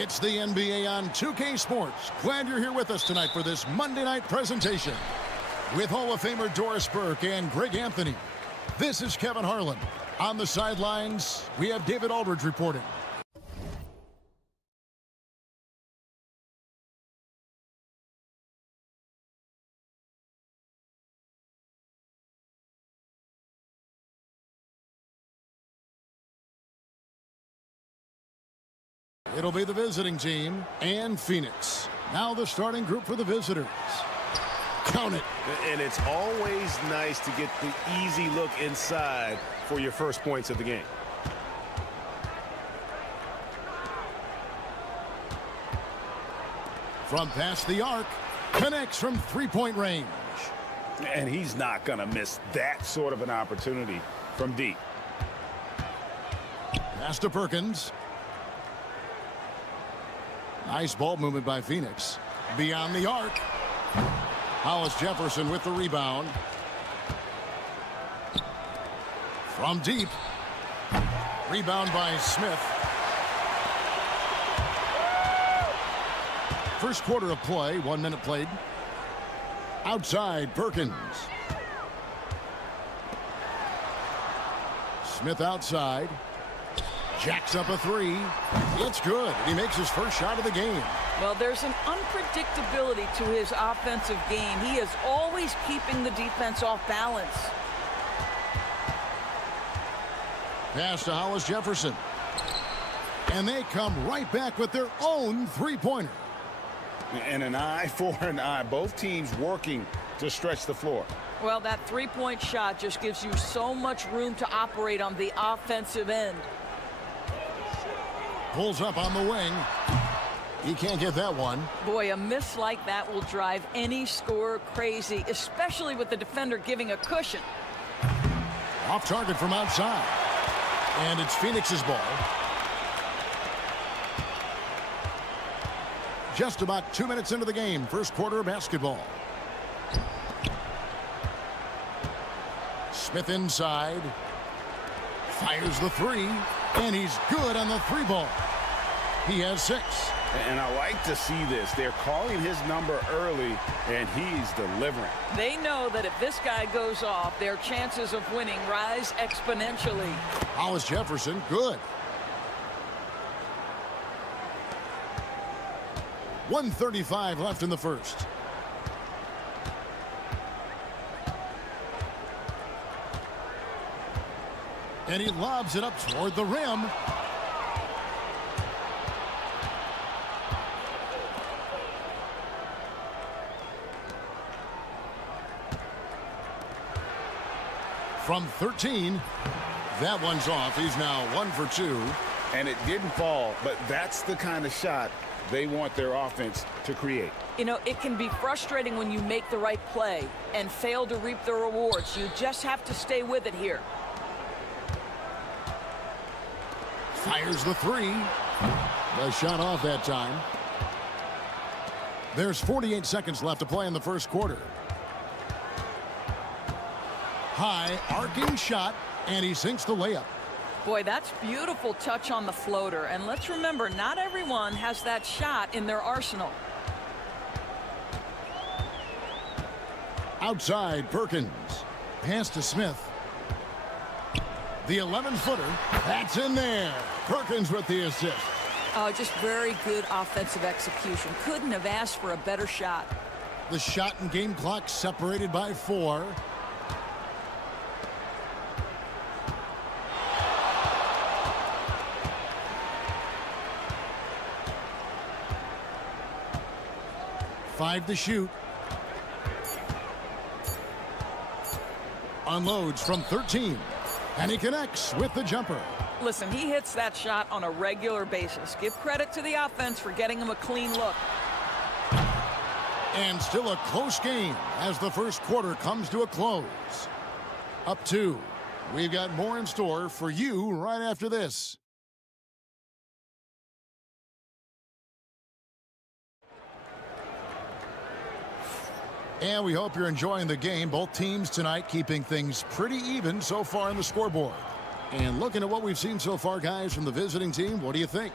It's the NBA on 2K Sports. Glad you're here with us tonight for this Monday night presentation. With Hall of Famer Doris Burke and Greg Anthony, this is Kevin Harlan. On the sidelines, we have David Aldridge reporting. It'll be the visiting team and Phoenix. Now the starting group for the visitors. Count it. And it's always nice to get the easy look inside for your first points of the game. From past the arc, connects from three-point range. And he's not going to miss that sort of an opportunity from deep. Pass to Perkins. Nice ball movement by Phoenix. Beyond the arc. Hollis Jefferson with the rebound. From deep. Rebound by Smith. First quarter of play, 1 minute played. Outside, Perkins. Smith outside. Jacks up a three. It's good. He makes his first shot of the game. Well, there's an unpredictability to his offensive game. He is always keeping the defense off balance. Pass to Hollis Jefferson. And they come right back with their own three-pointer. And an eye for an eye. Both teams working to stretch the floor. Well, that three-point shot just gives you so much room to operate on the offensive end. Pulls up on the wing. He can't get that one. Boy, a miss like that will drive any scorer crazy, especially with the defender giving a cushion. Off target from outside. And it's Phoenix's ball. Just about 2 minutes into the game. First quarter of basketball. Smith inside. Fires the three. And he's good on the three ball. He has 6. And I like to see this. They're calling his number early, and he's delivering. They know that if this guy goes off, their chances of winning rise exponentially. Hollis Jefferson, good. 1:35 left in the first. And he lobs it up toward the rim. From 13, that one's off. He's now 1 for 2. And it didn't fall, but that's the kind of shot they want their offense to create. You know, it can be frustrating when you make the right play and fail to reap the rewards. You just have to stay with it here. Fires the three. The shot off that time. There's 48 seconds left to play in the first quarter. High arcing shot, and he sinks the layup. Boy, that's beautiful touch on the floater. And let's remember, not everyone has that shot in their arsenal. Outside, Perkins. Pass to Smith. The 11-footer. That's in there. Perkins with the assist. Just very good offensive execution. Couldn't have asked for a better shot. The shot and game clock separated by 4. Five to shoot. Unloads from 13. And he connects with the jumper. Listen, he hits that shot on a regular basis. Give credit to the offense for getting him a clean look. And still a close game as the first quarter comes to a close. Up 2. We've got more in store for you right after this. And we hope you're enjoying the game. Both teams tonight keeping things pretty even so far on the scoreboard. And looking at what we've seen so far, guys, from the visiting team, what do you think?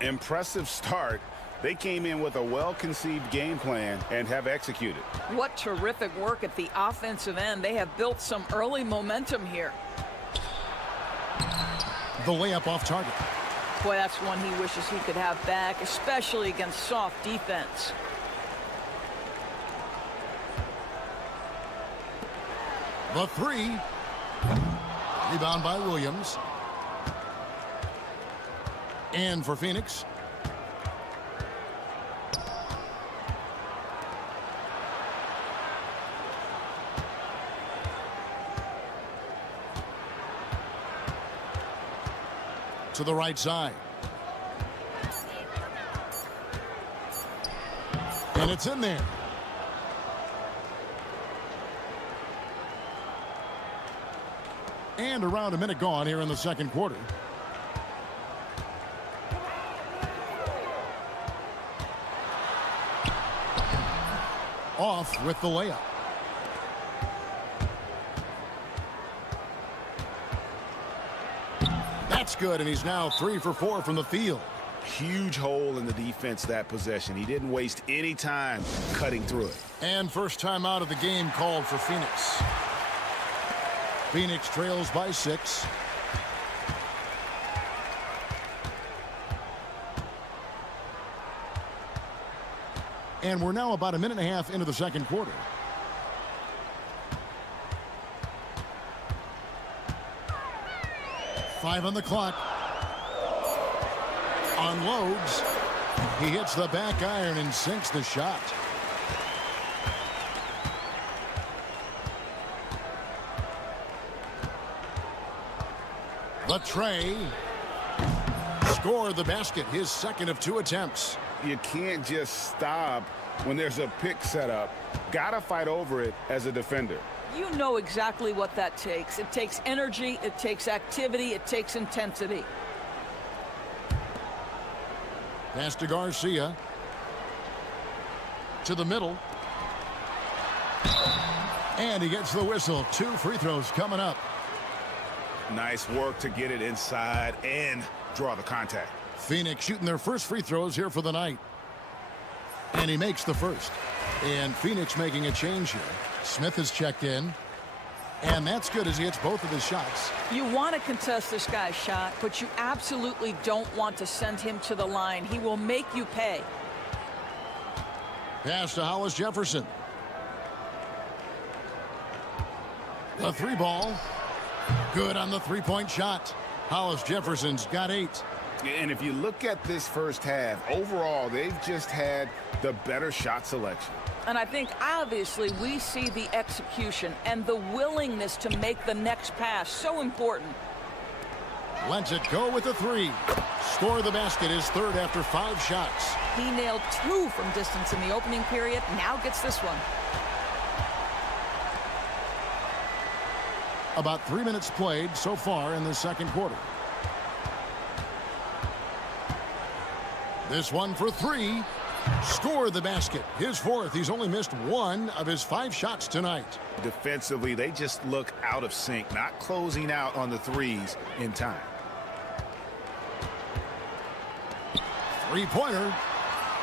Impressive start. They came in with a well-conceived game plan and have executed. What terrific work at the offensive end. They have built some early momentum here. The layup off target. Boy, that's one he wishes he could have back, especially against soft defense. The 3. Rebound by Williams. And for Phoenix. To the right side. And it's in there. And around a minute gone here in the second quarter. Off with the layup. That's good, and he's now 3 for 4 from the field. Huge hole in the defense that possession. He didn't waste any time cutting through it. And first time out of the game called for Phoenix. Phoenix trails by 6. And we're now about a minute and a half into the second quarter. Five on the clock. Unloads. He hits the back iron and sinks the shot. The tray. Scored the basket, his second of 2 attempts. You can't just stop when there's a pick set up. Gotta fight over it as a defender. You know exactly what that takes. It takes energy, it takes activity, it takes intensity. Pass to Garcia. To the middle. And he gets the whistle. 2 free throws coming up. Nice work to get it inside and draw the contact. Phoenix shooting their first free throws here for the night. And he makes the first. And Phoenix making a change here. Smith has checked in. And that's good as he hits both of his shots. You want to contest this guy's shot, but you absolutely don't want to send him to the line. He will make you pay. Pass to Hollis Jefferson. The 3 ball. Good on the 3-point shot. Hollis Jefferson's got 8. And if you look at this first half, overall, they've just had the better shot selection. And I think, obviously, we see the execution and the willingness to make the next pass so important. Lets it go with the 3. Score the basket, his third after 5 shots. He nailed 2 from distance in the opening period. Now gets this one. About 3 minutes played so far in the second quarter. This one for 3. Score the basket. His 4th. He's only missed 1 of his 5 shots tonight. Defensively, they just look out of sync, not closing out on the threes in time. 3-pointer.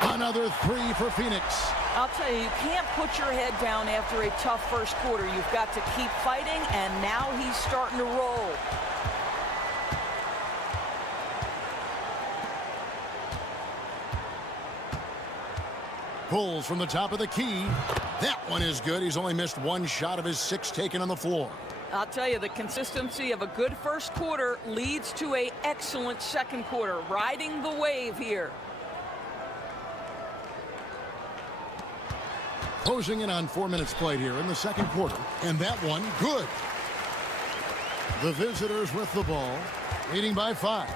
Another 3 for Phoenix. I'll tell you, you can't put your head down after a tough first quarter. You've got to keep fighting, and now he's starting to roll. Pulls from the top of the key. That one is good. He's only missed 1 shot of his 6 taken on the floor. I'll tell you, the consistency of a good first quarter leads to an excellent second quarter. Riding the wave here. Closing in on 4 minutes played here in the second quarter. And that one, good. The visitors with the ball, leading by 5.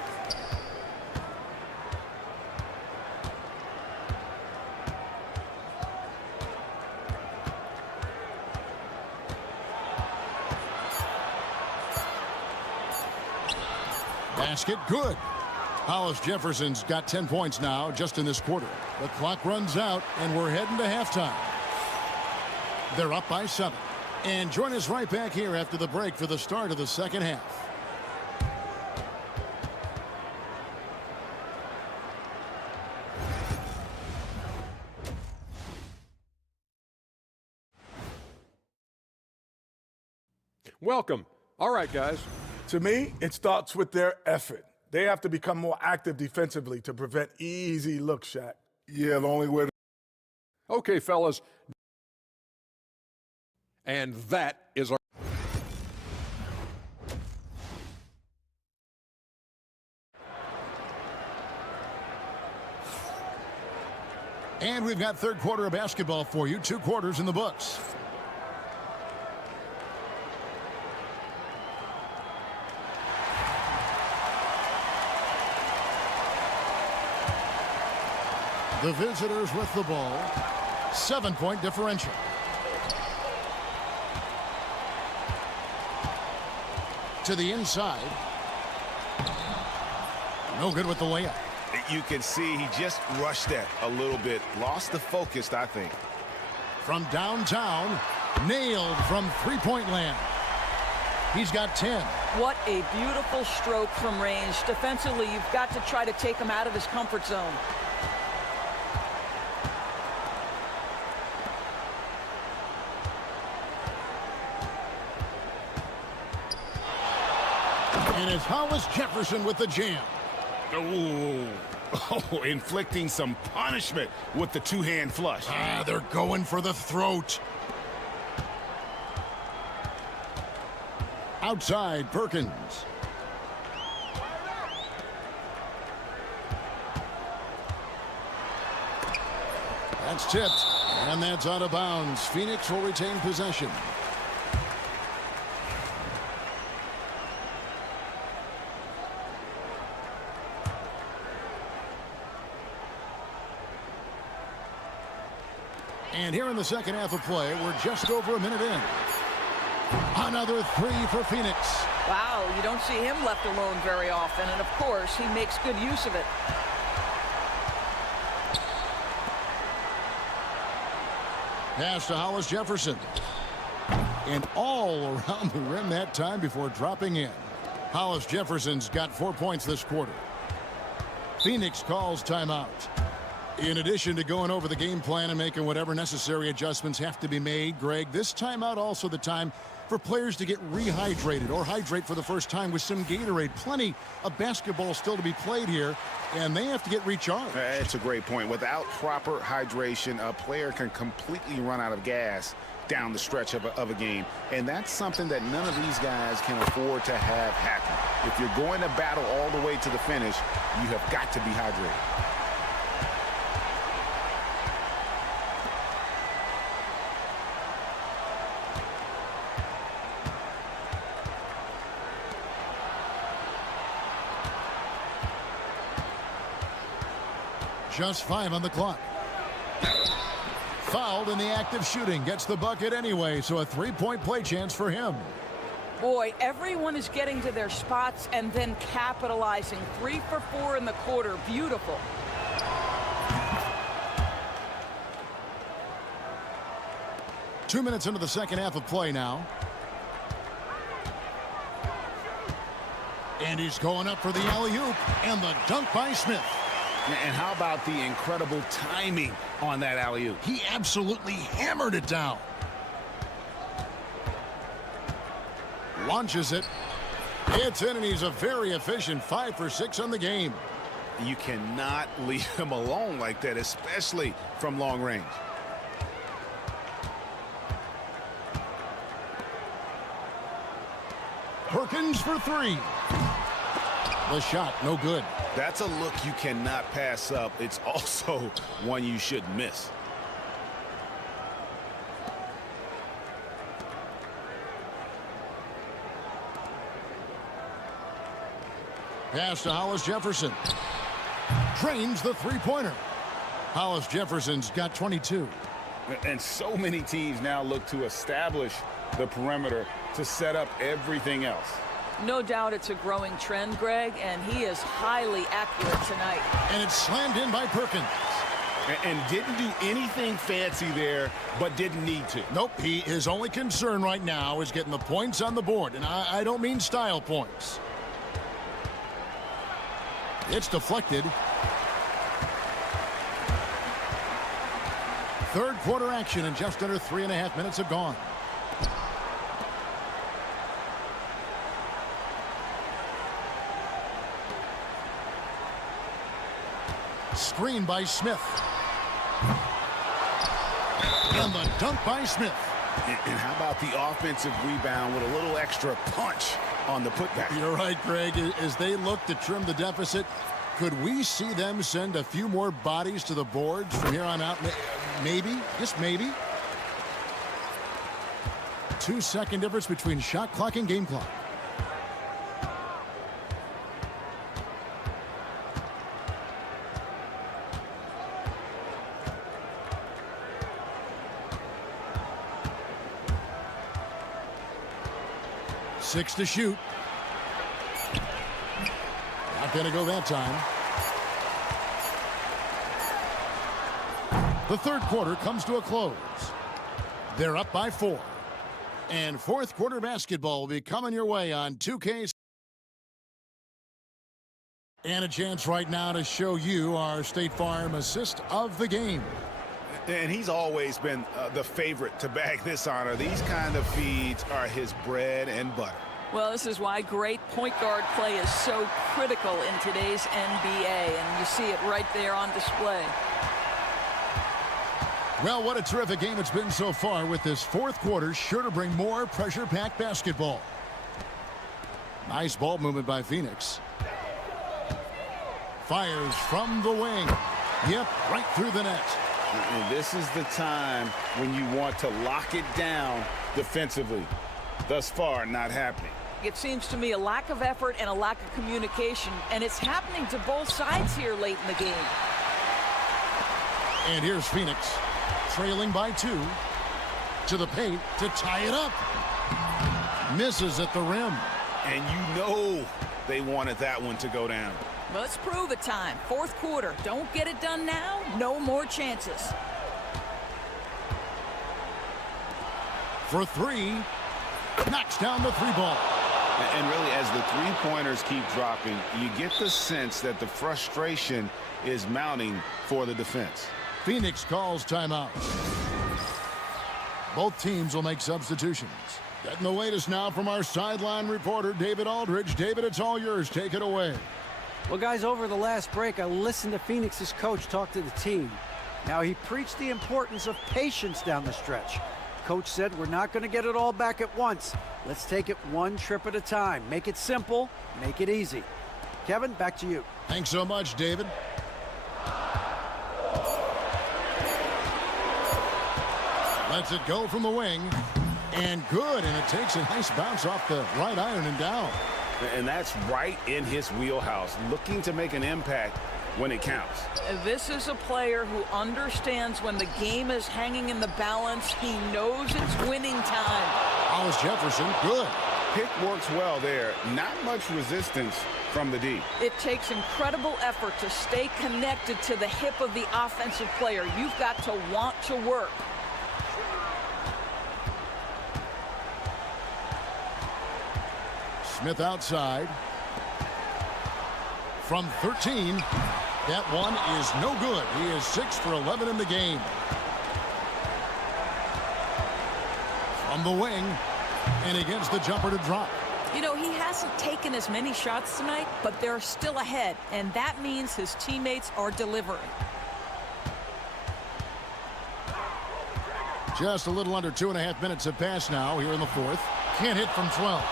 Basket good. Hollis Jefferson's got 10 points now just in this quarter. The clock runs out, and we're heading to halftime. They're up by 7. And join us right back here after the break for the start of the second half. Welcome. All right, guys. To me, it starts with their effort. They have to become more active defensively to prevent easy looks, Shaq. Yeah, the only way. Okay, fellas. And that is our... And we've got third quarter of basketball for you. 2 quarters in the books. The visitors with the ball. 7-point differential. To the inside. No good with the layup. You can see he just rushed that a little bit. Lost the focus, I think. From downtown. Nailed from three-point land. He's got 10. What a beautiful stroke from range. Defensively, you've got to try to take him out of his comfort zone. And it's Hollis Jefferson with the jam. Oh, inflicting some punishment with the two-hand flush. They're going for the throat. Outside, Perkins. That's tipped, and that's out of bounds. Phoenix will retain possession. And here in the second half of play, we're just over a minute in. Another 3 for Phoenix. Wow, you don't see him left alone very often, and of course, he makes good use of it. Pass to Hollis Jefferson. And all around the rim that time before dropping in. Hollis Jefferson's got 4 points this quarter. Phoenix calls timeout. In addition to going over the game plan and making whatever necessary adjustments have to be made, Greg, this timeout also the time for players to get rehydrated or hydrate for the first time with some Gatorade. Plenty of basketball still to be played here, and they have to get recharged. It's a great point. Without proper hydration, a player can completely run out of gas down the stretch of a game, and that's something that none of these guys can afford to have happen. If you're going to battle all the way to the finish, you have got to be hydrated. Just 5 on the clock. Fouled in the act of shooting. Gets the bucket anyway, so a 3-point play chance for him. Boy, everyone is getting to their spots and then capitalizing. 3 for 4 in the quarter. Beautiful. Two minutes into the second half of play now. And he's going up for the alley-oop and the dunk by Smith. And how about the incredible timing on that alley-oop? He absolutely hammered it down. Launches it. It's in, and he's a very efficient 5 for 6 on the game. You cannot leave him alone like that, especially from long range. Perkins for 3. The shot, no good. That's a look you cannot pass up. It's also one you should miss. Pass to Hollis Jefferson. Drains the three-pointer. Hollis Jefferson's got 22. And so many teams now look to establish the perimeter to set up everything else. No doubt it's a growing trend, Greg, and he is highly accurate tonight. And it's slammed in by Perkins. And didn't do anything fancy there, but didn't need to. Nope, his only concern right now is getting the points on the board, and I don't mean style points. It's deflected. Third quarter action, and just under 3.5 minutes have gone. Screen by Smith. And the dunk by Smith. And how about the offensive rebound with a little extra punch on the putback? You're right, Greg. As they look to trim the deficit, could we see them send a few more bodies to the boards from here on out? Maybe, just maybe. 2-second difference between shot clock and game clock. Six to shoot. Not going to go that time. The third quarter comes to a close. They're up by 4. And fourth quarter basketball will be coming your way on 2K. And a chance right now to show you our State Farm assist of the game. And he's always been the favorite to bag this honor. These kind of feeds are his bread and butter. Well, this is why great point guard play is so critical in today's NBA, and you see it right there on display. Well, what a terrific game it's been so far, with this fourth quarter sure to bring more pressure-packed basketball. Nice ball movement by Phoenix. Fires from the wing. Yep, right through the net. And this is the time when you want to lock it down defensively. Thus far, not happening. It seems to me a lack of effort and a lack of communication, and it's happening to both sides here late in the game. And here's Phoenix, trailing by 2, to the paint to tie it up. Misses at the rim. And you know they wanted that one to go down. Let's prove it time. Fourth quarter. Don't get it done now. No more chances. For 3. Knocks down the 3 ball. And really, as the three-pointers keep dropping, you get the sense that the frustration is mounting for the defense. Phoenix calls timeout. Both teams will make substitutions. Getting the latest now from our sideline reporter, David Aldridge. David, it's all yours. Take it away. Well, guys, over the last break, I listened to Phoenix's coach talk to the team. Now, he preached the importance of patience down the stretch. Coach said, we're not going to get it all back at once. Let's take it one trip at a time. Make it simple, make it easy. Kevin, back to you. Thanks so much, David. Lets it go from the wing. And good, and it takes a nice bounce off the right iron and down. And that's right in his wheelhouse, looking to make an impact when it counts. This is a player who understands when the game is hanging in the balance. He knows it's winning time. Hollis Jefferson, good. Pick works well there. Not much resistance from the D. It takes incredible effort to stay connected to the hip of the offensive player. You've got to want to work. Smith outside. From 13, that one is no good. He is 6 for 11 in the game. From the wing, and he gets the jumper to drop. You know, he hasn't taken as many shots tonight, but they're still ahead, and that means his teammates are delivering. Just a little under 2.5 minutes have passed now here in the fourth. Can't hit from 12.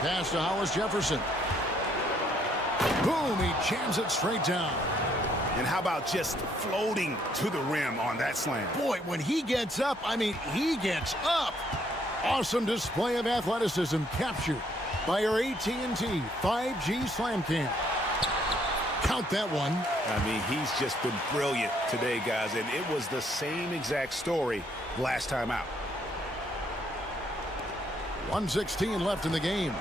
Pass to Hollis Jefferson. Boom, he jams it straight down. And how about just floating to the rim on that slam? Boy, when he gets up, I mean, he gets up. Awesome display of athleticism captured by our AT&T 5G Slam Cam. count that one. I mean, he's just been brilliant today, guys, and it was the same exact story last time out. 1:16 left in the game.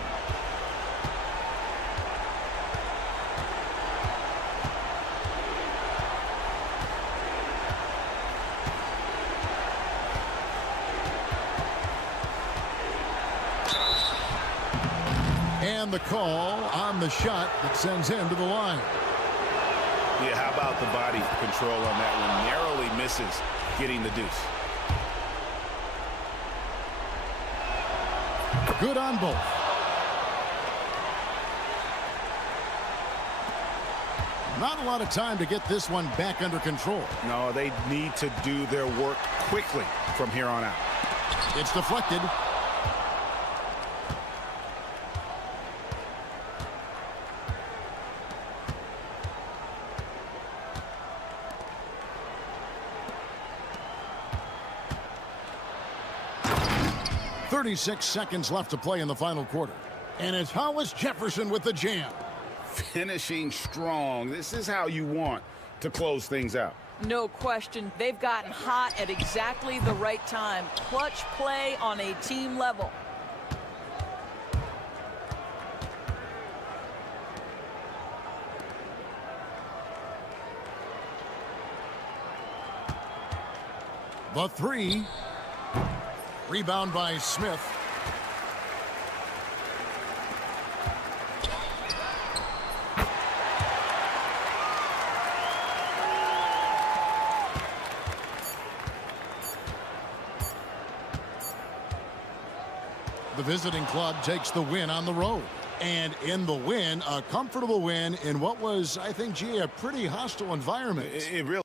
And the call on the shot that sends him to the line. Yeah, how about the body control on that one? Narrowly misses getting the deuce. Good on both. Not a lot of time to get this one back under control. No, they need to do their work quickly from here on out. It's deflected. .36 seconds left to play in the final quarter. And it's Hollis Jefferson with the jam. Finishing strong. This is how you want to close things out. No question. They've gotten hot at exactly the right time. Clutch play on a team level. The three. Rebound by Smith. The visiting club takes the win on the road. And in the win, a comfortable win in what was, I think, G, a pretty hostile environment. It really...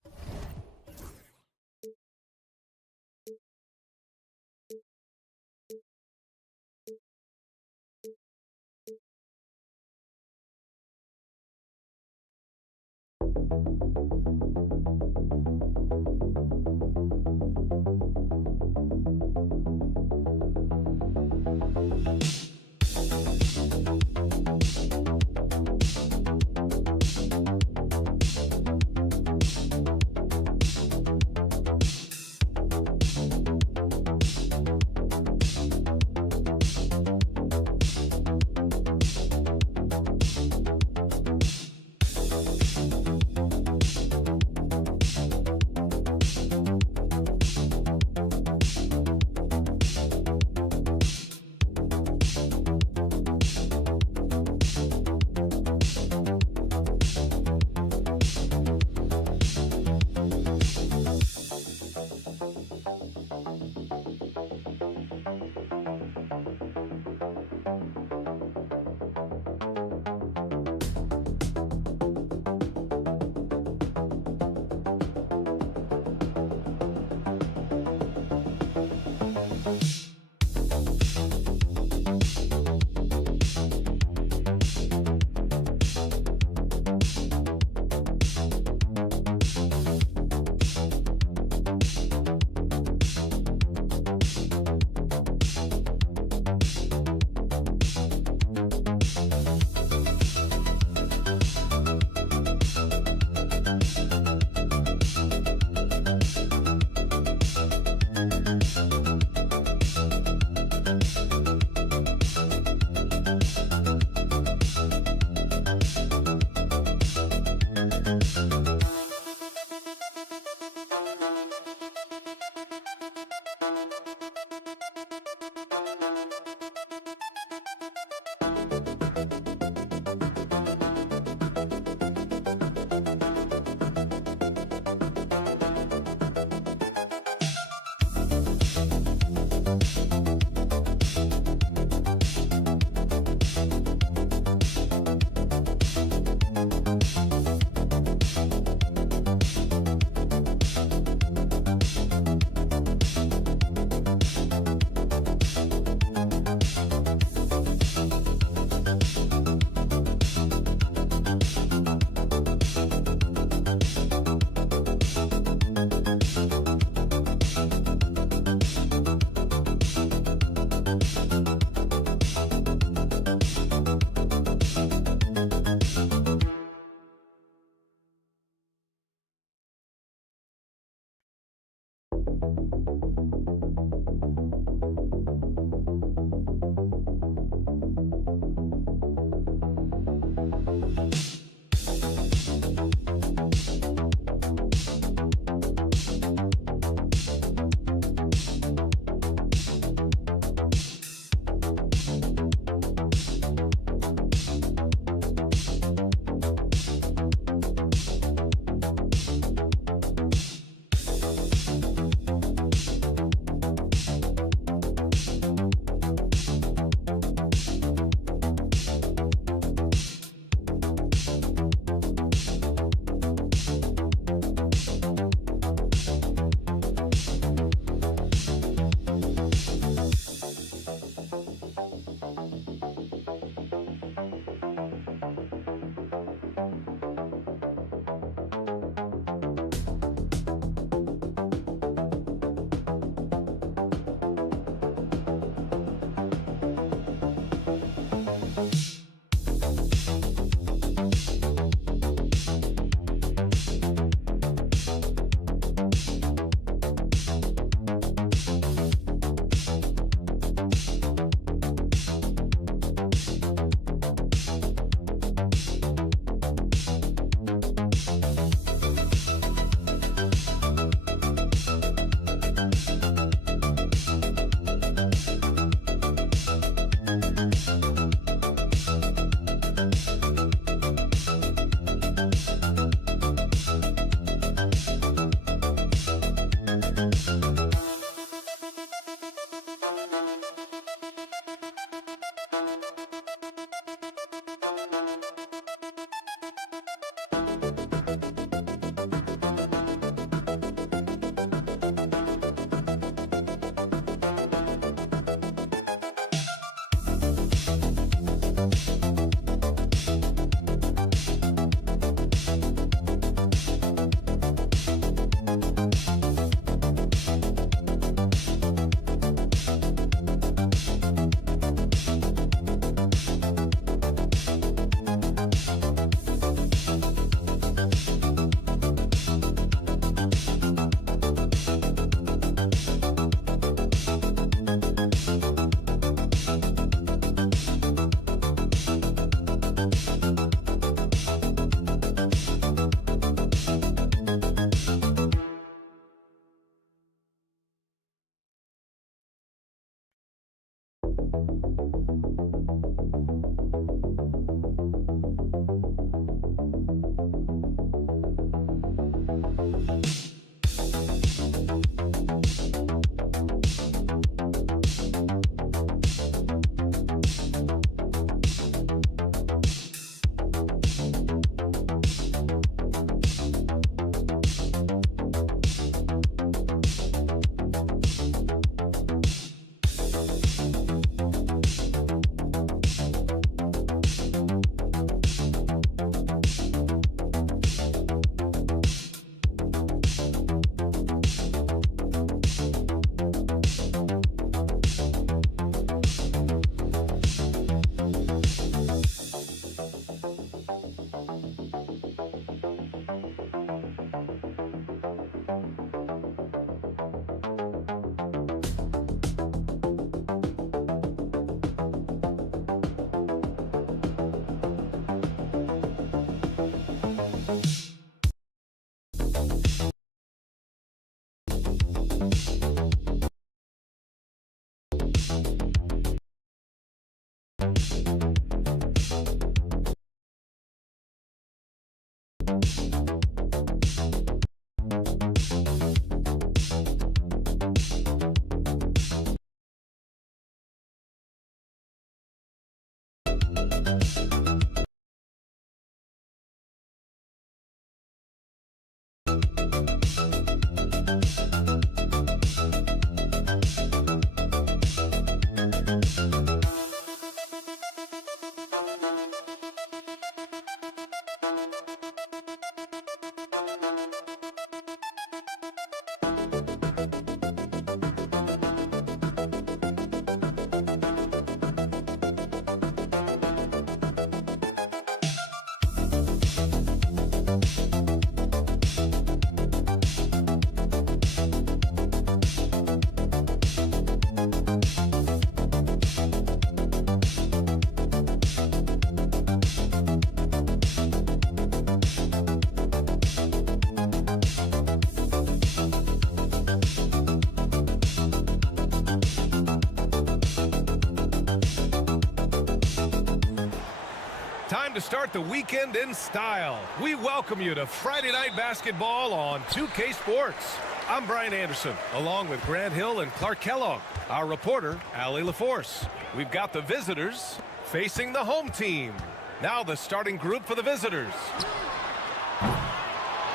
to start the weekend in style. We welcome you to Friday Night Basketball on 2K Sports. I'm Brian Anderson, along with Grant Hill and Clark Kellogg. Our reporter, Allie LaForce. We've got the visitors facing the home team. Now the starting group for the visitors.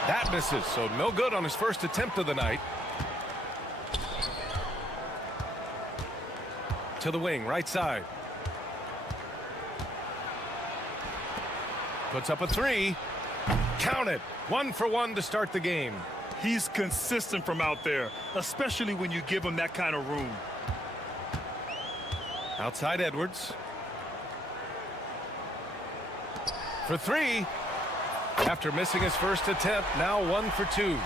That misses, so no good on his first attempt of the night. To the wing, right side. Puts up a three. Count it. 1 for 1 to start the game. He's consistent from out there, especially when you give him that kind of room. Outside Edwards. For 3. After missing his first attempt, now 1 for 2.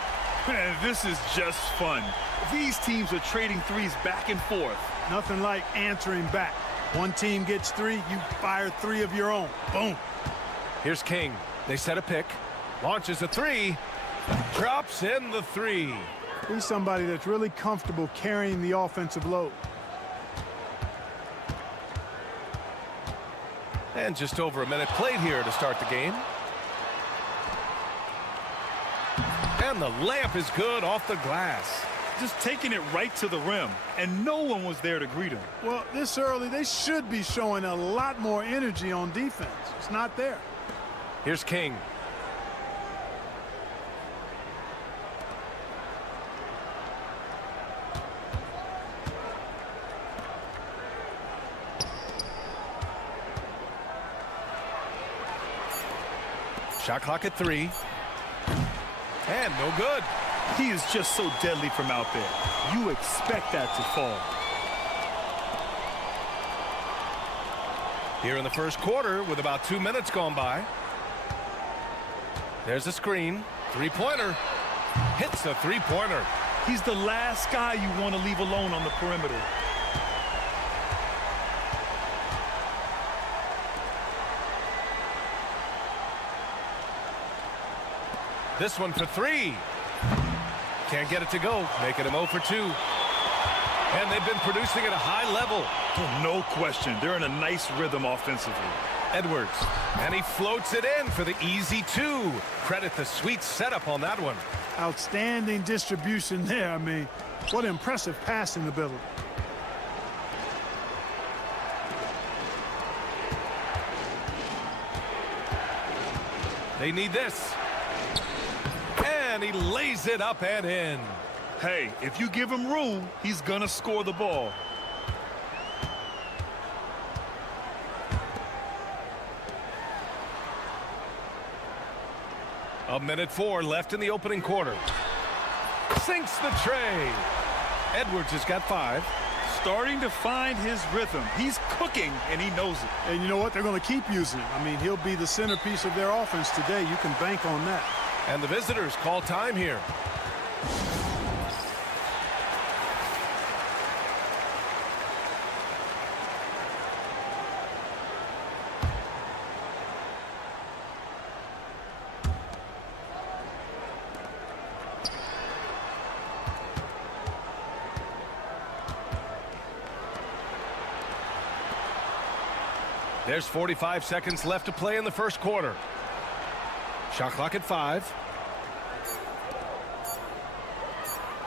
Man, this is just fun. These teams are trading threes back and forth. Nothing like answering back. One team gets 3, you fire 3 of your own. Boom. Here's King. They set a pick. Launches a 3. Drops in the 3. He's somebody that's really comfortable carrying the offensive load. And just over a minute played here to start the game. And the layup is good off the glass. Just taking it right to the rim, and no one was there to greet him. Well, this early, they should be showing a lot more energy on defense. It's not there. Here's King. Shot clock at 3. And no good. He is just so deadly from out there. You expect that to fall. Here in the first quarter with about 2 minutes gone by. There's a screen. Three-pointer. Hits a three-pointer. He's the last guy you want to leave alone on the perimeter. This one for 3. Can't get it to go. Making him 0 for 2. And they've been producing at a high level. Oh, no question. They're in a nice rhythm offensively. Edwards. And he floats it in for the easy 2. Credit the sweet setup on that one. Outstanding distribution there. I mean, what impressive passing ability. They need this. And he lays it up and in. Hey, if you give him room, he's gonna score the ball. A minute 4 left in the opening quarter. Sinks the tray. Edwards has got 5. Starting to find his rhythm. He's cooking, and he knows it. And you know what? They're going to keep using him. I mean, he'll be the centerpiece of their offense today. You can bank on that. And the visitors call time here. There's 45 seconds left to play in the first quarter. Shot clock at 5.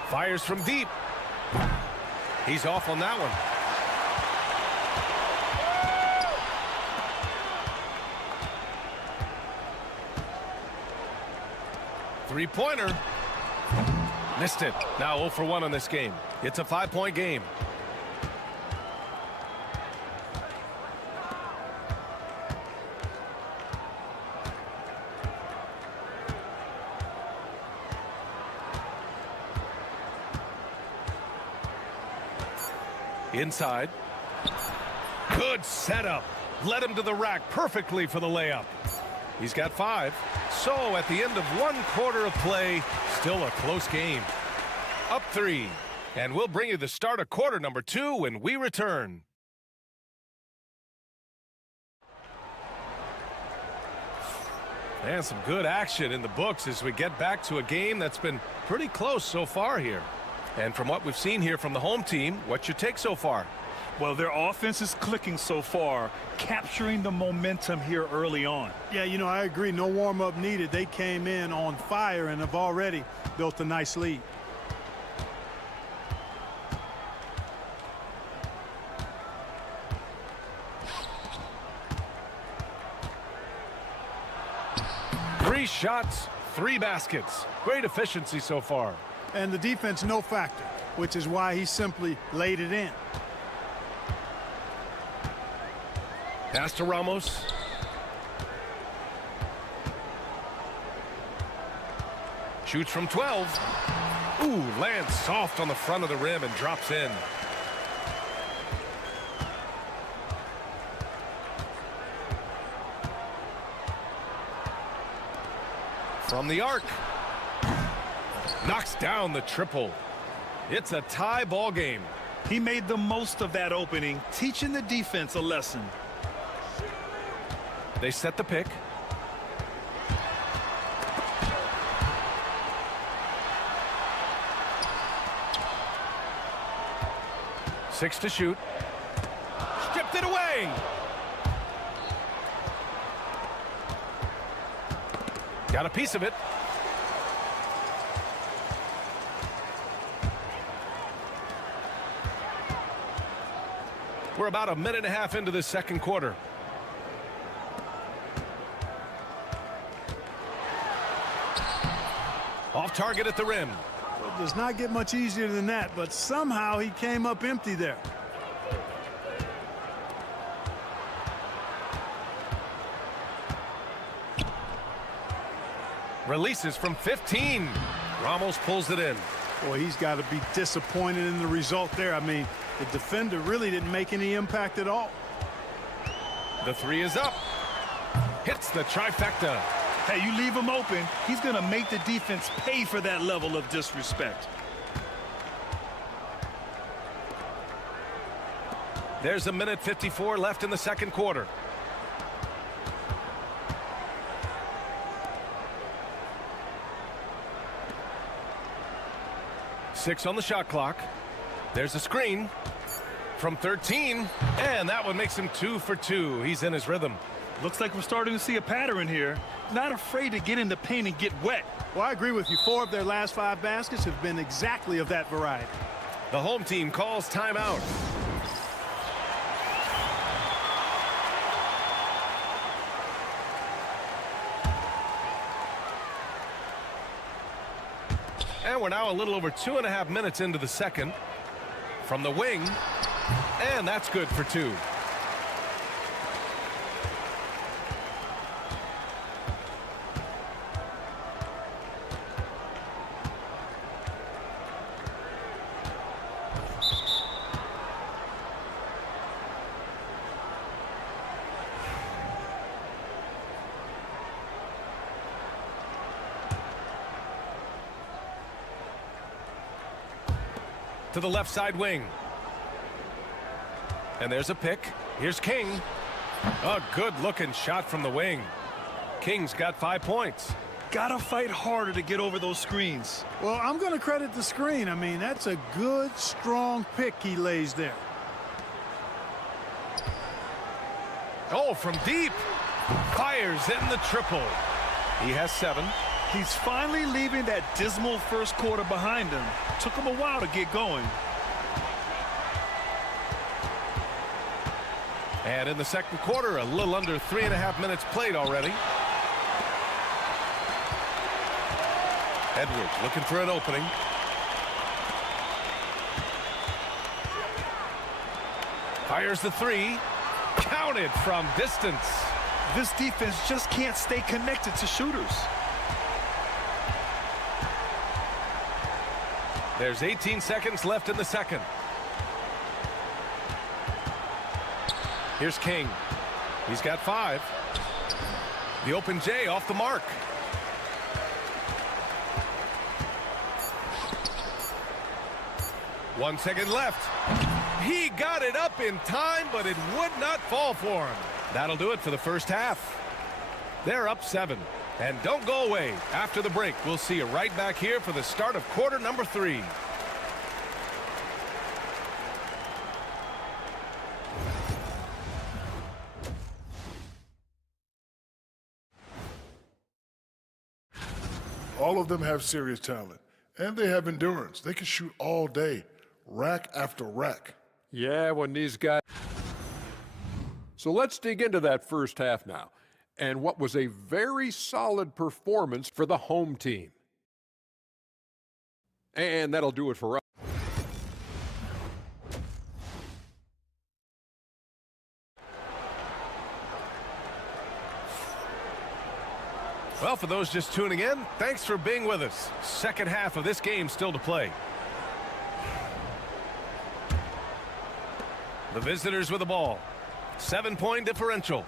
Fires from deep. He's off on that one. Three-pointer. Missed it. Now 0 for 1 on this game. It's a 5-point game. Inside. Good setup. Led him to the rack perfectly for the layup. He's got 5. So at the end of 1 quarter of play, still a close game. Up 3. And we'll bring you the start of quarter number 2 when we return. And some good action in the books as we get back to a game that's been pretty close so far here. And from what we've seen here from the home team, what's your take so far? Well, their offense is clicking so far, capturing the momentum here early on. Yeah, you know, I agree. No warm-up needed. They came in on fire and have already built a nice lead. Three shots, 3 baskets. Great efficiency so far. And the defense, no factor, which is why he simply laid it in. Pass to Ramos. Shoots from 12. Ooh, lands soft on the front of the rim and drops in. From the arc. Knocks down the triple. It's a tie ball game. He made the most of that opening, teaching the defense a lesson. They set the pick. Six to shoot. Stripped it away. Got a piece of it. We're about a minute and a half into the second quarter. Off target at the rim. Well, it does not get much easier than that, but somehow he came up empty there. Releases from 15. Ramos pulls it in. Boy, he's got to be disappointed in the result there. I mean, the defender really didn't make any impact at all. The three is up. Hits the trifecta. Hey, you leave him open, he's going to make the defense pay for that level of disrespect. There's a minute 54 left in the second quarter. Six on the shot clock. There's a screen from 13, and that one makes him 2 for 2. He's in his rhythm. Looks like we're starting to see a pattern here. Not afraid to get in the paint and get wet. Well, I agree with you. 4 of their last 5 baskets have been exactly of that variety. The home team calls timeout. And we're now a little over 2.5 minutes into the second. From the wing, and that's good for 2. To the left side wing. And there's a pick. Here's King. A good-looking shot from the wing. King's got 5 points. Gotta fight harder to get over those screens. Well, I'm going to credit the screen. I mean, that's a good, strong pick he lays there. Oh, from deep. Fires in the triple. He has 7. He's finally leaving that dismal first quarter behind him. Took him a while to get going. And in the second quarter, a little under 3.5 minutes played already. Edwards looking for an opening. Fires the 3. Counted from distance. This defense just can't stay connected to shooters. There's 18 seconds left in the second. Here's King. He's got 5. The open J off the mark. One second left. He got it up in time, but it would not fall for him. That'll do it for the first half. They're up 7. And don't go away. After the break, we'll see you right back here for the start of quarter number 3. All of them have serious talent, and they have endurance. They can shoot all day, rack after rack. Yeah, when these guys... So let's dig into that first half now, and what was a very solid performance for the home team. And that'll do it for us. Well, for those just tuning in, thanks for being with us. Second half of this game still to play. The visitors with the ball. 7-point differential.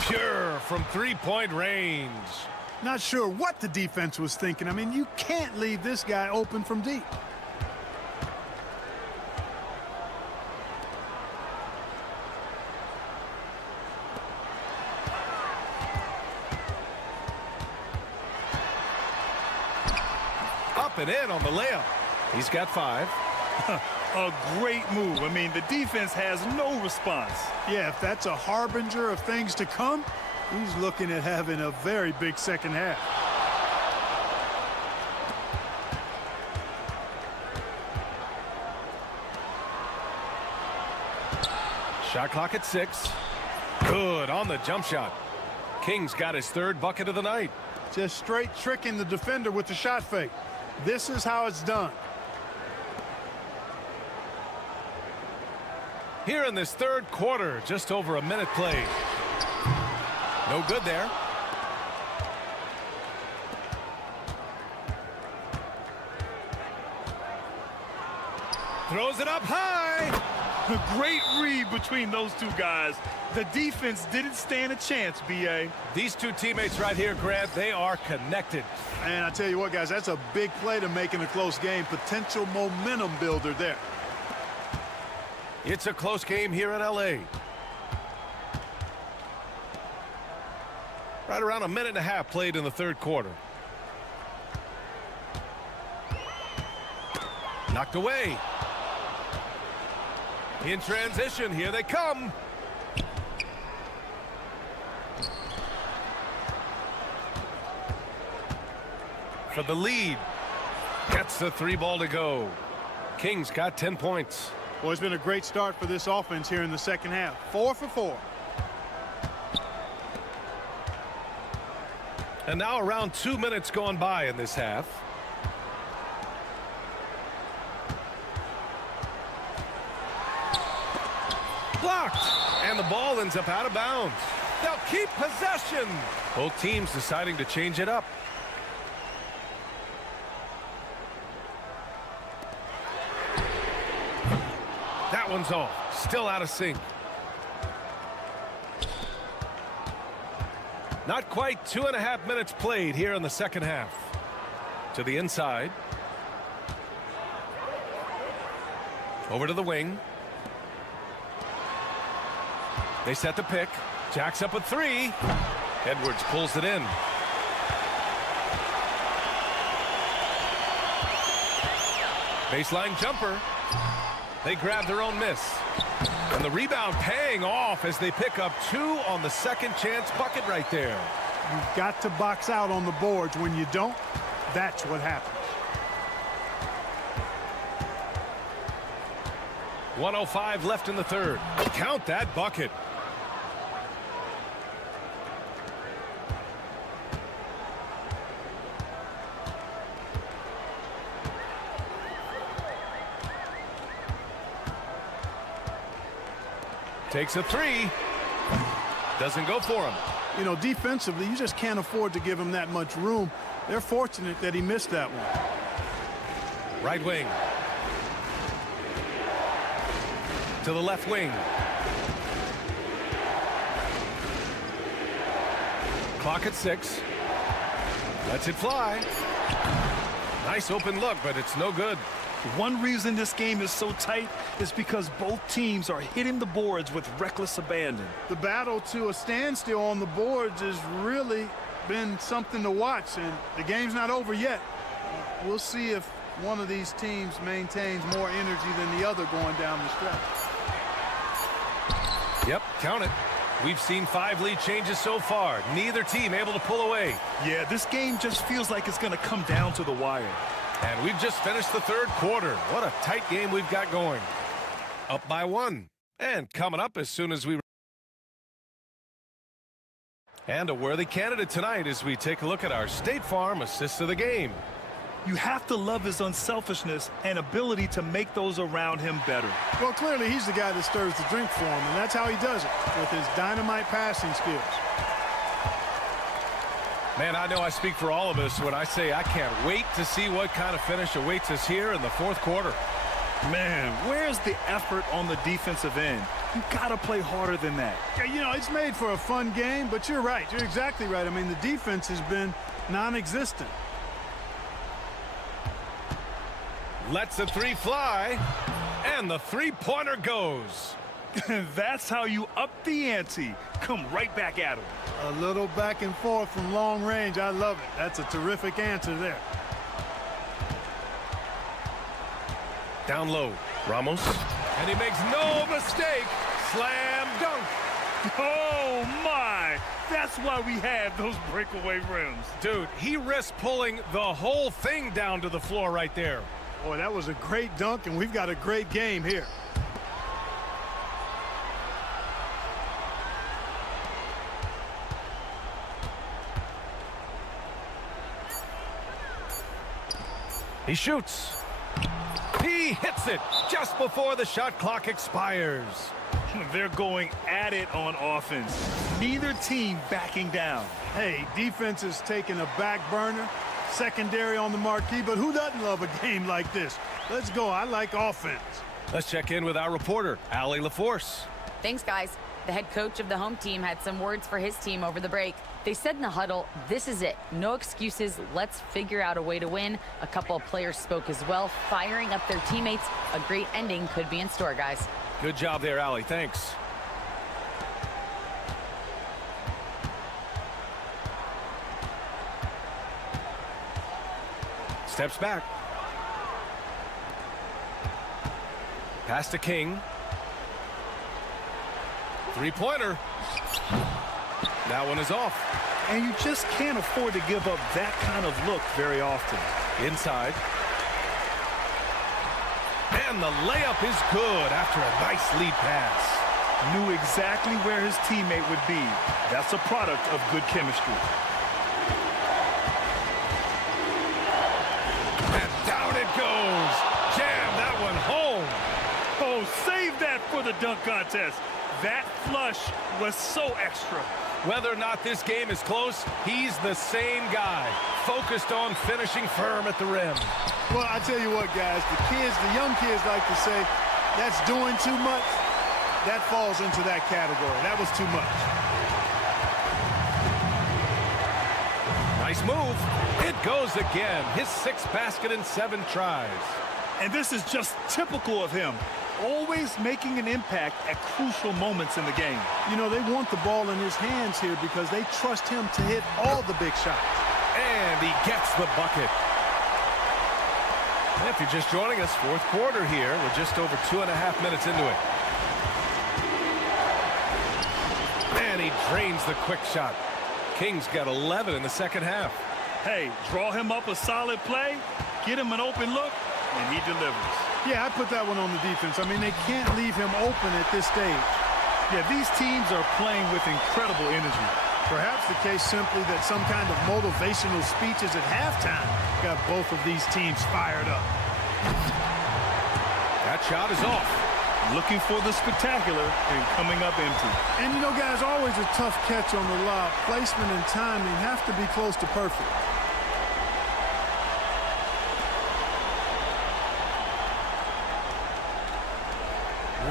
Pure from three-point range. Not sure what the defense was thinking. I mean, you can't leave this guy open from deep. Up and in on the layup. He's got 5. A great move. I mean, the defense has no response. Yeah, if that's a harbinger of things to come, he's looking at having a very big second half. Shot clock at 6. Good on the jump shot. King's got his 3rd bucket of the night. Just straight tricking the defender with the shot fake. This is how it's done. Here in this 3rd quarter, just over a minute played. No good there. Throws it up high. A great read between those two guys. The defense didn't stand a chance, B.A. These two teammates right here, Grant, they are connected. And I tell you what, guys, that's a big play to make in a close game. Potential momentum builder there. It's a close game here in L.A. Right around a minute and a half played in the 3rd quarter. Knocked away. In transition, here they come. For the lead. Gets the 3 ball to go. Kings got 10 points. Well, it's been a great start for this offense here in the second half. 4 for 4. And now around 2 minutes gone by in this half. Blocked. And the ball ends up out of bounds. They'll keep possession. Both teams deciding to change it up. That one's off. Still out of sync. Not quite 2.5 minutes played here in the second half. To the inside. Over to the wing. They set the pick. Jacks up a 3. Edwards pulls it in. Baseline jumper. They grab their own miss. And the rebound paying off as they pick up 2 on the second chance bucket right there. You've got to box out on the boards. When you don't, that's what happens. 1:05 left in the 3rd. Count that bucket. Takes a 3. Doesn't go for him. You know, defensively, you just can't afford to give him that much room. They're fortunate that he missed that one. Right wing. To the left wing. Clock at 6. Lets it fly. Nice open look, but it's no good. One reason this game is so tight is because both teams are hitting the boards with reckless abandon. The battle to a standstill on the boards has really been something to watch, and the game's not over yet. We'll see if one of these teams maintains more energy than the other going down the stretch. Yep, count it. We've seen 5 lead changes so far. Neither team able to pull away. Yeah, this game just feels like it's going to come down to the wire. And we've just finished the 3rd quarter. What a tight game we've got going. Up by 1. And coming up as soon as we... And a worthy candidate tonight as we take a look at our State Farm assist of the game. You have to love his unselfishness and ability to make those around him better. Well, clearly he's the guy that stirs the drink for him, and that's how he does it, with his dynamite passing skills. Man, I know I speak for all of us when I say I can't wait to see what kind of finish awaits us here in the 4th quarter. Man, where's the effort on the defensive end? You got to play harder than that. Yeah, you know, it's made for a fun game, but you're right. You're exactly right. I mean, the defense has been non-existent. Lets the 3 fly, and the 3-pointer goes. That's how you up the ante. Come right back at him. A little back and forth from long range. I love it. That's a terrific answer there. Down low, Ramos. And he makes no mistake. Slam dunk. Oh, my. That's why we have those breakaway rims. Dude, he risked pulling the whole thing down to the floor right there. Boy, that was a great dunk, and we've got a great game here. He shoots. He hits it just before the shot clock expires. They're going at it on offense. Neither team backing down. Hey, defense is taking a back burner, secondary on the marquee, but who doesn't love a game like this? Let's go. I like offense. Let's check in with our reporter, Allie LaForce. Thanks, guys. The head coach of the home team had some words for his team over the break. They said in the huddle, this is it. No excuses. Let's figure out a way to win. A couple of players spoke as well, firing up their teammates. A great ending could be in store, guys. Good job there, Allie. Thanks. Steps back. Pass to King. 3-pointer. That one is off. And you just can't afford to give up that kind of look very often. Inside. And the layup is good after a nice lead pass. Knew exactly where his teammate would be. That's a product of good chemistry. And down it goes. Jam that one home. Oh, save that for the dunk contest. That flush was so extra. Whether or not this game is close, he's the same guy, focused on finishing firm at the rim. Well, I tell you what, guys, the young kids like to say, that's doing too much. That falls into that category. That was too much. Nice move. It goes again. His 6th basket in 7 tries. And this is just typical of him. Always making an impact at crucial moments in the game. You know, they want the ball in his hands here because they trust him to hit all the big shots. And he gets the bucket. And if you're just joining us, 4th quarter here. We're just over 2.5 minutes into it. And he drains the quick shot. King's got 11 in the 2nd half. Hey, draw him up a solid play, get him an open look, and he delivers. Yeah, I put that one on the defense. I mean, they can't leave him open at this stage. Yeah, these teams are playing with incredible energy. Perhaps the case simply that some kind of motivational speeches at halftime got both of these teams fired up. That shot is off. Looking for the spectacular and coming up empty. And, you know, guys, always a tough catch on the lob. Placement and timing have to be close to perfect.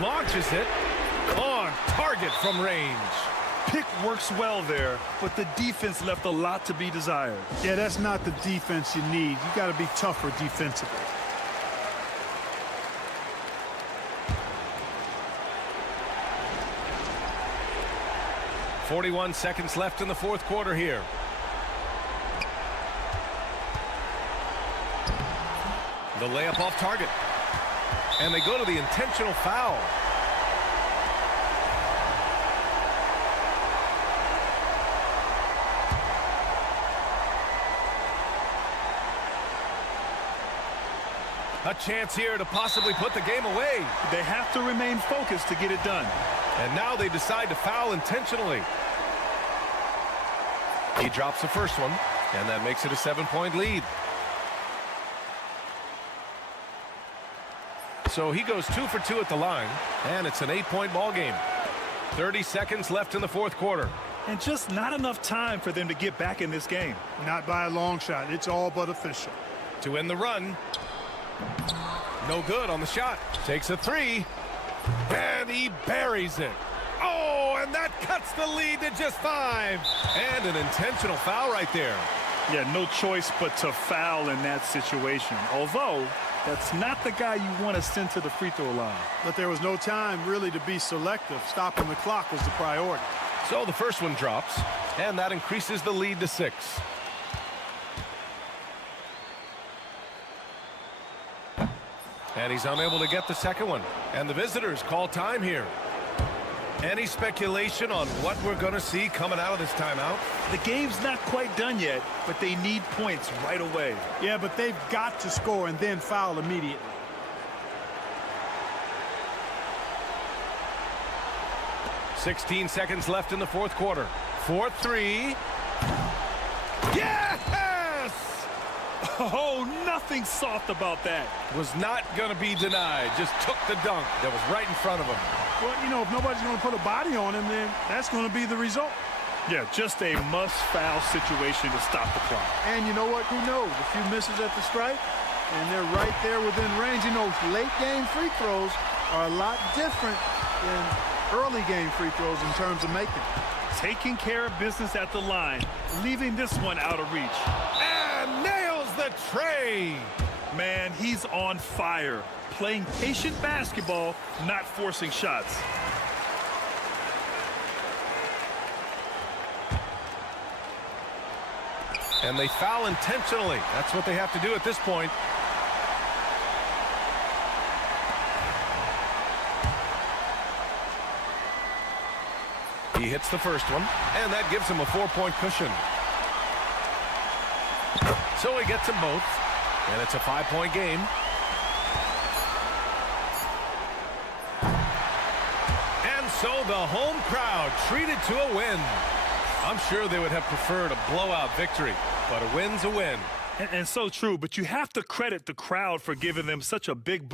Launches it on target from range. Pick works well there, but the defense left a lot to be desired. Yeah, that's not the defense you need. You got to be tougher defensively. .41 seconds left in the 4th quarter here. The layup off target. And they go to the intentional foul. A chance here to possibly put the game away. They have to remain focused to get it done. And now they decide to foul intentionally. He drops the first one, and that makes it a 7-point lead. So he goes 2 for 2 at the line, and it's an 8-point ball game. 30 seconds left in the fourth quarter. And just not enough time for them to get back in this game. Not by a long shot. It's all but official. To end the run. No good on the shot. Takes a three. And he buries it. Oh, and that cuts the lead to just 5. And an intentional foul right there. Yeah, no choice but to foul in that situation. Although, that's not the guy you want to send to the free throw line. But there was no time really to be selective. Stopping the clock was the priority. So the first one drops, and that increases the lead to 6. And he's unable to get the second one. And the visitors call time here. Any speculation on what we're going to see coming out of this timeout? The game's not quite done yet, but they need points right away. Yeah, but they've got to score and then foul immediately. .16 seconds left in the fourth quarter. 4-3. Yes! Oh, nothing soft about that. Was not going to be denied. Just took the dunk that was right in front of him. Well, you know, if nobody's going to put a body on him, then that's going to be the result. Yeah, just a must-foul situation to stop the clock. And you know what? Who knows? A few misses at the stripe, and they're right there within range. You know, late-game free throws are a lot different than early-game free throws in terms of making. Taking care of business at the line, leaving this one out of reach. And nails the tray. Man, he's on fire. Playing patient basketball, not forcing shots. And they foul intentionally. That's what they have to do at this point. He hits the first one, and that gives him a 4-point cushion. So he gets them both, and it's a 5-point game. And so the home crowd treated to a win. I'm sure they would have preferred a blowout victory, but a win's a win. And so true, but you have to credit the crowd for giving them such a big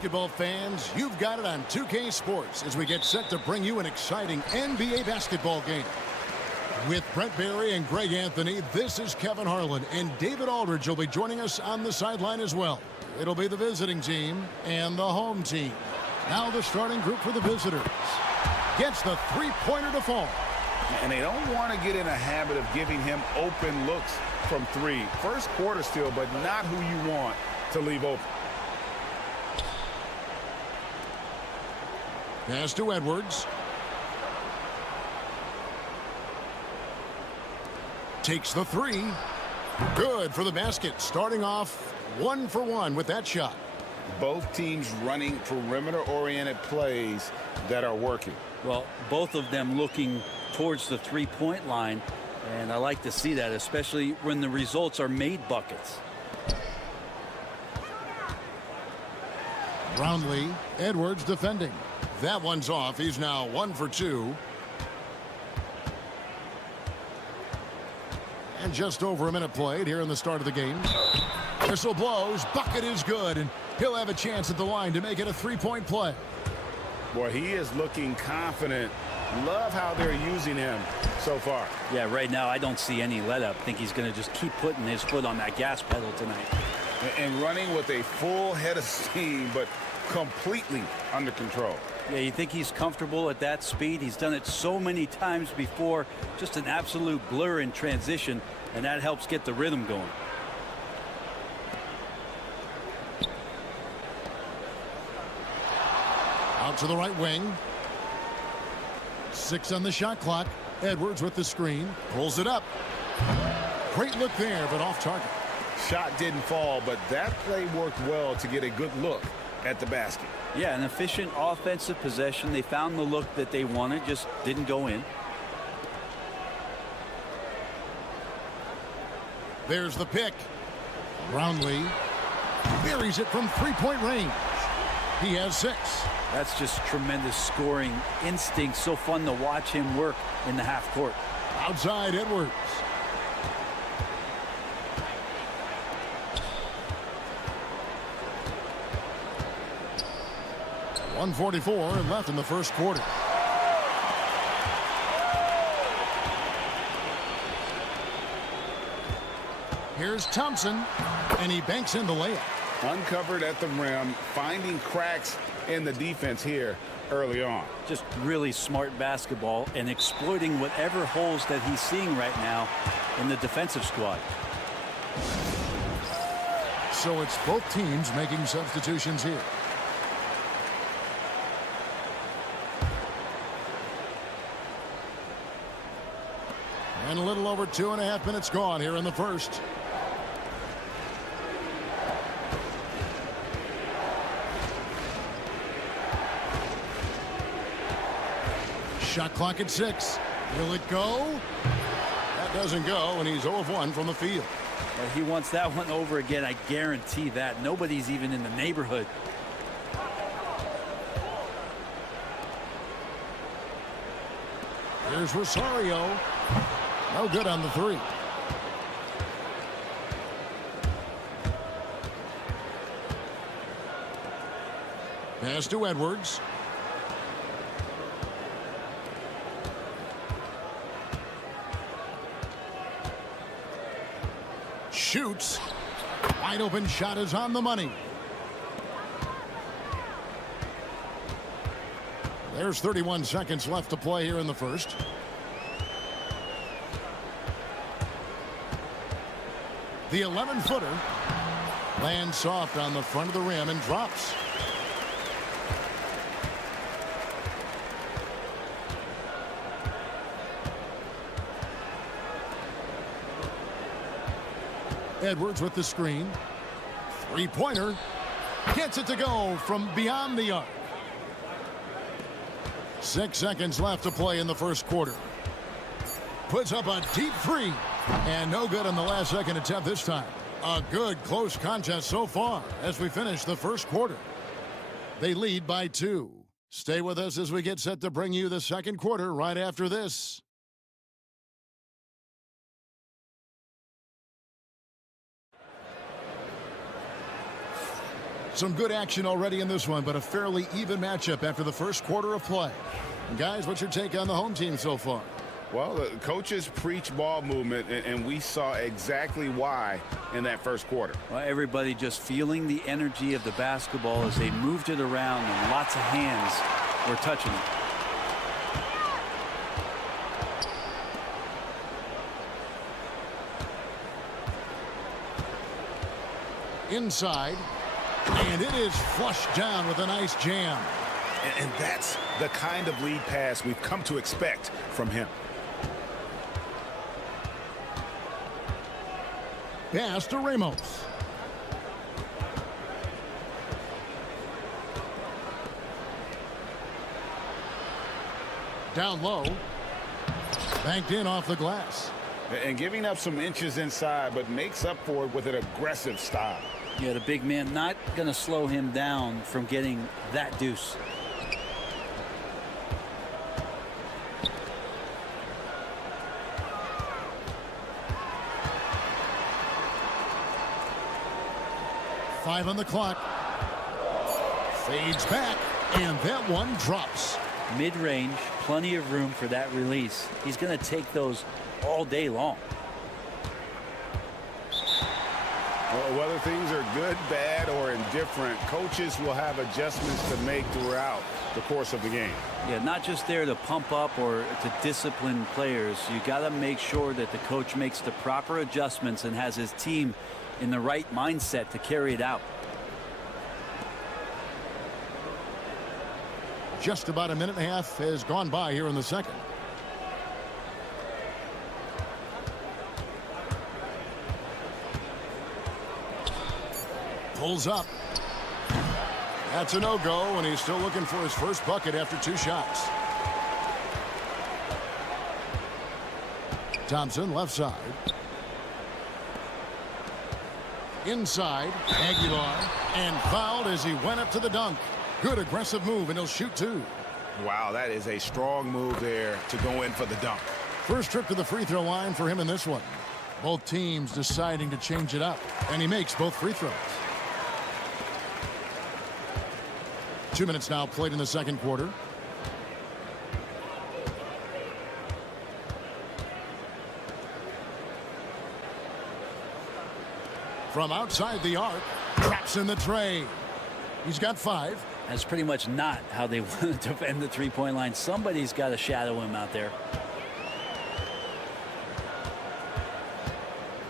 Basketball fans, you've got it on 2K Sports as we get set to bring you an exciting NBA basketball game. With Brent Barry and Greg Anthony, this is Kevin Harlan, and David Aldridge will be joining us on the sideline as well. It'll be the visiting team and the home team. Now the starting group for the visitors. Gets the three-pointer to fall. And they don't want to get in a habit of giving him open looks from three. First quarter still, but not who you want to leave open. Pass to Edwards. Takes the three. Good for the basket. Starting off 1 for 1 with that shot. Both teams running perimeter-oriented plays that are working. Well, both of them looking towards the three-point line, and I like to see that, especially when the results are made buckets. Brownlee, Edwards defending. That one's off. He's now 1 for 2. And just over a minute played here in the start of the game. Whistle blows. Bucket is good, and he'll have a chance at the line to make it a three-point play. Boy, he is looking confident. Love how they're using him so far. Yeah, right now I don't see any let-up. I think he's going to just keep putting his foot on that gas pedal tonight. And running with a full head of steam, but completely under control. Yeah, you think he's comfortable at that speed? He's done it so many times before. Just an absolute blur in transition, and that helps get the rhythm going. Out to the right wing. 6 on the shot clock. Edwards with the screen. Pulls it up. Great look there, but off target. Shot didn't fall, but that play worked well to get a good look at the basket. Yeah, an efficient offensive possession. They found the look that they wanted, just didn't go in. There's the pick. Brownlee buries it from three-point range. He has 6. That's just tremendous scoring instinct. So fun to watch him work in the half court. Outside Edwards. .144 left in the first quarter. Here's Thompson, and he banks in the layup. Uncovered at the rim, finding cracks in the defense here early on. Just really smart basketball and exploiting whatever holes that he's seeing right now in the defensive squad. So it's both teams making substitutions here. And a little over 2.5 minutes gone here in the first. Shot clock at 6. Will it go? That doesn't go, and he's 0 of 1 from the field. He wants that one over again. I guarantee that. Nobody's even in the neighborhood. Here's Rosario. No good on the 3. Pass to Edwards. Shoots. Wide open shot is on the money. There's 31 seconds left to play here in the first. The 11-footer lands soft on the front of the rim and drops. Edwards with the screen. Three-pointer. Gets it to go from beyond the arc. 6 seconds left to play in the first quarter. Puts up a deep three. And no good on the last second attempt this time. A good close contest so far as we finish the first quarter. They lead by 2. Stay with us as we get set to bring you the second quarter right after this. Some good action already in this one, but a fairly even matchup after the first quarter of play. Guys, what's your take on the home team so far? Well, the coaches preach ball movement, and we saw exactly why in that first quarter. Well, everybody just feeling the energy of the basketball as they moved it around, and lots of hands were touching it. Inside, and it is flushed down with a nice jam. And that's the kind of lead pass we've come to expect from him. Pass to Ramos. Down low. Banked in off the glass. And giving up some inches inside, but makes up for it with an aggressive style. Yeah, the big man not going to slow him down from getting that deuce. Five on the clock. Fades back, and that one drops. Mid-range, plenty of room for that release. He's going to take those all day long. Well, whether things are good, bad, or indifferent, coaches will have adjustments to make throughout the course of the game. Yeah, not just there to pump up or to discipline players. You got to make sure that the coach makes the proper adjustments and has his team in the right mindset to carry it out. Just about a minute and a half has gone by here in the second. Pulls up. That's a no-go, and he's still looking for his first bucket after 2 shots. Thompson, left side. Inside, Aguilar, and fouled as he went up to the dunk. Good aggressive move, and he'll shoot 2. Wow, that is a strong move there to go in for the dunk. First trip to the free throw line for him in this one. Both teams deciding to change it up, and he makes both free throws. 2 minutes now played in the second quarter. From outside the arc, traps in the tray. He's got 5. That's pretty much not how they want to defend the three-point line. Somebody's got to shadow him out there.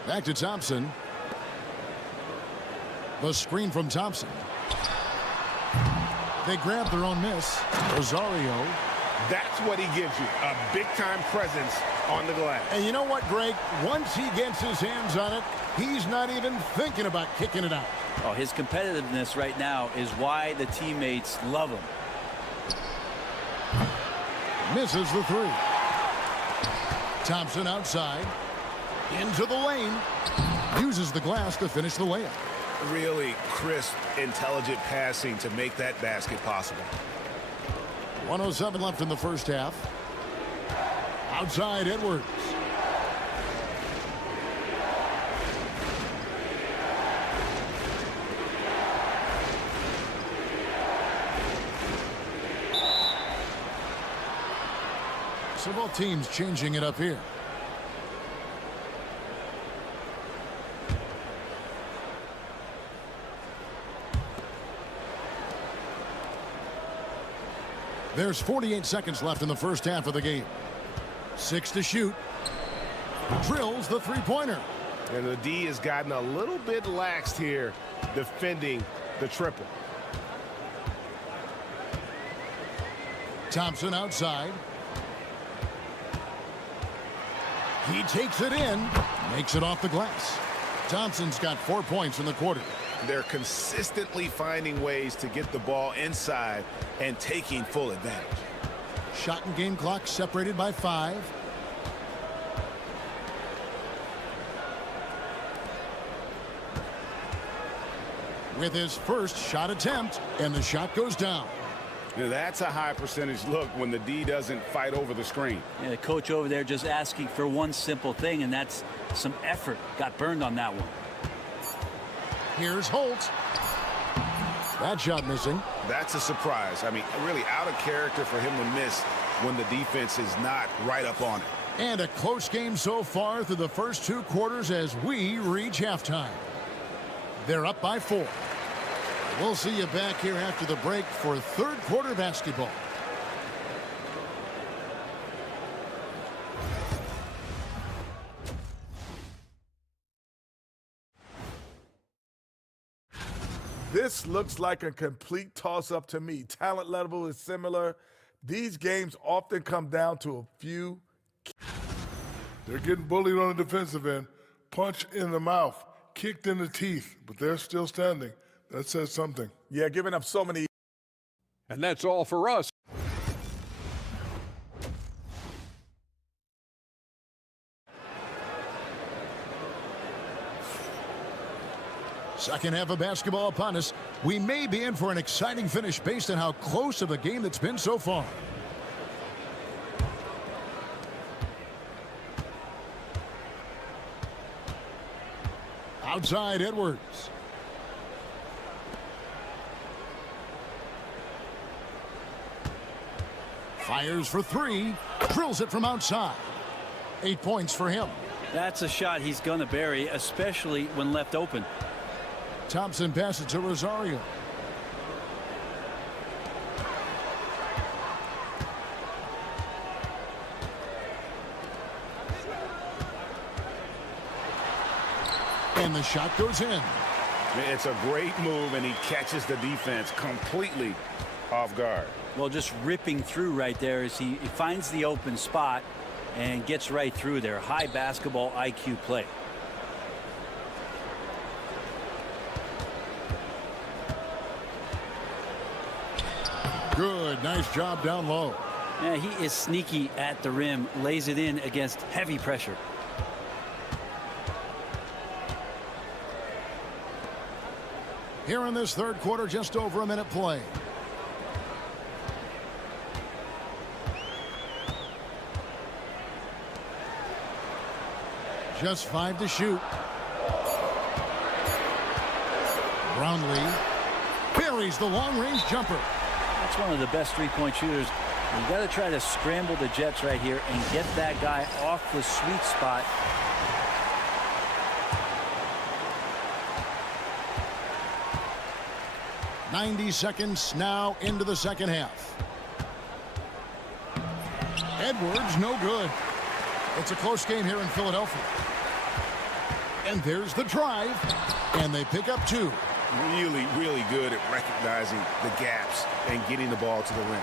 Back to Thompson. The screen from Thompson. They grab their own miss. Rosario. That's what he gives you, a big-time presence on the glass. And you know what, Greg? Once he gets his hands on it, he's not even thinking about kicking it out. Oh, his competitiveness right now is why the teammates love him. Misses the 3. Thompson outside. Into the lane. Uses the glass to finish the layup. Really crisp, intelligent passing to make that basket possible. 1:07 left in the first half. Outside Edwards. So both teams changing it up here. There's 48 seconds left in the first half of the game. 6 to shoot. Drills the three-pointer. And the D has gotten a little bit laxed here defending the triple. Thompson outside. He takes it in, makes it off the glass. Thompson's got 4 points in the quarter. They're consistently finding ways to get the ball inside and taking full advantage. Shot and game clock separated by 5. With his first shot attempt, and the shot goes down. Now that's a high percentage look when the D doesn't fight over the screen. Yeah, the coach over there just asking for one simple thing, and that's some effort. Got burned on that one. Here's Holt. That shot missing. That's a surprise. I mean, really out of character for him to miss when the defense is not right up on it. And a close game so far through the first 2 quarters as we reach halftime. They're up by 4. We'll see you back here after the break for third quarter basketball. This looks like a complete toss-up to me. Talent level is similar. These games often come down to a few. They're getting bullied on the defensive end. Punch in the mouth, kicked in the teeth, but they're still standing. That says something. Yeah, giving up so many. And that's all for us. Second half of basketball upon us. We may be in for an exciting finish based on how close of a game that's been so far. Outside Edwards. Fires for 3. Drills it from outside. 8 points for him. That's a shot he's going to bury, especially when left open. Thompson passes to Rosario. And the shot goes in. It's a great move, and he catches the defense completely off guard. Well, just ripping through right there as he finds the open spot and gets right through there. High basketball IQ play. Good, nice job down low. Yeah, he is sneaky at the rim, lays it in against heavy pressure. Here in this third quarter, just over a minute play. Just 5 to shoot. Brownlee buries the long-range jumper. That's one of the best three-point shooters. You got to try to scramble the Jets right here and get that guy off the sweet spot. .90 seconds now into the second half. Edwards, no good. It's a close game here in Philadelphia. And there's the drive. And they pick up 2. Really, really good at recognizing the gaps and getting the ball to the rim.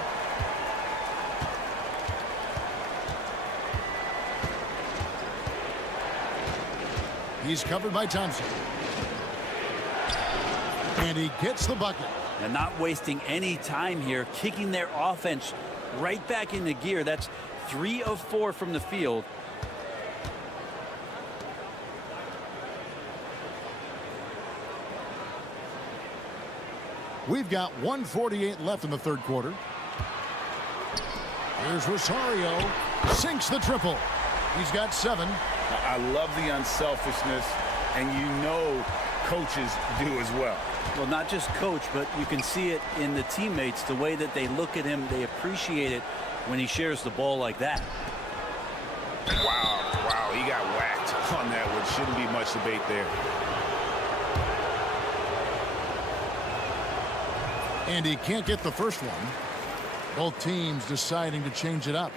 He's covered by Thompson. And he gets the bucket. And not wasting any time here, kicking their offense right back into gear. That's 3 of 4 from the field. We've got 1:48 left in the third quarter. Here's Rosario. Sinks the triple. He's got 7. I love the unselfishness, and you know coaches do as well. Well, not just coach, but you can see it in the teammates, the way that they look at him. They appreciate it when he shares the ball like that. Wow, he got whacked on that one. Shouldn't be much debate there. And he can't get the first one. Both teams deciding to change it up.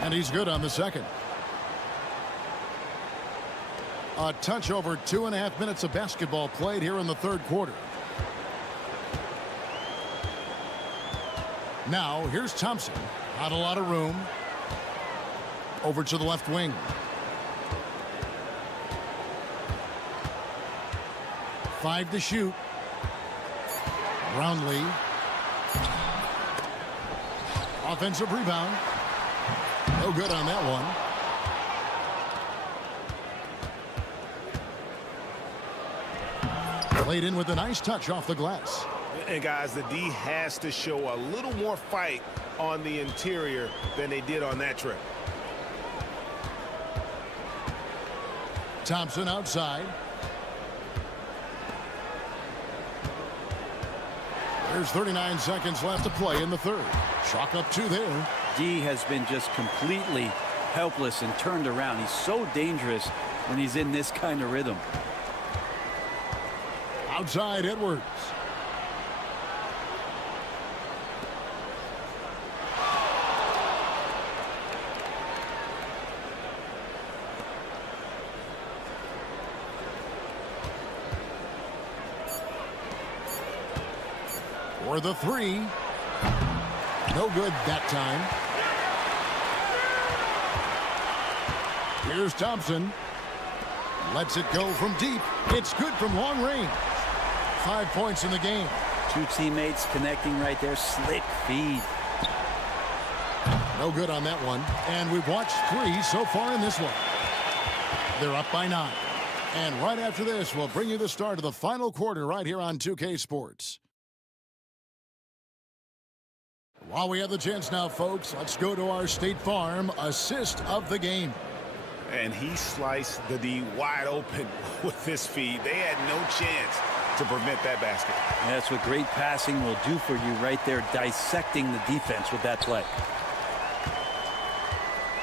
And he's good on the second. A touch over 2.5 minutes of basketball played here in the third quarter. Now, here's Thompson. Not a lot of room. Over to the left wing. Five to shoot. Brownlee. Offensive rebound. No good on that one. Played in with a nice touch off the glass. And guys, the D has to show a little more fight on the interior than they did on that trip. Thompson outside. There's 39 seconds left to play in the third. Chalk up 2 there. D has been just completely helpless and turned around. He's so dangerous when he's in this kind of rhythm. Outside Edwards. For the three. No good that time. Here's Thompson. Lets it go from deep. It's good from long range. 5 points in the game. Two teammates connecting right there. Slick feed. No good on that one. And we've watched 3 so far in this one. They're up by 9. And right after this, we'll bring you the start of the final quarter right here on 2K Sports. While we have the chance now, folks, let's go to our State Farm assist of the game. And he sliced the D wide open with this feed. They had no chance to prevent that basket. And that's what great passing will do for you right there, dissecting the defense with that play.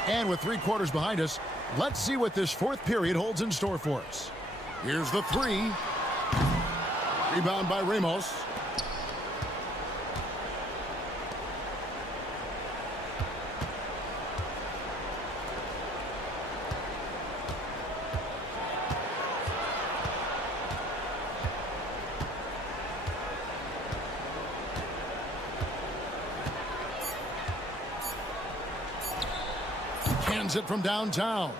And with 3 quarters behind us, let's see what this fourth period holds in store for us. Here's the 3. Rebound by Ramos. It from downtown.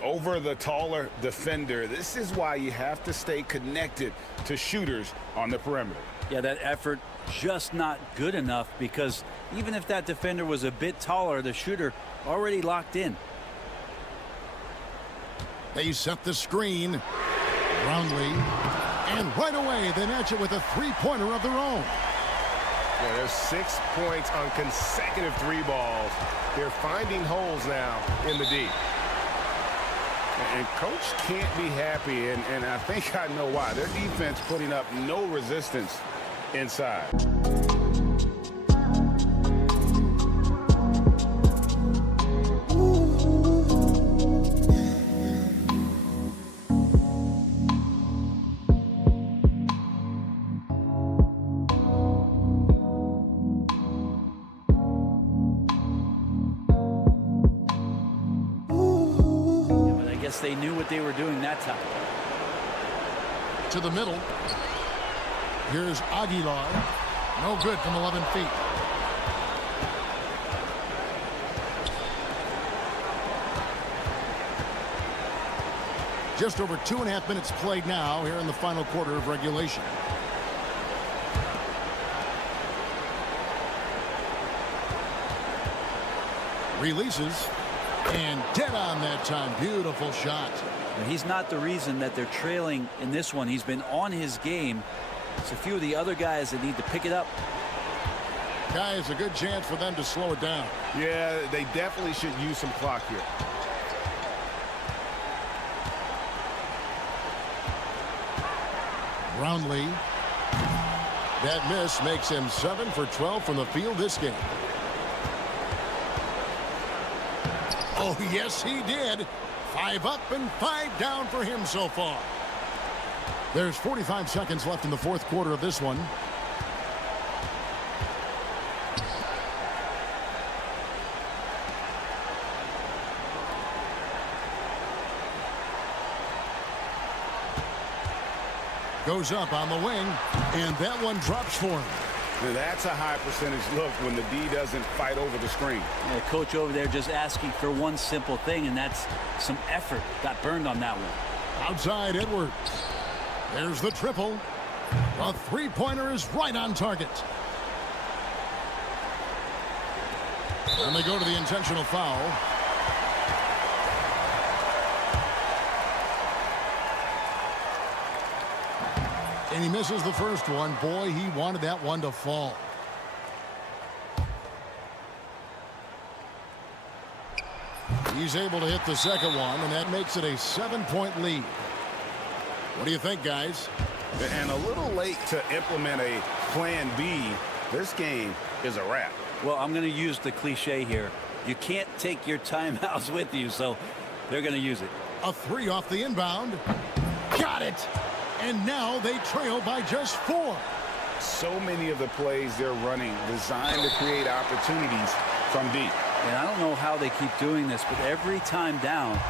Over the taller defender. This is why you have to stay connected to shooters on the perimeter. Yeah, that effort just not good enough, because even if that defender was a bit taller, the shooter already locked in. They set the screen. Brownlee. And right away they match it with a 3-pointer of their own. Yeah, there's 6 points on consecutive 3 balls. They're finding holes now in the D. And coach can't be happy, and I think I know why. Their defense putting up no resistance inside. They knew what they were doing that time. To the middle. Here's Aguilar. No good from 11 feet. Just over 2.5 minutes played now here in the final quarter of regulation. Releases. And dead on that time. Beautiful shot. And he's not the reason that they're trailing in this one. He's been on his game. It's a few of the other guys that need to pick it up. Guys, a good chance for them to slow it down. Yeah, they definitely should use some clock here. Brownlee. That miss makes him 7 for 12 from the field this game. Oh, yes, he did. 5 up and 5 down for him so far. There's 45 seconds left in the fourth quarter of this one. Goes up on the wing, and that one drops for him. Now that's a high percentage look when the D doesn't fight over the screen. Yeah, coach over there just asking for one simple thing, and that's some effort. Got burned on that one. Outside Edwards. There's the triple. A three-pointer is right on target. And they go to the intentional foul. And he misses the first one. Boy, he wanted that one to fall. He's able to hit the second one, and that makes it a 7-point lead. What do you think, guys? And a little late to implement a plan B. This game is a wrap. Well, I'm going to use the cliche here. You can't take your timeouts with you, so they're going to use it. A three off the inbound. Got it! And now they trail by just 4. So many of the plays they're running designed to create opportunities from deep. And I don't know how they keep doing this, but every time down,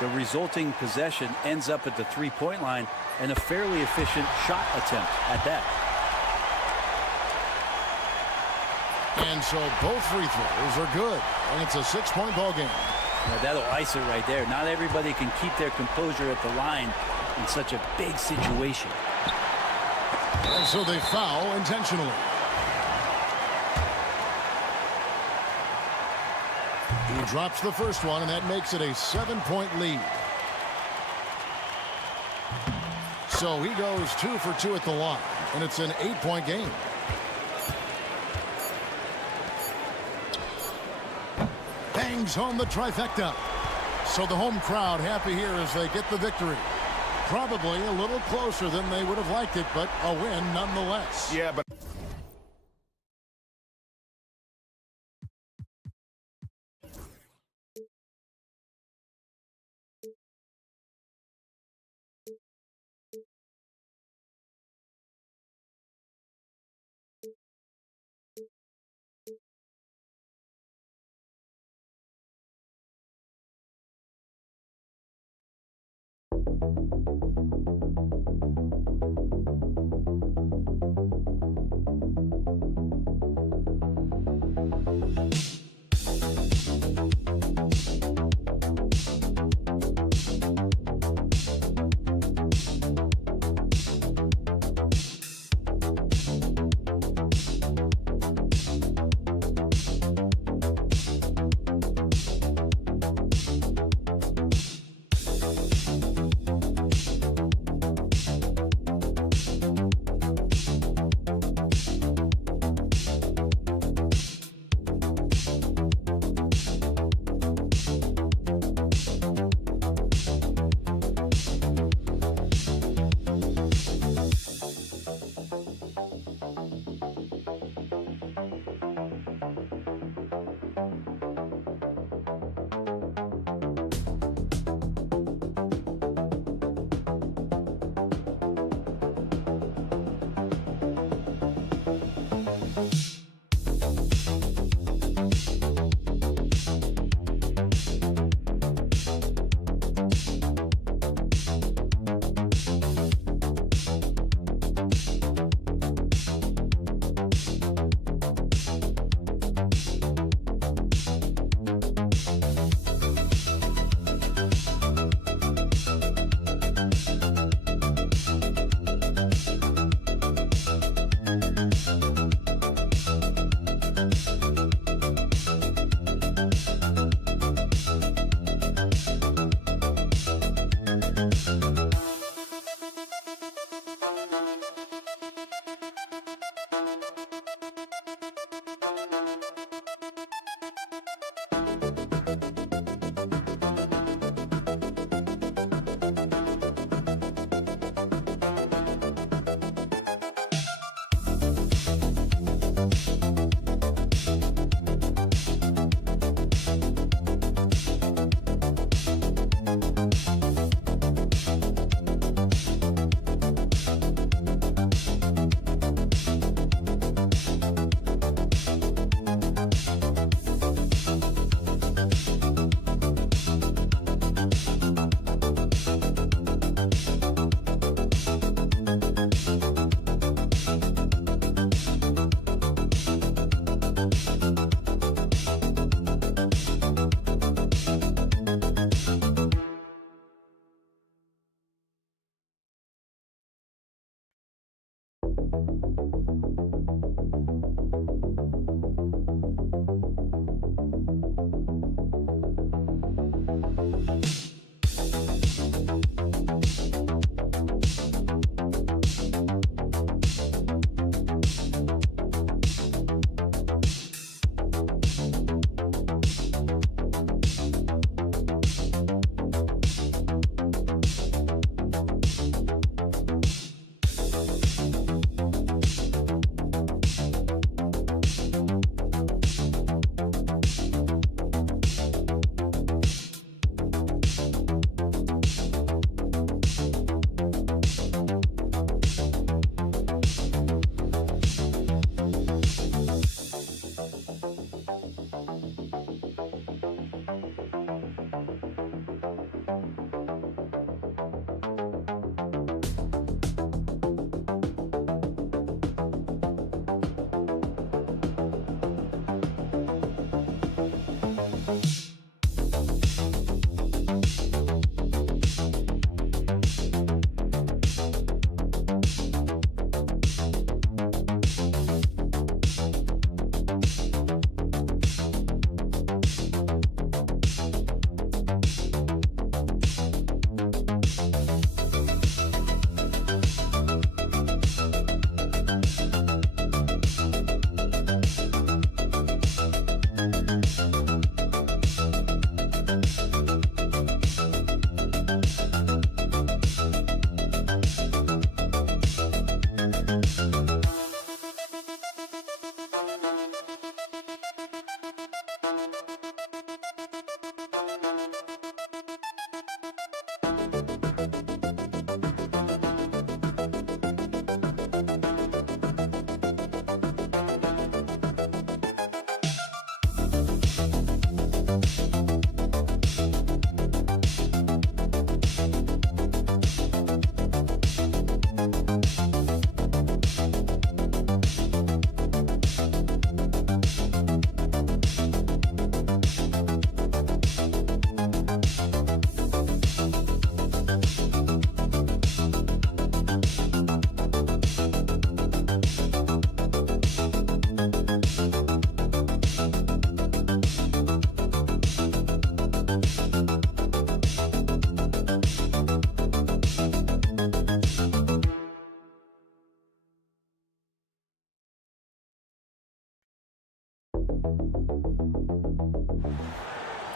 the resulting possession ends up at the three-point line and a fairly efficient shot attempt at that. And so both free throws are good, and it's a 6-point ball game. Now that'll ice it right there. Not everybody can keep their composure at the line in such a big situation. And so they foul intentionally. He drops the first one, and that makes it a 7-point lead. So he goes 2 for 2 at the line, and it's an 8-point game. Bangs home the trifecta. So the home crowd happy here as they get the victory. Probably a little closer than they would have liked it, but a win nonetheless. Yeah, but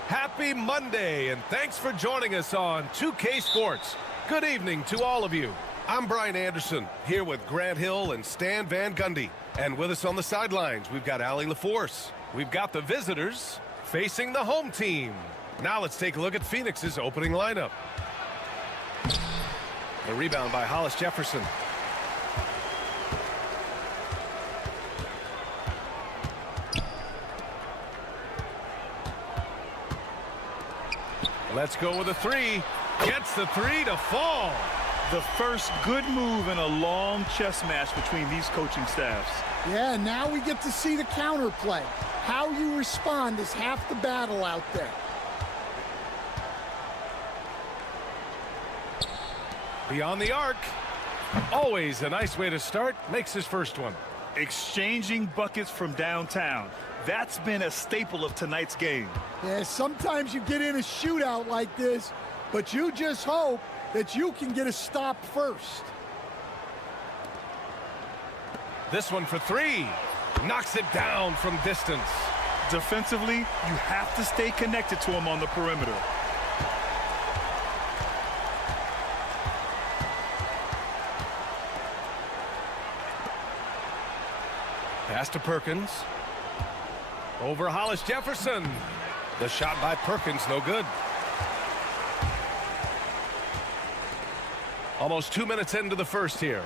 Happy Monday, and thanks for joining us on 2K Sports. Good evening to all of you. I'm Brian Anderson, here with Grant Hill and Stan Van Gundy. And with us on the sidelines, we've got Allie LaForce. We've got the visitors facing the home team. Now let's take a look at Phoenix's opening lineup. The rebound by Hollis Jefferson. Let's go with a three. Gets the three to fall. The first good move in a long chess match between these coaching staffs. Yeah, now we get to see the counterplay. How you respond is half the battle out there. Beyond the arc. Always a nice way to start. Makes his first one. Exchanging buckets from downtown. That's been a staple of tonight's game. Yeah, sometimes you get in a shootout like this, but you just hope that you can get a stop first. This one for three. Knocks it down from distance. Defensively, you have to stay connected to him on the perimeter. Pass to Perkins. Over Hollis Jefferson. The shot by Perkins, no good. Almost 2 minutes into the first here.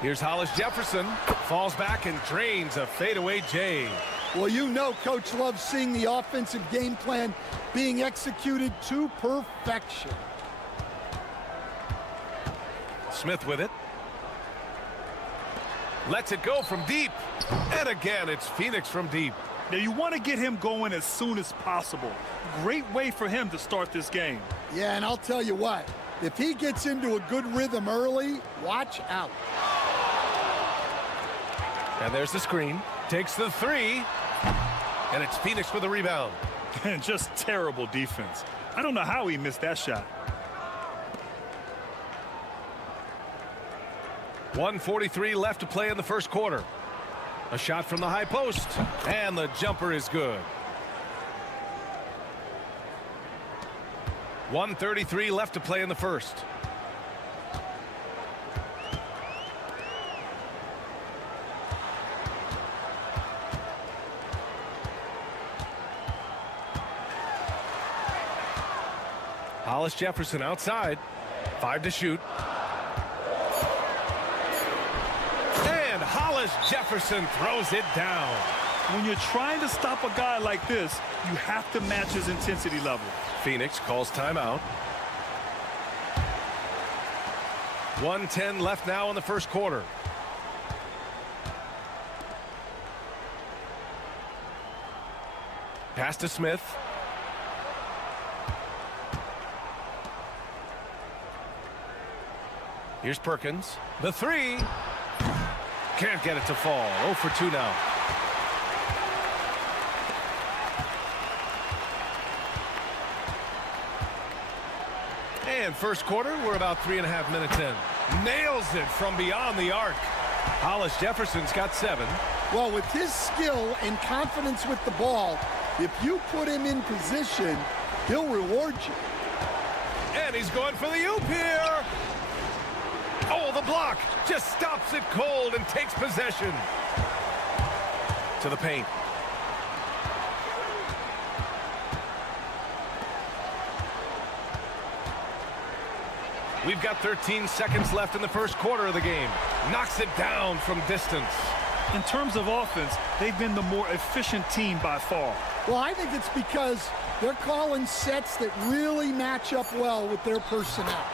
Here's Hollis Jefferson. Falls back and drains a fadeaway J. Well, you know Coach loves seeing the offensive game plan being executed to perfection. Smith with it. Lets it go from deep. And again, it's Phoenix from deep. Now, you want to get him going as soon as possible. Great way for him to start this game. Yeah, and I'll tell you what. If he gets into a good rhythm early, watch out. And there's the screen. Takes the three. And it's Phoenix with a rebound. And just terrible defense. I don't know how he missed that shot. 1:43 left to play in the first quarter. A shot from the high post. And the jumper is good. 1:33 left to play in the first. Hollis Jefferson outside. 5 to shoot. And Hollis Jefferson throws it down. When you're trying to stop a guy like this, you have to match his intensity level. Phoenix calls timeout. 1:10 left now in the first quarter. Pass to Smith. Here's Perkins. The three. Can't get it to fall. 0 for 2 now. And first quarter, we're about 3.5 minutes in. Nails it from beyond the arc. Hollis Jefferson's got 7. Well, with his skill and confidence with the ball, if you put him in position, he'll reward you. And he's going for the oop here. Oh, the block just stops it cold and takes possession. To the paint. We've got 13 seconds left in the first quarter of the game. Knocks it down from distance. In terms of offense, they've been the more efficient team by far. Well, I think it's because they're calling sets that really match up well with their personnel.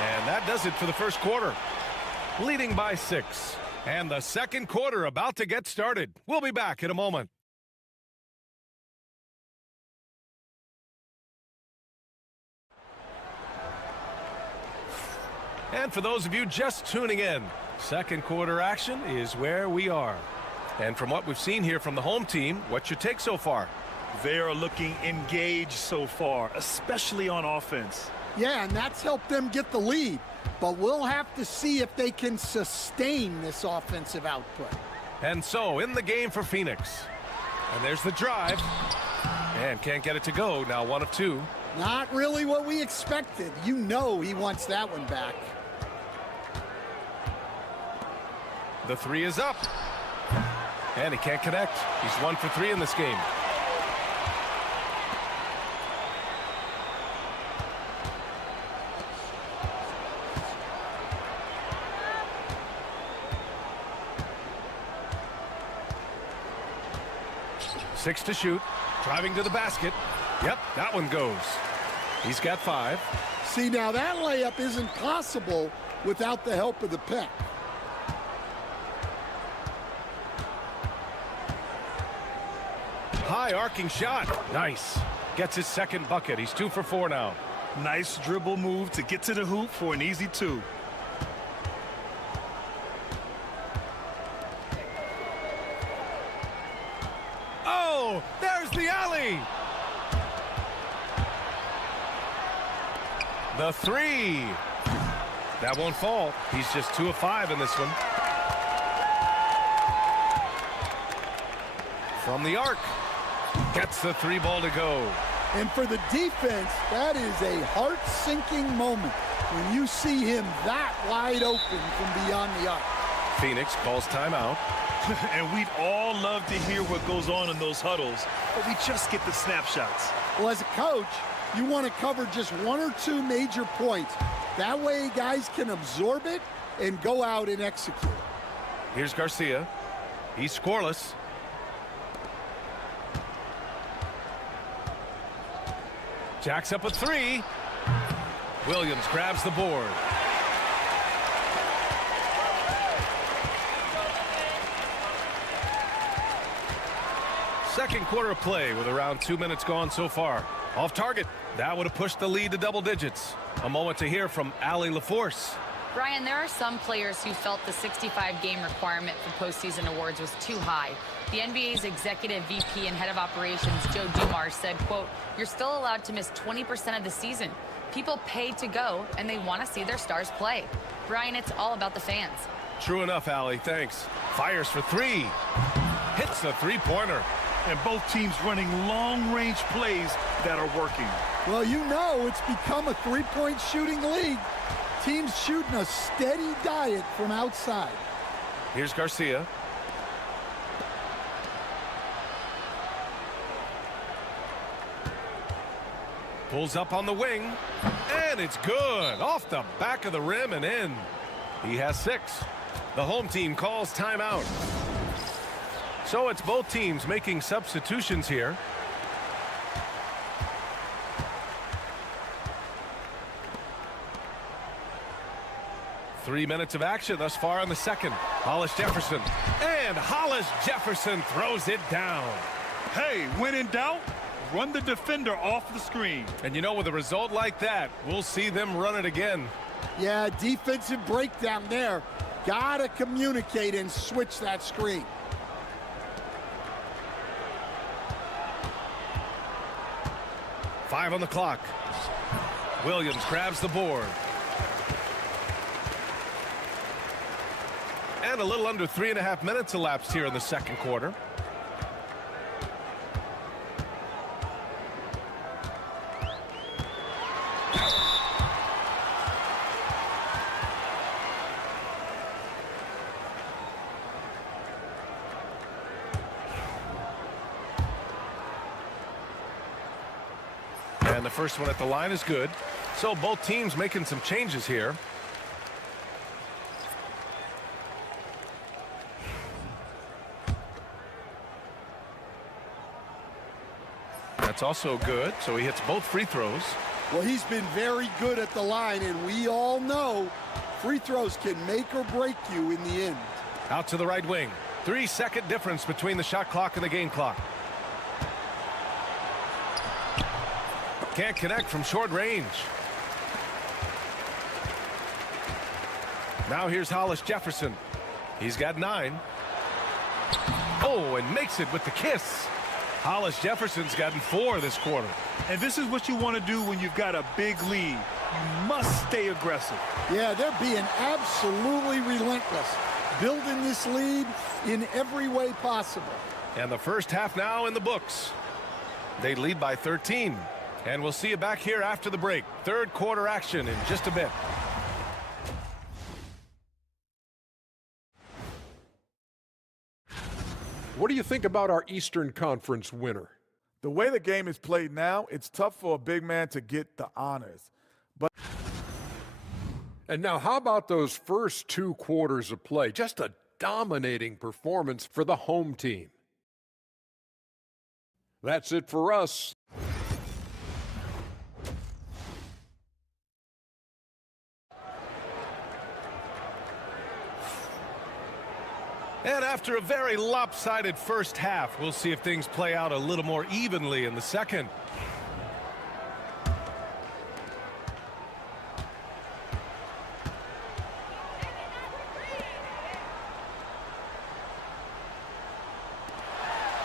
And that does it for the first quarter. Leading by 6. And the second quarter about to get started. We'll be back in a moment. And for those of you just tuning in, second quarter action is where we are. And from what we've seen here from the home team, what's your take so far? They are looking engaged so far, especially on offense. Yeah, and that's helped them get the lead. But we'll have to see if they can sustain this offensive output. And so, in the game for Phoenix. And there's the drive. And can't get it to go. Now 1 of 2. Not really what we expected. You know he wants that one back. The 3 is up. And he can't connect. He's 1 for 3 in this game. Six to shoot. Driving to the basket. Yep, that one goes. He's got 5. See, now that layup isn't possible without the help of the pick. High arcing shot. Nice. Gets his second bucket. He's 2 for 4 now. Nice dribble move to get to the hoop for an easy 2. Oh, there's the alley. The 3. That won't fall. He's just 2 of 5 in this one. From the arc. Gets the 3 ball to go. And for the defense, that is a heart-sinking moment when you see him that wide open from beyond the arc. Phoenix calls timeout. And we'd all love to hear what goes on in those huddles, but we just get the snapshots. Well, as a coach, you want to cover just 1 or 2 major points. That way guys can absorb it and go out and execute. Here's Garcia. He's scoreless. Jacks up a 3. Williams grabs the board. Second quarter of play with around 2 minutes gone so far. Off target. That would have pushed the lead to double digits. A moment to hear from Allie LaForce. Brian, there are some players who felt the 65-game requirement for postseason awards was too high. The NBA's executive VP and head of operations, Joe Dumars, said, quote, "You're still allowed to miss 20% of the season. People pay to go, and they want to see their stars play." Brian, it's all about the fans. True enough, Allie. Thanks. Fires for three. Hits a three-pointer. And both teams running long-range plays that are working. Well, you know it's become a three-point shooting league. Teams shooting a steady diet from outside. Here's Garcia. Pulls up on the wing, and it's good. Off the back of the rim and in. He has 6. The home team calls timeout. So it's both teams making substitutions here. Three minutes of action thus far in the second. Hollis Jefferson. And Hollis Jefferson throws it down. Hey, when in doubt, run the defender off the screen. And you know, with a result like that, we'll see them run it again. Yeah, defensive breakdown there. Gotta communicate and switch that screen. Five on the clock. Williams grabs the board. And a little under 3.5 minutes elapsed here in the second quarter. And the first one at the line is good. So both teams making some changes here. That's also good. So he hits both free throws. Well, he's been very good at the line, and we all know free throws can make or break you in the end. Out to the right wing. 3-second difference between the shot clock and the game clock. Can't connect from short range. Now here's Hollis Jefferson. He's got 9. Oh, and makes it with the kiss. Hollis Jefferson's gotten 4 this quarter. And this is what you want to do when you've got a big lead. You must stay aggressive. Yeah, they're being absolutely relentless, building this lead in every way possible. And the first half now in the books. They lead by 13. And we'll see you back here after the break. Third quarter action in just a bit. What do you think about our Eastern Conference winner? The way the game is played now, it's tough for a big man to get the honors. And now how about those first 2 quarters of play? Just a dominating performance for the home team. That's it for us. And after a very lopsided first half, we'll see if things play out a little more evenly in the second.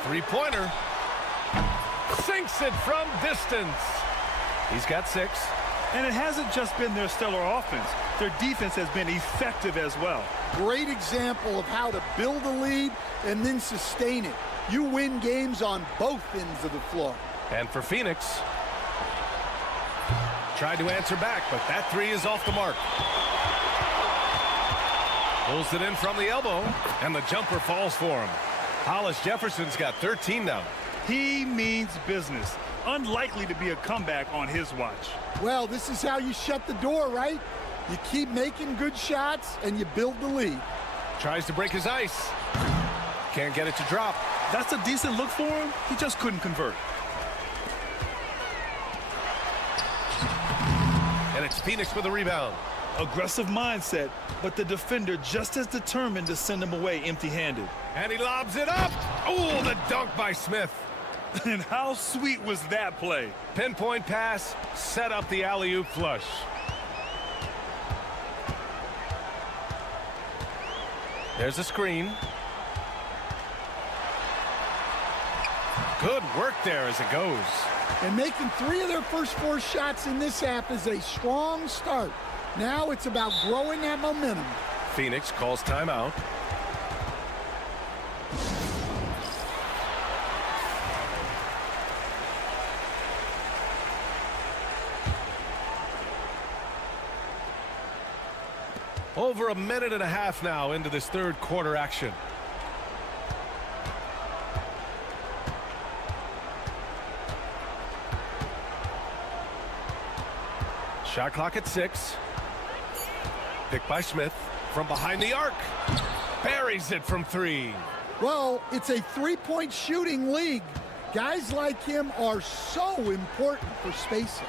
Three-pointer. Sinks it from distance. He's got 6. And it hasn't just been their stellar offense. Their defense has been effective as well. Great example of how to build a lead and then sustain it. You win games on both ends of the floor. And for Phoenix, tried to answer back, but that 3 is off the mark. Pulls it in from the elbow, and the jumper falls for him. Hollis Jefferson's got 13 now. He means business. Unlikely to be a comeback on his watch. Well, this is how you shut the door, right? You keep making good shots, and you build the lead. Tries to break his ice. Can't get it to drop. That's a decent look for him. He just couldn't convert. And it's Phoenix with a rebound. Aggressive mindset, but the defender just as determined to send him away empty-handed. And he lobs it up. Oh, the dunk by Smith. And how sweet was that play? Pinpoint pass, set up the alley-oop flush. There's a screen. Good work there as it goes. And making 3 of their first 4 shots in this half is a strong start. Now it's about growing that momentum. Phoenix calls timeout. Over a minute and a half now into this third quarter action. Shot clock at 6. Picked by Smith from behind the arc. Buries it from 3. Well, it's a 3-point shooting league. Guys like him are so important for spacing.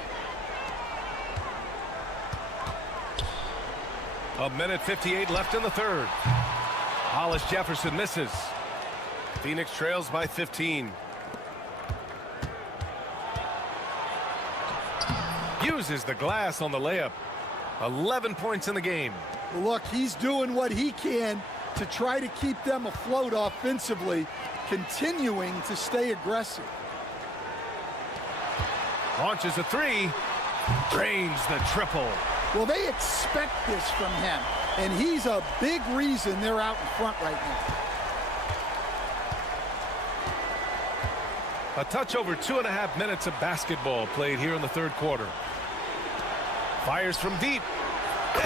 A minute 58 left in the third. Hollis Jefferson misses. Phoenix trails by 15. Uses the glass on the layup. 11 points in the game. Look, he's doing what he can to try to keep them afloat offensively, continuing to stay aggressive. Launches a 3. Drains the triple. Well, they expect this from him, and he's a big reason they're out in front right now. A touch over 2.5 minutes of basketball played here in the third quarter. Fires from deep.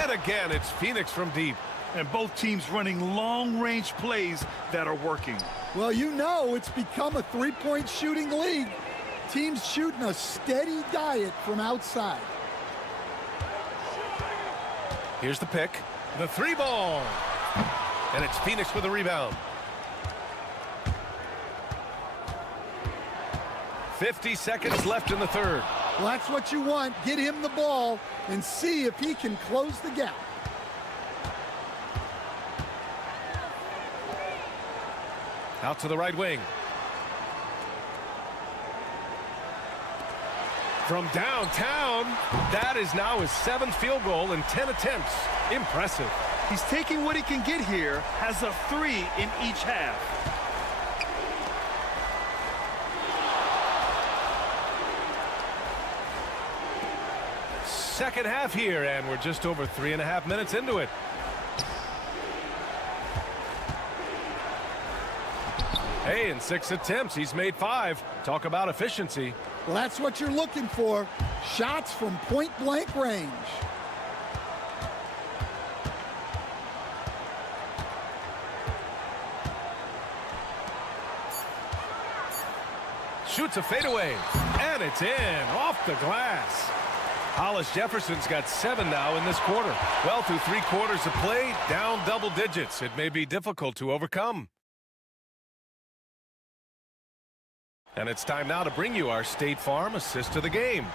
And again, it's Phoenix from deep. And both teams running long-range plays that are working. Well, you know it's become a 3-point shooting league. Teams shooting a steady diet from outside. Here's the pick. The 3 ball. And it's Phoenix with a rebound. 50 seconds left in the third. Well, that's what you want. Get him the ball and see if he can close the gap. Out to the right wing. From downtown, that is now his 7th field goal in 10 attempts. Impressive. He's taking what he can get here, has a 3 in each half. Second half here, and we're just over 3.5 minutes into it. Hey, in 6 attempts, he's made 5. Talk about efficiency. Well, that's what you're looking for. Shots from point-blank range. Shoots a fadeaway, and it's in, off the glass. Hollis Jefferson's got 7 now in this quarter. Well, through 3 quarters of play, down double digits. It may be difficult to overcome. And it's time now to bring you our State Farm assist of the game.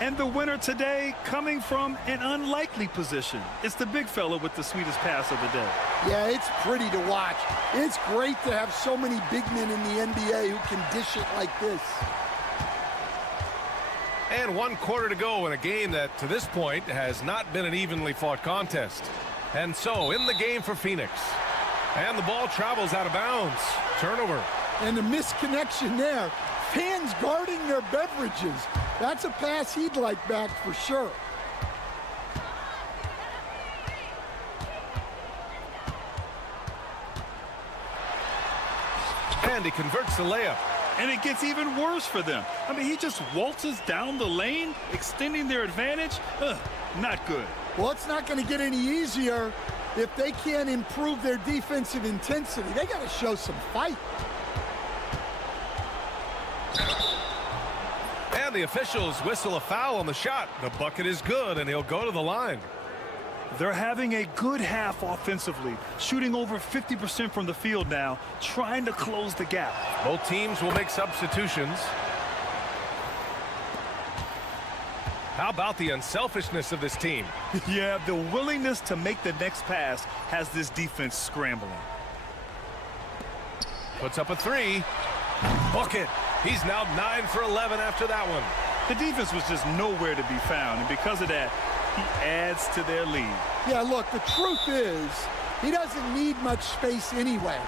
And the winner today coming from an unlikely position. It's the big fella with the sweetest pass of the day. Yeah, it's pretty to watch. It's great to have so many big men in the NBA who can dish it like this. And 1 quarter to go in a game that, to this point, has not been an evenly fought contest. And so, in the game for Phoenix. And the ball travels out of bounds. Turnover. And the misconnection there. Fans guarding their beverages. That's a pass he'd like back for sure. And he converts the layup. And it gets even worse for them. I mean, he just waltzes down the lane, extending their advantage. Not good. Well, it's not going to get any easier if they can't improve their defensive intensity. They got to show some fight. And the officials whistle a foul on the shot. The bucket is good, and he'll go to the line. They're having a good half offensively, shooting over 50% from the field now, trying to close the gap. Both teams will make substitutions. How about the unselfishness of this team? Yeah, the willingness to make the next pass has this defense scrambling. Puts up a 3. Book it. He's now 9 for 11 after that one. The defense was just nowhere to be found, and because of that, he adds to their lead. Yeah, look, the truth is, he doesn't need much space anyway.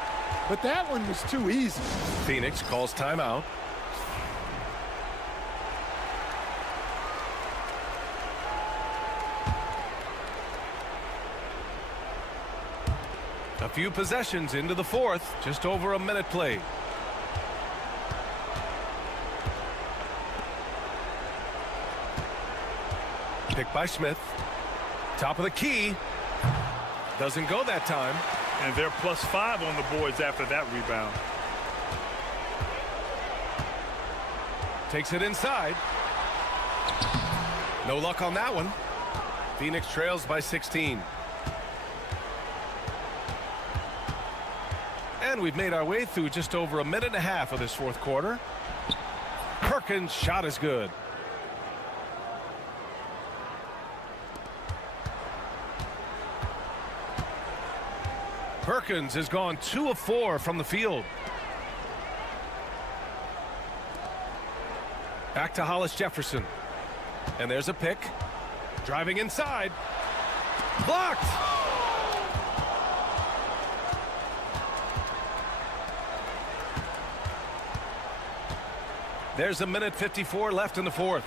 But that one was too easy. Phoenix calls timeout. A few possessions into the fourth, just over a minute played. Picked by Smith. Top of the key. Doesn't go that time. And they're +5 on the boards after that rebound. Takes it inside. No luck on that one. Phoenix trails by 16. And we've made our way through just over a minute and a half of this fourth quarter. Perkins' shot is good. Perkins has gone 2 of 4 from the field. Back to Hollis Jefferson. And there's a pick. Driving inside. Blocked! There's a minute 54 left in the fourth.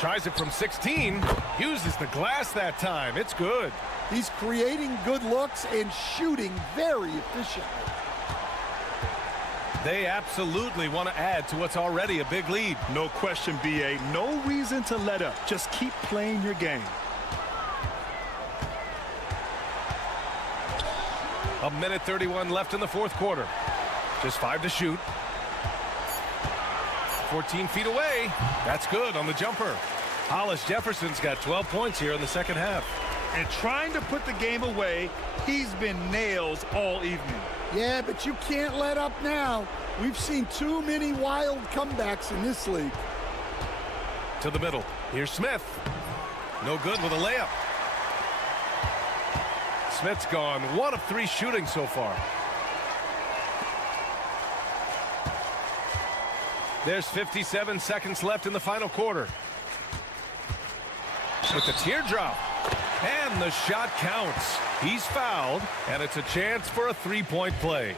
Tries it from 16. Uses the glass that time. It's good. He's creating good looks and shooting very efficiently. They absolutely want to add to what's already a big lead. No question, B.A. No reason to let up. Just keep playing your game. A minute 31 left in the fourth quarter. Just 5 to shoot. 14 feet away. That's good on the jumper. Hollis Jefferson's got 12 points here in the second half. And trying to put the game away, he's been nails all evening. Yeah, but you can't let up now. We've seen too many wild comebacks in this league. To the middle. Here's Smith. No good with a layup. Smith's gone 1 of 3 shooting so far. There's 57 seconds left in the final quarter. With the teardrop. And the shot counts. He's fouled, and it's a chance for a 3-point play.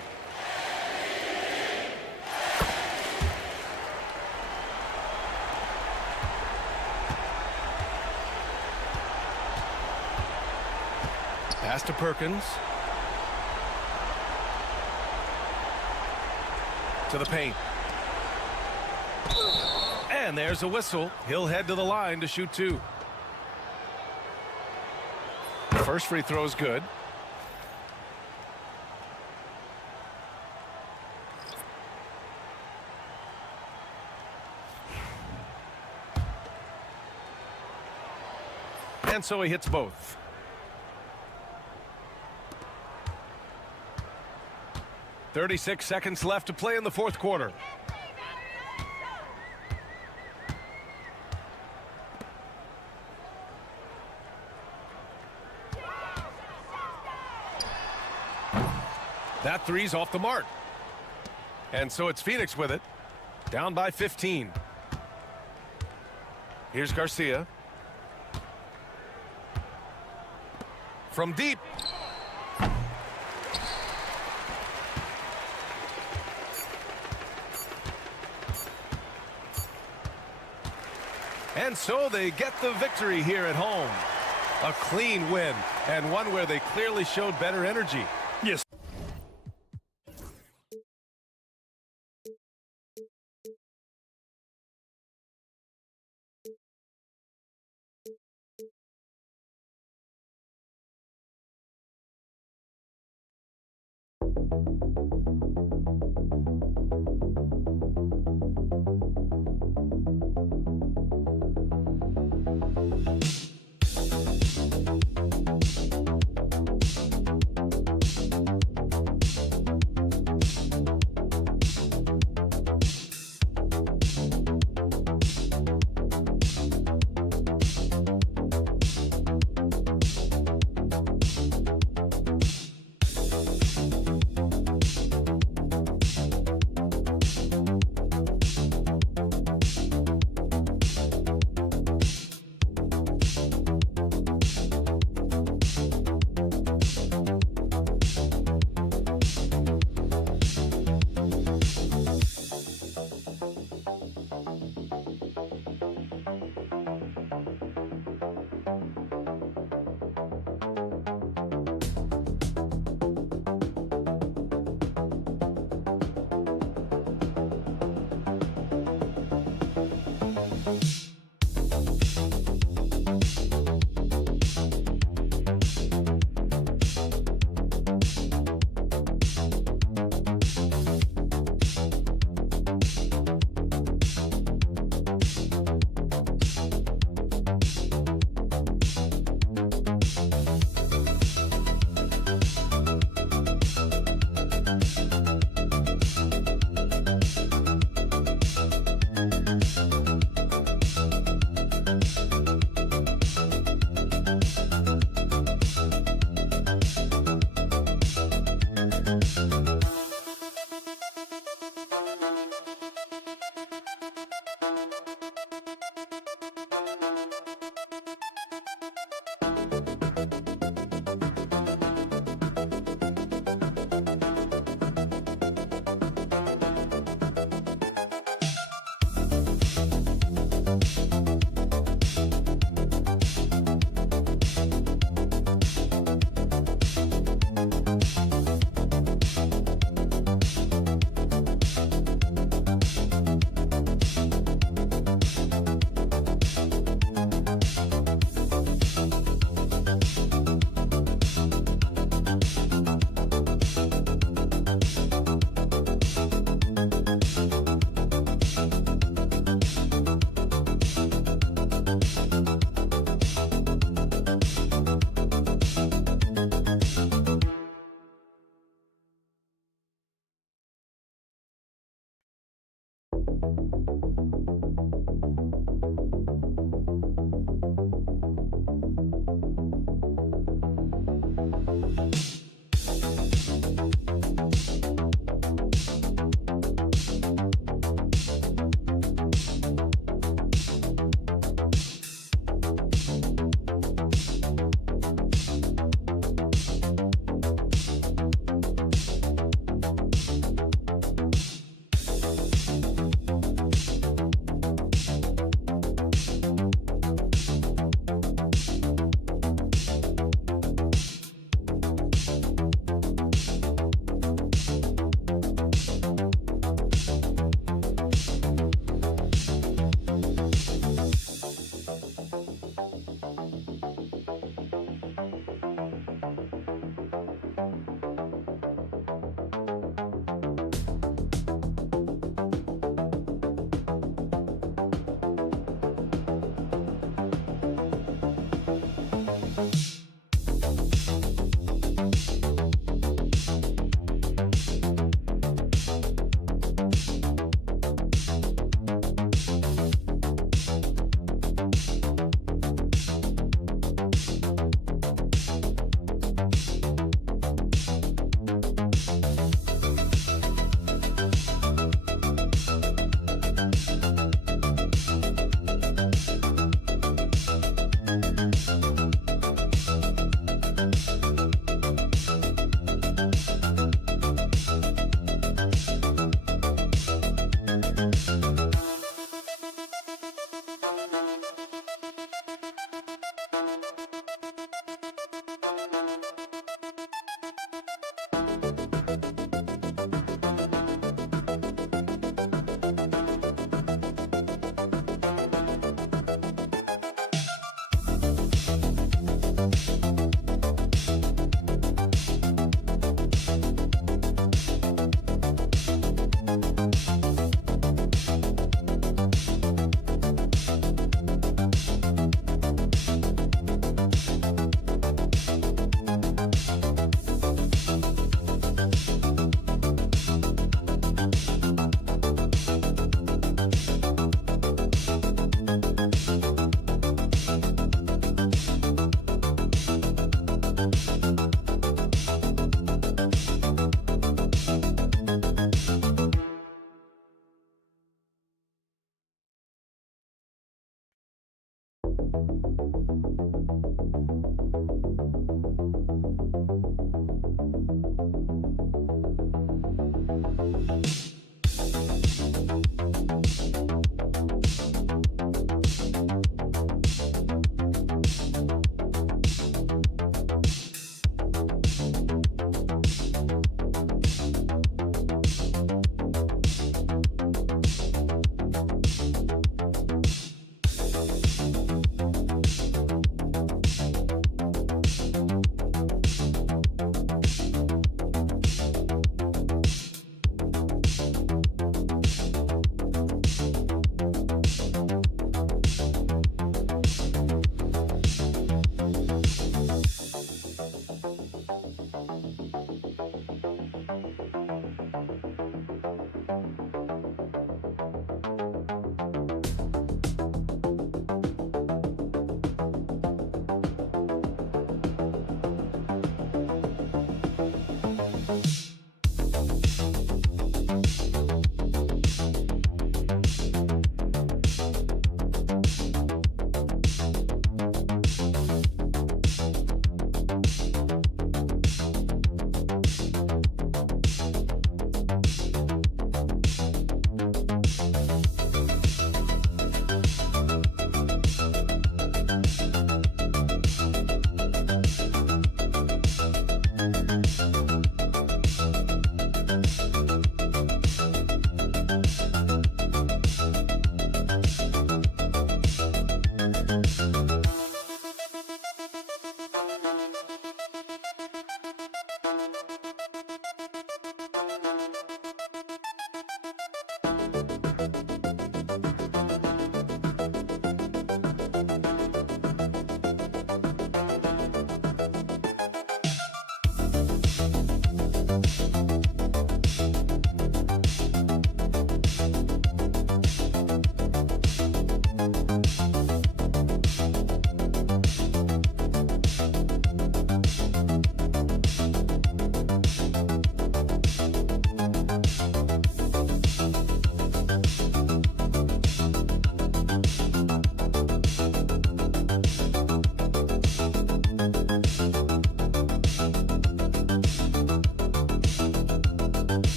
Pass to Perkins. To the paint. And there's a whistle. He'll head to the line to shoot 2. First free throw is good. And so he hits both. .36 seconds left to play in the fourth quarter. That three's off the mark. And so it's Phoenix with it. Down by 15. Here's Garcia. From deep. And so they get the victory here at home. A clean win, and one where they clearly showed better energy. Yes.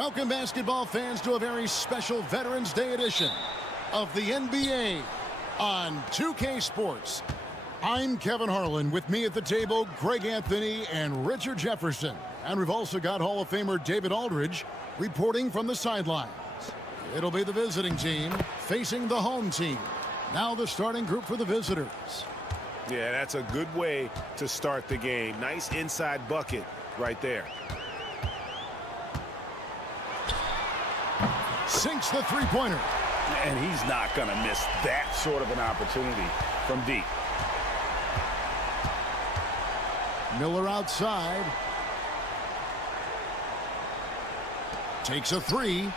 Welcome, basketball fans, to a very special Veterans Day edition of the NBA on 2K Sports. I'm Kevin Harlan. With me at the table, Greg Anthony and Richard Jefferson. And we've also got Hall of Famer David Aldridge reporting from the sidelines. It'll be the visiting team facing the home team. Now the starting group for the visitors. Yeah, that's a good way to start the game. Nice inside bucket right there. Sinks the three-pointer. And he's not going to miss that sort of an opportunity from deep. Miller outside. Takes a three.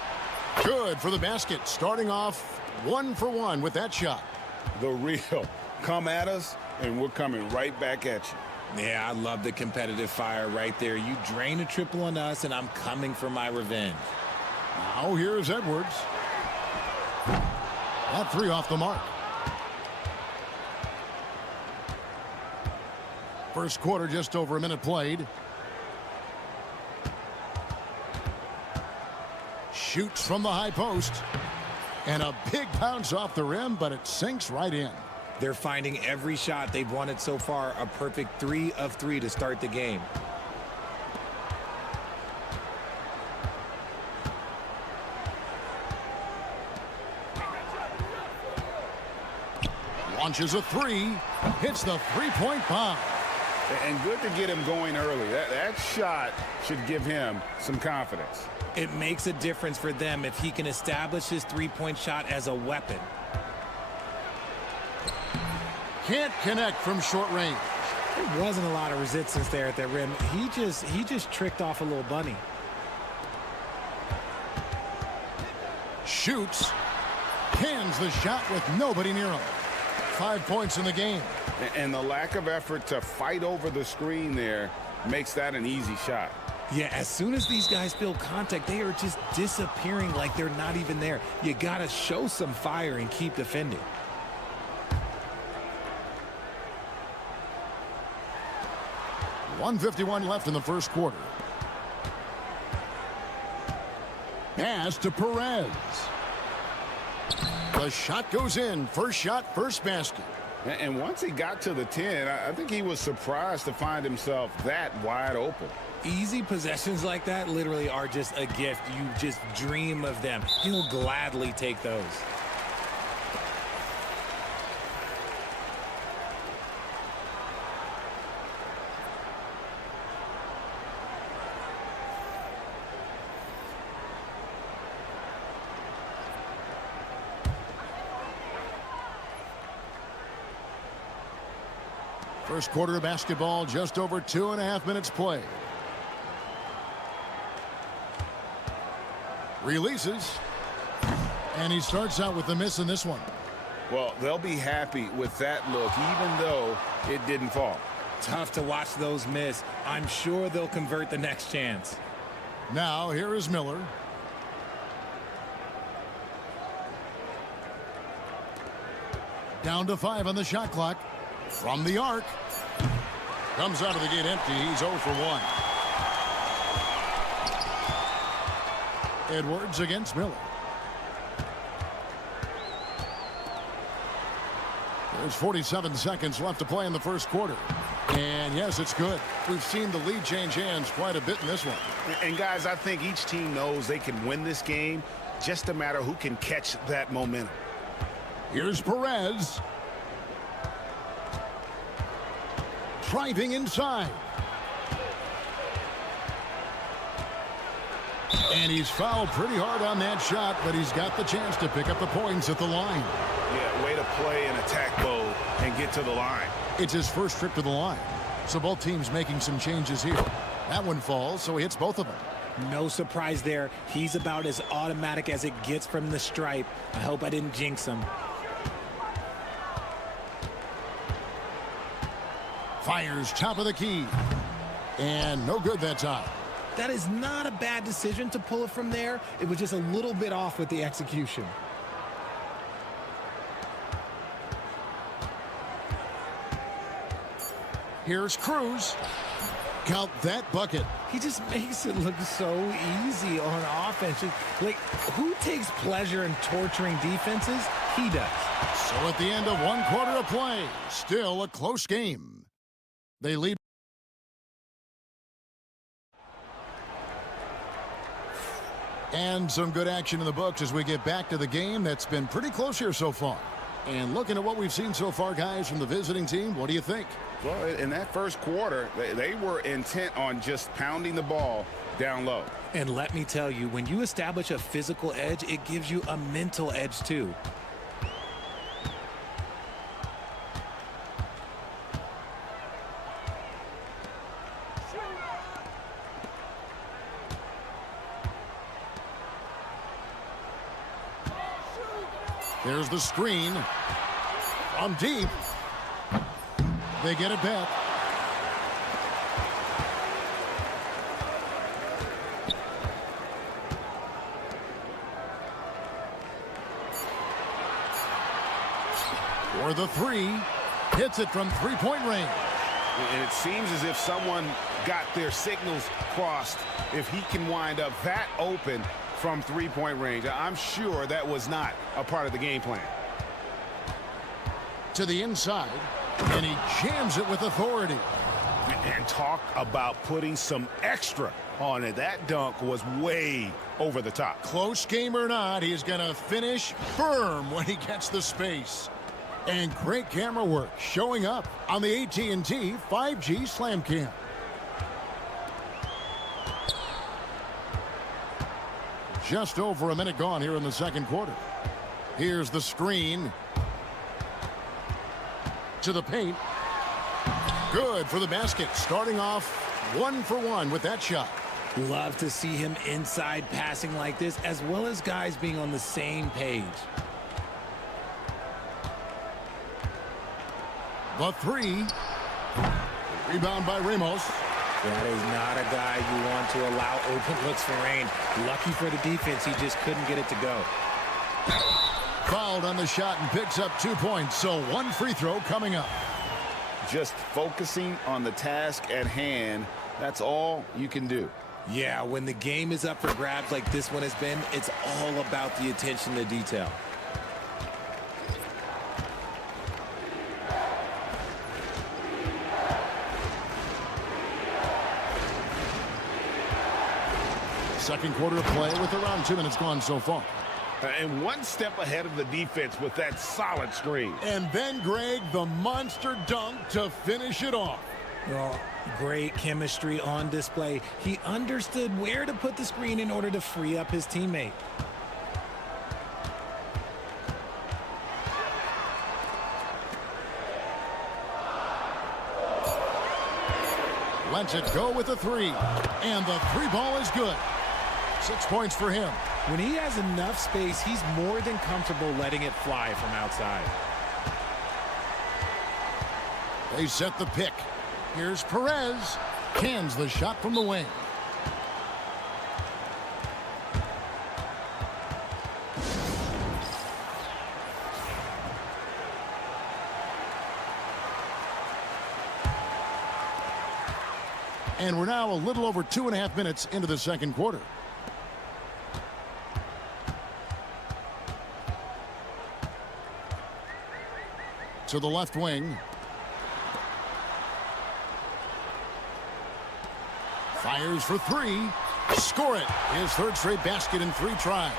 Good for the basket. Starting off 1 for 1 with that shot. The real. Come at us, and we're coming right back at you. Yeah, I love the competitive fire right there. You drain a triple on us, and I'm coming for my revenge. Now here's Edwards. That three off the mark. First quarter, just over a minute played. Shoots from the high post. And a big bounce off the rim, but it sinks right in. They're finding every shot they've wanted so far. A perfect 3 of 3 to start the game. Launches a three. Hits the three-point bomb. And good to get him going early. That shot should give him some confidence. It makes a difference for them if he can establish his three-point shot as a weapon. Can't connect from short range. There wasn't a lot of resistance there at the rim. He just tricked off a little bunny. Shoots. Cans the shot with nobody near him. 5 points in the game. And the lack of effort to fight over the screen there makes that an easy shot. Yeah, as soon as these guys feel contact, they are just disappearing like they're not even there. You got to show some fire and keep defending. .151 left in the first quarter. Pass to Perez. The shot goes in. First shot, first basket. And once he got to the 10, I think he was surprised to find himself that wide open. Easy possessions like that literally are just a gift. You just dream of them. He'll gladly take those. First quarter of basketball, just over 2.5 minutes played. Releases. And he starts out with the miss in this one. Well, they'll be happy with that look, even though it didn't fall. Tough to watch those miss. I'm sure they'll convert the next chance. Now, here is Miller. Down to 5 on the shot clock. From the arc. Comes out of the gate empty. He's 0 for 1. Edwards against Miller. There's 47 seconds left to play in the first quarter. And yes, it's good. We've seen the lead change hands quite a bit in this one. And guys, I think each team knows they can win this game. Just a matter who can catch that momentum. Here's Perez. Driving inside. And he's fouled pretty hard on that shot, but he's got the chance to pick up the points at the line. Yeah, way to play in attack mode and get to the line. It's his first trip to the line. So both teams making some changes here. That one falls, so he hits both of them. No surprise there. He's about as automatic as it gets from the stripe. I hope I didn't jinx him. Fires top of the key. And no good that time. That is not a bad decision to pull it from there. It was just a little bit off with the execution. Here's Cruz. Count that bucket. He just makes it look so easy on offense. Like, who takes pleasure in torturing defenses? He does. So at the end of 1 quarter of play, still a close game. They lead. And some good action in the books as we get back to the game that's been pretty close here so far. And looking at what we've seen so far, guys, from the visiting team, what do you think? Well, in that first quarter, they were intent on just pounding the ball down low. And let me tell you, when you establish a physical edge, it gives you a mental edge too. There's the screen from deep. They get it back. For the three, hits it from three-point range. And it seems as if someone got their signals crossed if he can wind up that open from three-point range. I'm sure that was not a part of the game plan. To the inside, and he jams it with authority. And talk about putting some extra on it. That dunk was way over the top. Close game or not, he's going to finish firm when he gets the space. And great camera work showing up on the AT&T 5G Slam Cam. Just over a minute gone here in the second quarter. Here's the screen. To the paint. Good for the basket. Starting off 1 for 1 with that shot. Love to see him inside passing like this, as well as guys being on the same page. The three. Rebound by Ramos. That is not a guy you want to allow open looks for rain. Lucky for the defense, he just couldn't get it to go. Fouled on the shot and picks up 2 points, so 1 free throw coming up. Just focusing on the task at hand, that's all you can do. Yeah, when the game is up for grabs like this one has been, it's all about the attention to detail. Second quarter of play with around 2 minutes gone so far. And 1 step ahead of the defense with that solid screen. And then, Greg, the monster dunk to finish it off. Well, great chemistry on display. He understood where to put the screen in order to free up his teammate. Lets it go with the three. And the three ball is good. 6 points for him. When he has enough space, he's more than comfortable letting it fly from outside. They set the pick. Here's Perez. Cans the shot from the wing. And we're now a little over 2.5 minutes into the second quarter. To the left wing. Fires for three. Score it. His third straight basket in 3 tries.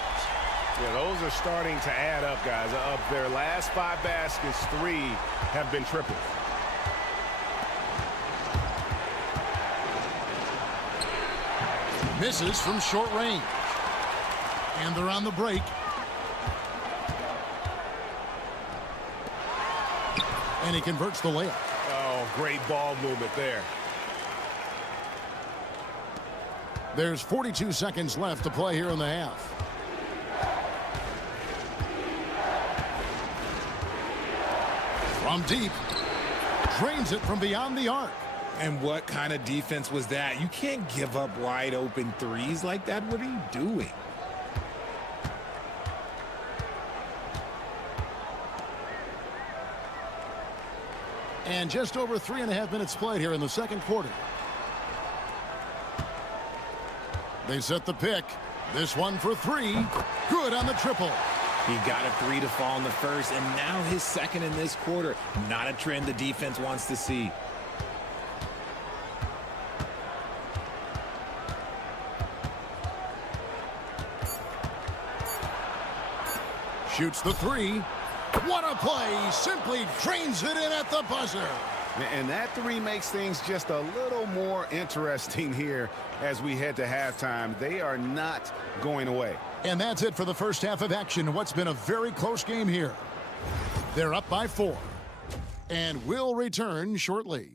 Yeah, those are starting to add up, guys. Of their last 5 baskets, 3 have been triples. Misses from short range. And they're on the break. And he converts the layup. Oh, great ball movement there. There's 42 seconds left to play here in the half. From deep. Drains it from beyond the arc. And what kind of defense was that? You can't give up wide open threes like that. What are you doing? And just over 3.5 minutes played here in the second quarter. They set the pick. This one for three. Good on the triple. He got a 3 to fall in the first, and now his second in this quarter. Not a trend the defense wants to see. Shoots the three. What a play. Simply drains it in at the buzzer. And that three makes things just a little more interesting here as we head to halftime. They are not going away. And that's it for the first half of action. What's been a very close game here. They're up by 4. And will return shortly.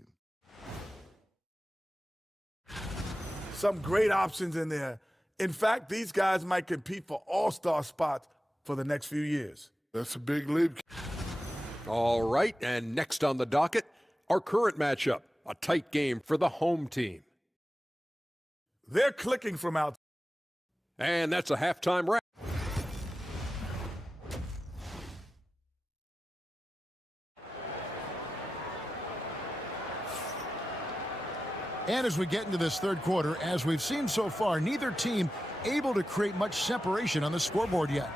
Some great options in there. In fact, these guys might compete for all-star spots for the next few years. That's a big leap. All right, and next on the docket, our current matchup, a tight game for the home team. They're clicking from out. And that's a halftime wrap. And as we get into this third quarter, as we've seen so far, neither team able to create much separation on the scoreboard yet.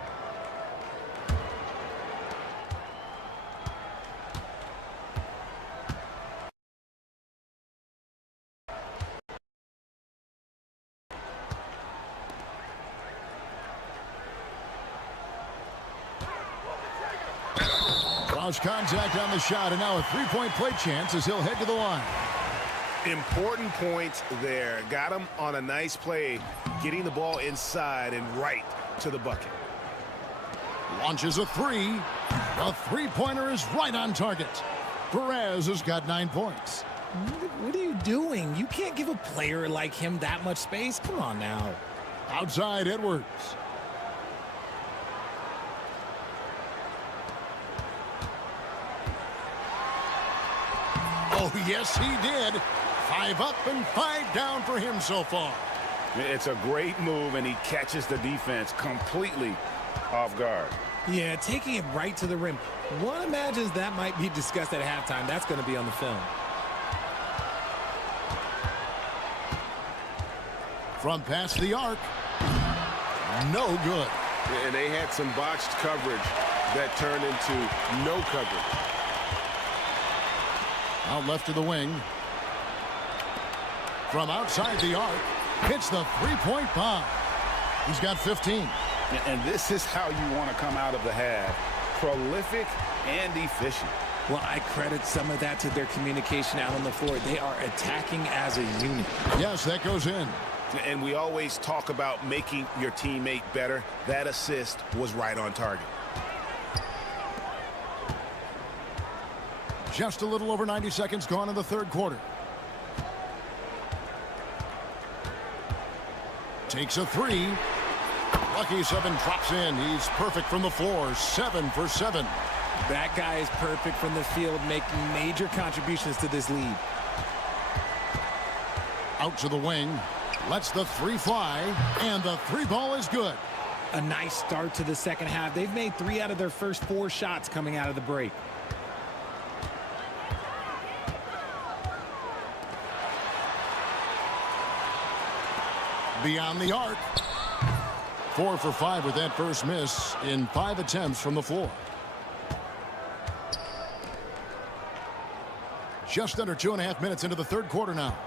Cross contact on the shot, and now a three-point play chance as he'll head to the line. Important points there. Got him on a nice play, getting the ball inside and right to the bucket. Launches a three. The three-pointer is right on target. Perez has got 9 points. What are you doing? You can't give a player like him that much space. Come on now. Outside Edwards. Oh, yes, he did. 5 up and 5 down for him so far. It's a great move, and he catches the defense completely off guard. Yeah, taking it right to the rim. One imagines that might be discussed at halftime. That's going to be on the film. From past the arc. No good. And they had some botched coverage that turned into no coverage. Out left to the wing. From outside the arc, hits the three-point bomb. He's got 15. And this is how you want to come out of the half. Prolific and efficient. Well, I credit some of that to their communication out on the floor. They are attacking as a unit. Yes, that goes in. And we always talk about making your teammate better. That assist was right on target. Just a little over 90 seconds gone in the third quarter. Takes a three. Lucky 7 drops in. He's perfect from the floor. 7 for 7. That guy is perfect from the field, making major contributions to this lead. Out to the wing. Lets the three fly. And the three ball is good. A nice start to the second half. They've made 3 out of their first 4 shots coming out of the break. Beyond the arc. 4 for 5 with that first miss in 5 attempts from the floor. Just under 2.5 minutes into the third quarter now.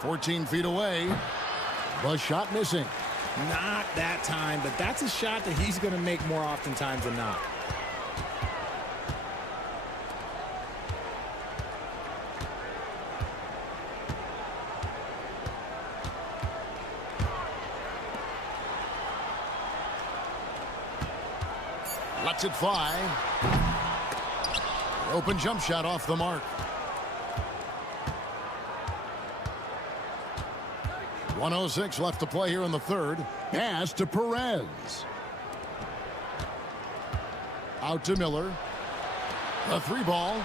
14 feet away. The shot missing. Not that time, but that's a shot that he's going to make more oftentimes than not. Lets it fly. Open jump shot off the mark. .106 left to play here in the third. Pass to Perez. Out to Miller. The three ball.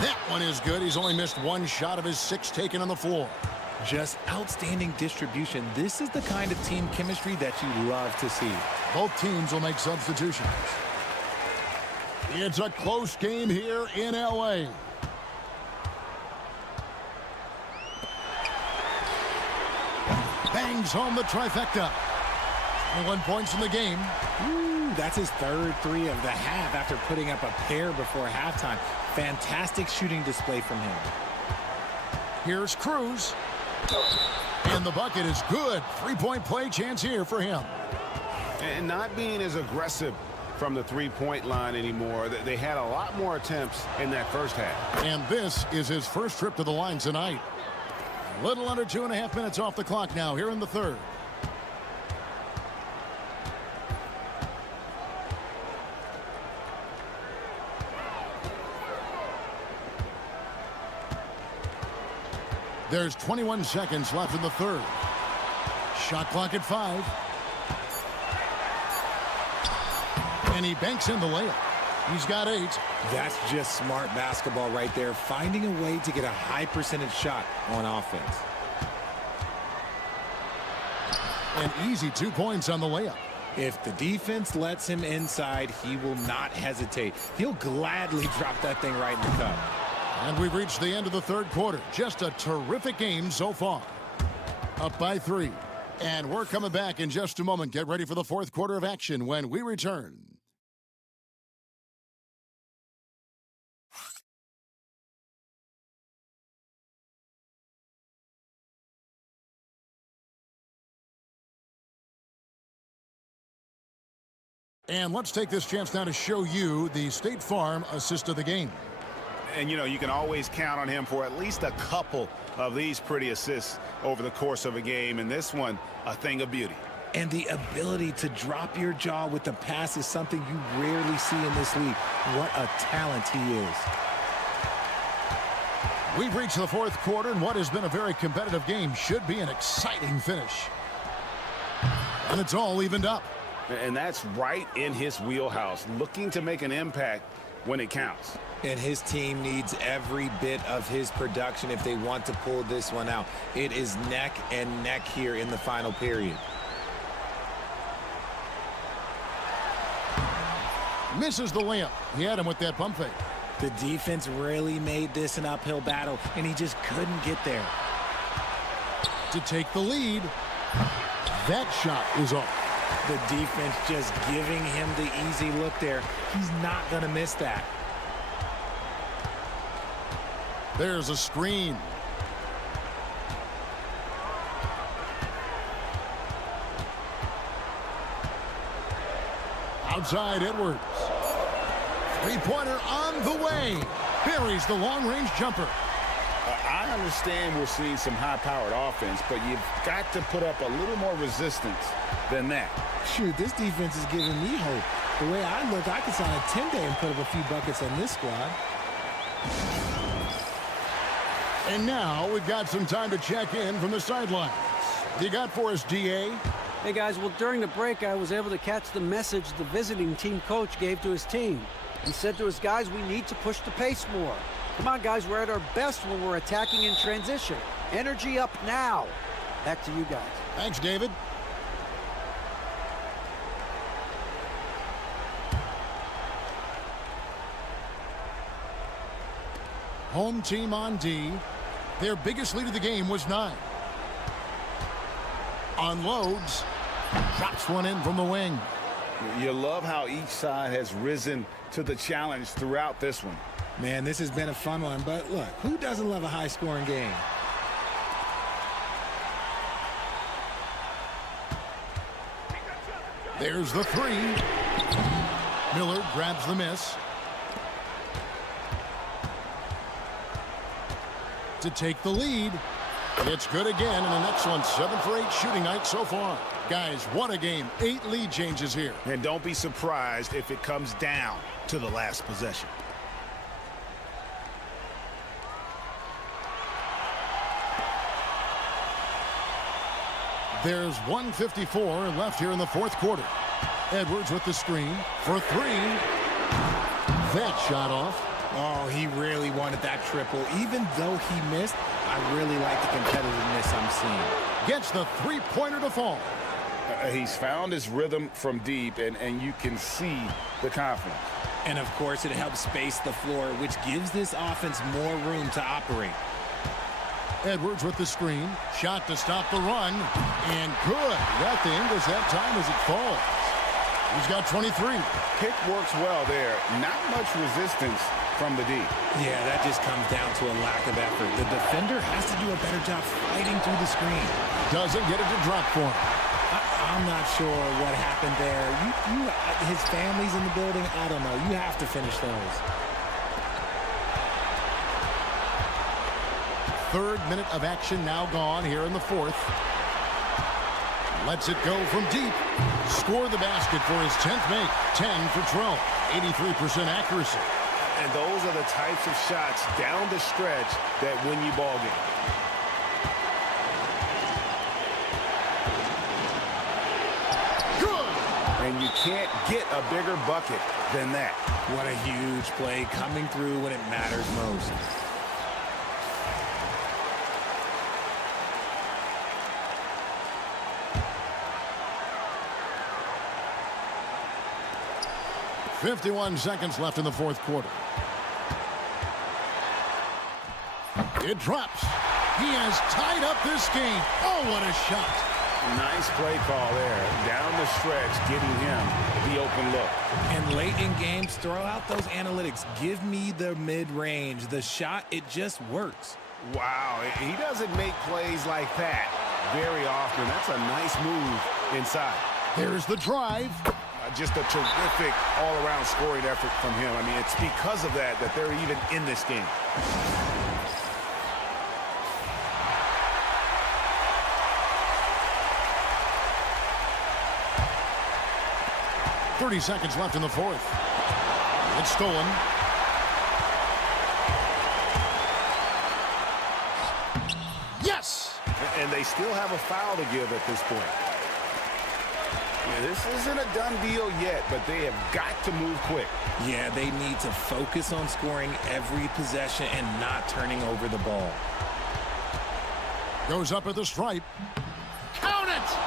That one is good. He's only missed 1 shot of his 6 taken on the floor. Just outstanding distribution. This is the kind of team chemistry that you love to see. Both teams will make substitutions. It's a close game here in L.A. bangs home the trifecta. 21 points in the game. That's his third three of the half after putting up a pair before halftime. Fantastic shooting display from him. Here's Cruz. And the bucket is good. Three-point play chance here for him. And not being as aggressive from the three-point line anymore. They had a lot more attempts in that first half. And this is his first trip to the line tonight. A little under 2.5 minutes off the clock now here in the third. There's 21 seconds left in the third. Shot clock at 5. And he banks in the layup. He's got 8. That's just smart basketball right there, finding a way to get a high percentage shot on offense. An easy 2 points on the layup. If the defense lets him inside, he will not hesitate. He'll gladly drop that thing right in the cup. And we've reached the end of the third quarter. Just a terrific game so far. Up by 3. And we're coming back in just a moment. Get ready for the fourth quarter of action when we return. And let's take this chance now to show you the State Farm assist of the game. And, you know, you can always count on him for at least a couple of these pretty assists over the course of a game. And this one, a thing of beauty. And the ability to drop your jaw with the pass is something you rarely see in this league. What a talent he is. We've reached the fourth quarter, and what has been a very competitive game should be an exciting finish. And it's all evened up. And that's right in his wheelhouse, looking to make an impact when it counts. And his team needs every bit of his production if they want to pull this one out. It is neck and neck here in the final period. Misses the layup. He had him with that pump fake. The defense really made this an uphill battle, and he just couldn't get there. To take the lead. That shot is off. The defense just giving him the easy look there. He's not going to miss that. There's a screen. Outside Edwards. Three-pointer on the way. Buries the long-range jumper. I understand we're seeing some high-powered offense, but you've got to put up a little more resistance than that. Shoot, this defense is giving me hope. The way I look, I could sign a 10-day and put up a few buckets on this squad. And now we've got some time to check in from the sidelines. What you got for us, DA? Hey, guys, well, during the break, I was able to catch the message the visiting team coach gave to his team. He said to his guys, we need to push the pace more. Come on, guys, we're at our best when we're attacking in transition. Energy up now. Back to you guys. Thanks, David. Home team on D. Their biggest lead of the game was 9. Unloads. Drops one in from the wing. You love how each side has risen to the challenge throughout this one. Man, this has been a fun one, but look, who doesn't love a high-scoring game? There's the 3. Miller grabs the miss. To take the lead. It's good again, and an excellent 7 for 8 shooting night so far. Guys, what a game. 8 lead changes here. And don't be surprised if it comes down to the last possession. There's 1:54 left here in the fourth quarter. Edwards with the screen for 3. That shot off. Oh, he really wanted that triple. Even though he missed, I really like the competitiveness I'm seeing. Gets the three-pointer to fall. He's found his rhythm from deep, and you can see the confidence. And, of course, it helps space the floor, which gives this offense more room to operate. Edwards with the screen. Shot to stop the run. And good. Got the Ingles that time as it falls. He's got 23. Pick works well there. Not much resistance from the D. Yeah, that just comes down to a lack of effort. The defender has to do a better job fighting through the screen. Doesn't get it to drop for him. I'm not sure what happened there. His family's in the building. I don't know. You have to finish those. Third minute of action now gone here in the fourth. Lets it go from deep. Score the basket for his 10th make. 10 for 12. 83% accuracy. And those are the types of shots down the stretch that win you ball game. Good! And you can't get a bigger bucket than that. What a huge play coming through when it matters most. .51 seconds left in the fourth quarter. It drops. He has tied up this game. Oh, what a shot. Nice play call there. Down the stretch, getting him the open look. And late in games, throw out those analytics. Give me the mid-range. The shot, it just works. Wow, he doesn't make plays like that very often. That's a nice move inside. There's the drive. Just a terrific all-around scoring effort from him. I mean, it's because of that they're even in this game. .30 seconds left in the fourth. It's stolen. Yes! And they still have a foul to give at this point. Yeah, this isn't a done deal yet, but they have got to move quick. Yeah, they need to focus on scoring every possession and not turning over the ball. Goes up at the stripe. Count it!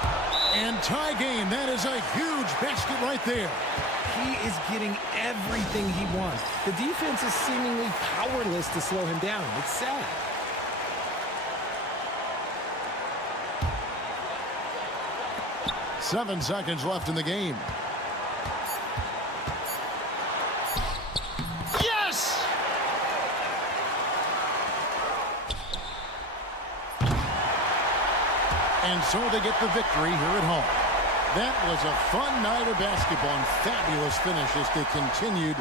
And tie game. That is a huge basket right there. He is getting everything he wants. The defense is seemingly powerless to slow him down. It's sad. .7 seconds left in the game. Yes! And so they get the victory here at home. That was a fun night of basketball and fabulous finish as they continued.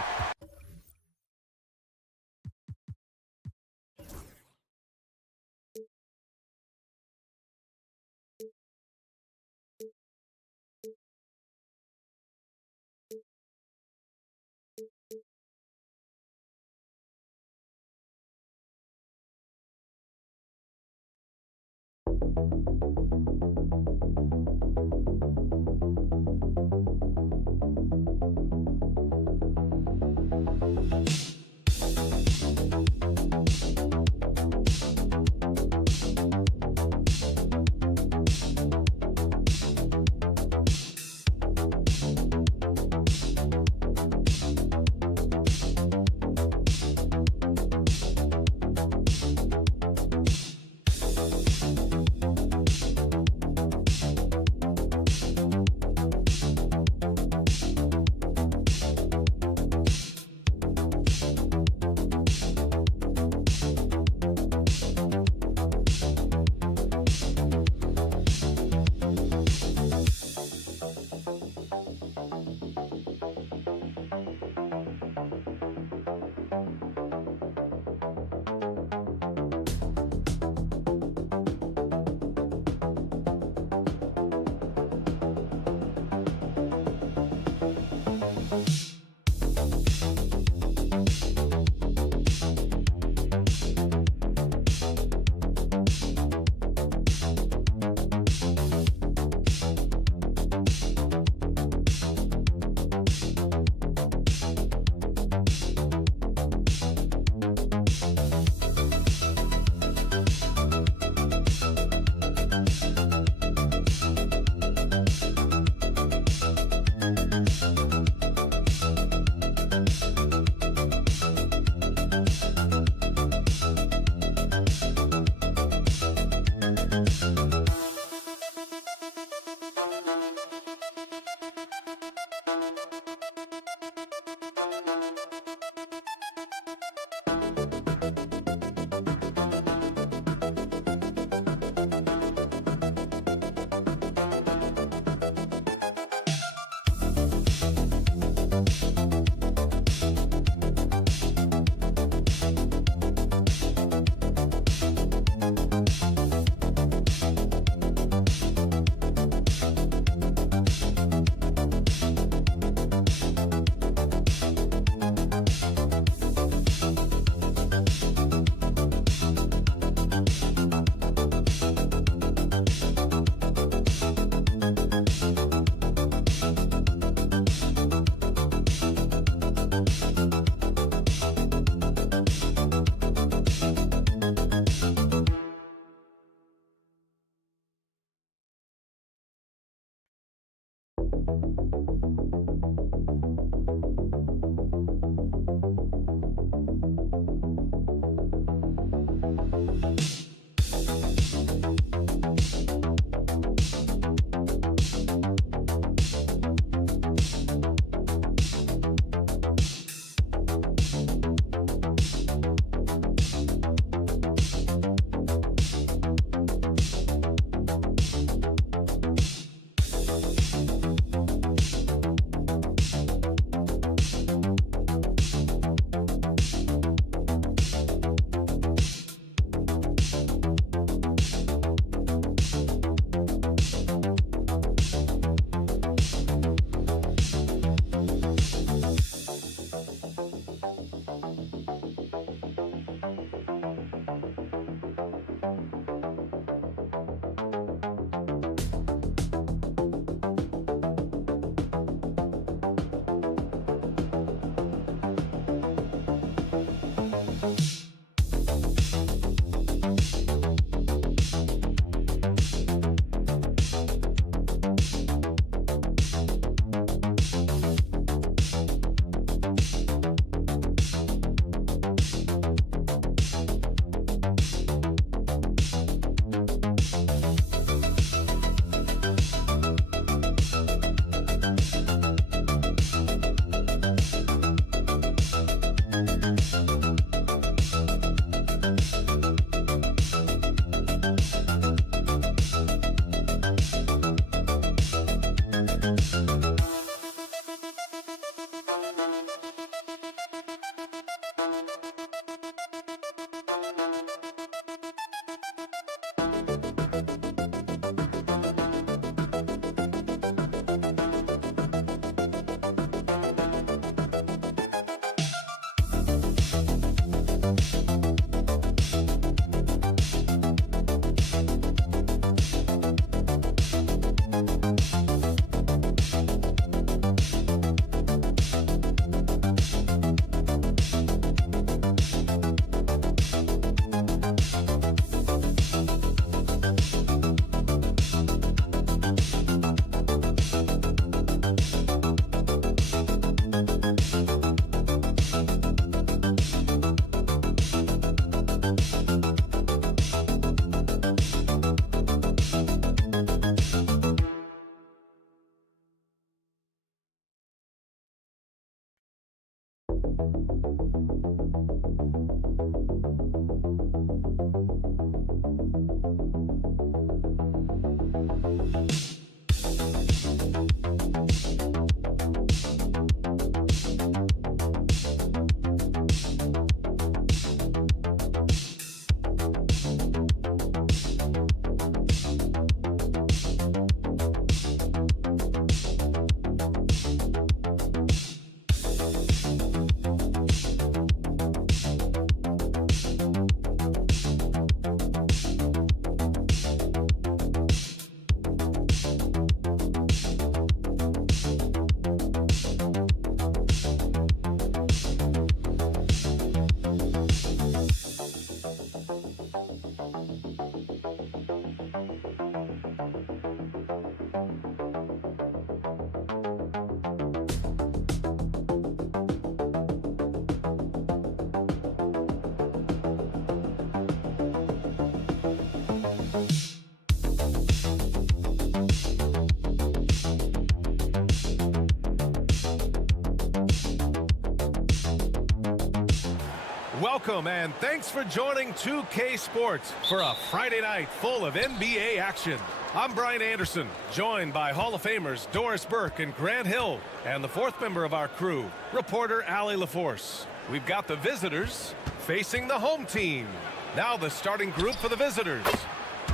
Welcome and thanks for joining 2K Sports for a Friday night full of NBA action. I'm Brian Anderson, joined by Hall of Famers Doris Burke and Grant Hill, and the fourth member of our crew, reporter Allie LaForce. We've got the visitors facing the home team. Now the starting group for the visitors,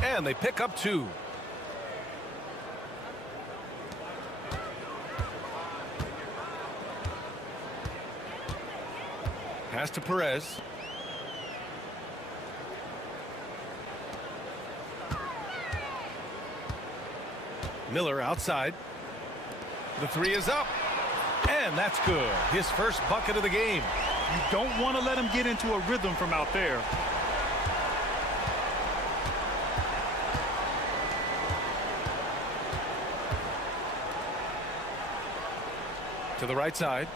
and they pick up 2. Pass to Perez. Miller outside. The 3 is up. And that's good. His first bucket of the game. You don't want to let him get into a rhythm from out there. To the right side.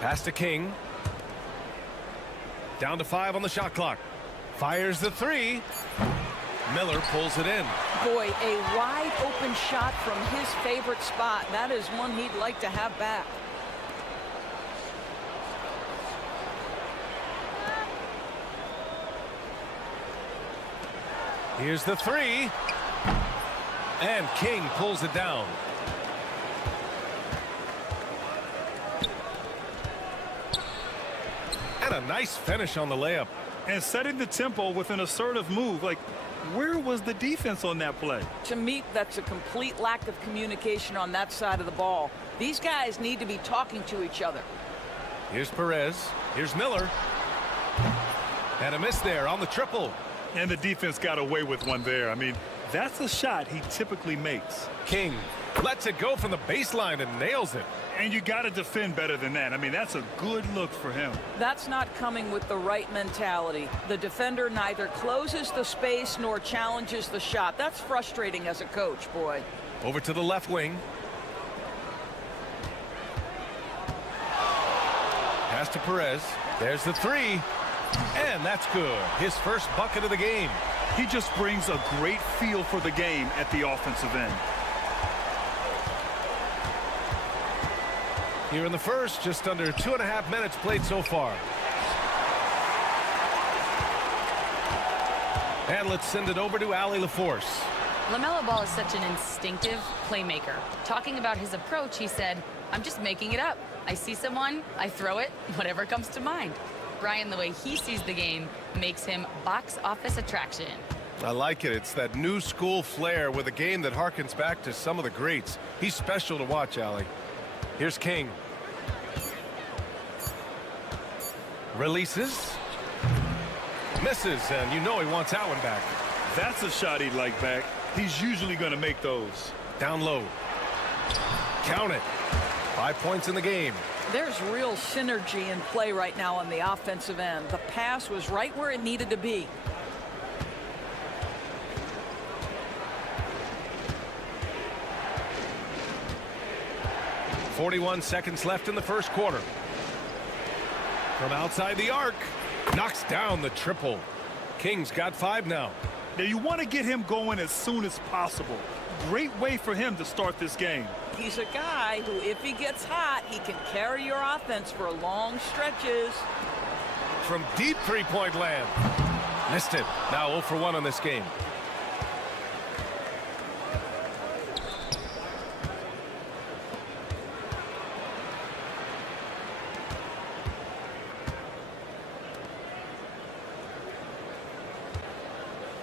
Pass to King. Down to 5 on the shot clock. Fires the 3. Miller pulls it in. Boy, a wide open shot from his favorite spot. That is one he'd like to have back. Here's the 3. And King pulls it down. And a nice finish on the layup. And setting the tempo with an assertive move. Like, where was the defense on that play? To me, that's a complete lack of communication on that side of the ball. These guys need to be talking to each other. Here's Perez. Here's Miller. And a miss there on the triple. And the defense got away with one there. I mean, that's a shot he typically makes. King lets it go from the baseline and nails it. And you got to defend better than that. I mean, that's a good look for him. That's not coming with the right mentality. The defender neither closes the space nor challenges the shot. That's frustrating as a coach, boy. Over to the left wing. Pass to Perez. There's the 3. And that's good. His first bucket of the game. He just brings a great feel for the game at the offensive end. Here in the first, just under 2.5 minutes played so far. And let's send it over to Allie LaForce. LaMelo Ball is such an instinctive playmaker. Talking about his approach, he said, I'm just making it up. I see someone, I throw it, whatever comes to mind. Brian, the way he sees the game makes him box office attraction. I like it. It's that new school flair with a game that harkens back to some of the greats. He's special to watch, Allie. Here's King. Releases. Misses, and you know he wants that one back. That's a shot he'd like back. He's usually going to make those. Down low. Count it. 5 points in the game. There's real synergy in play right now on the offensive end. The pass was right where it needed to be. .41 seconds left in the first quarter. From outside the arc, knocks down the triple. King's got 5 now. Now you want to get him going as soon as possible. great way for him to start this game. He's a guy who, if he gets hot, he can carry your offense for long stretches. From deep three-point land. Missed it. Now 0 for 1 on this game.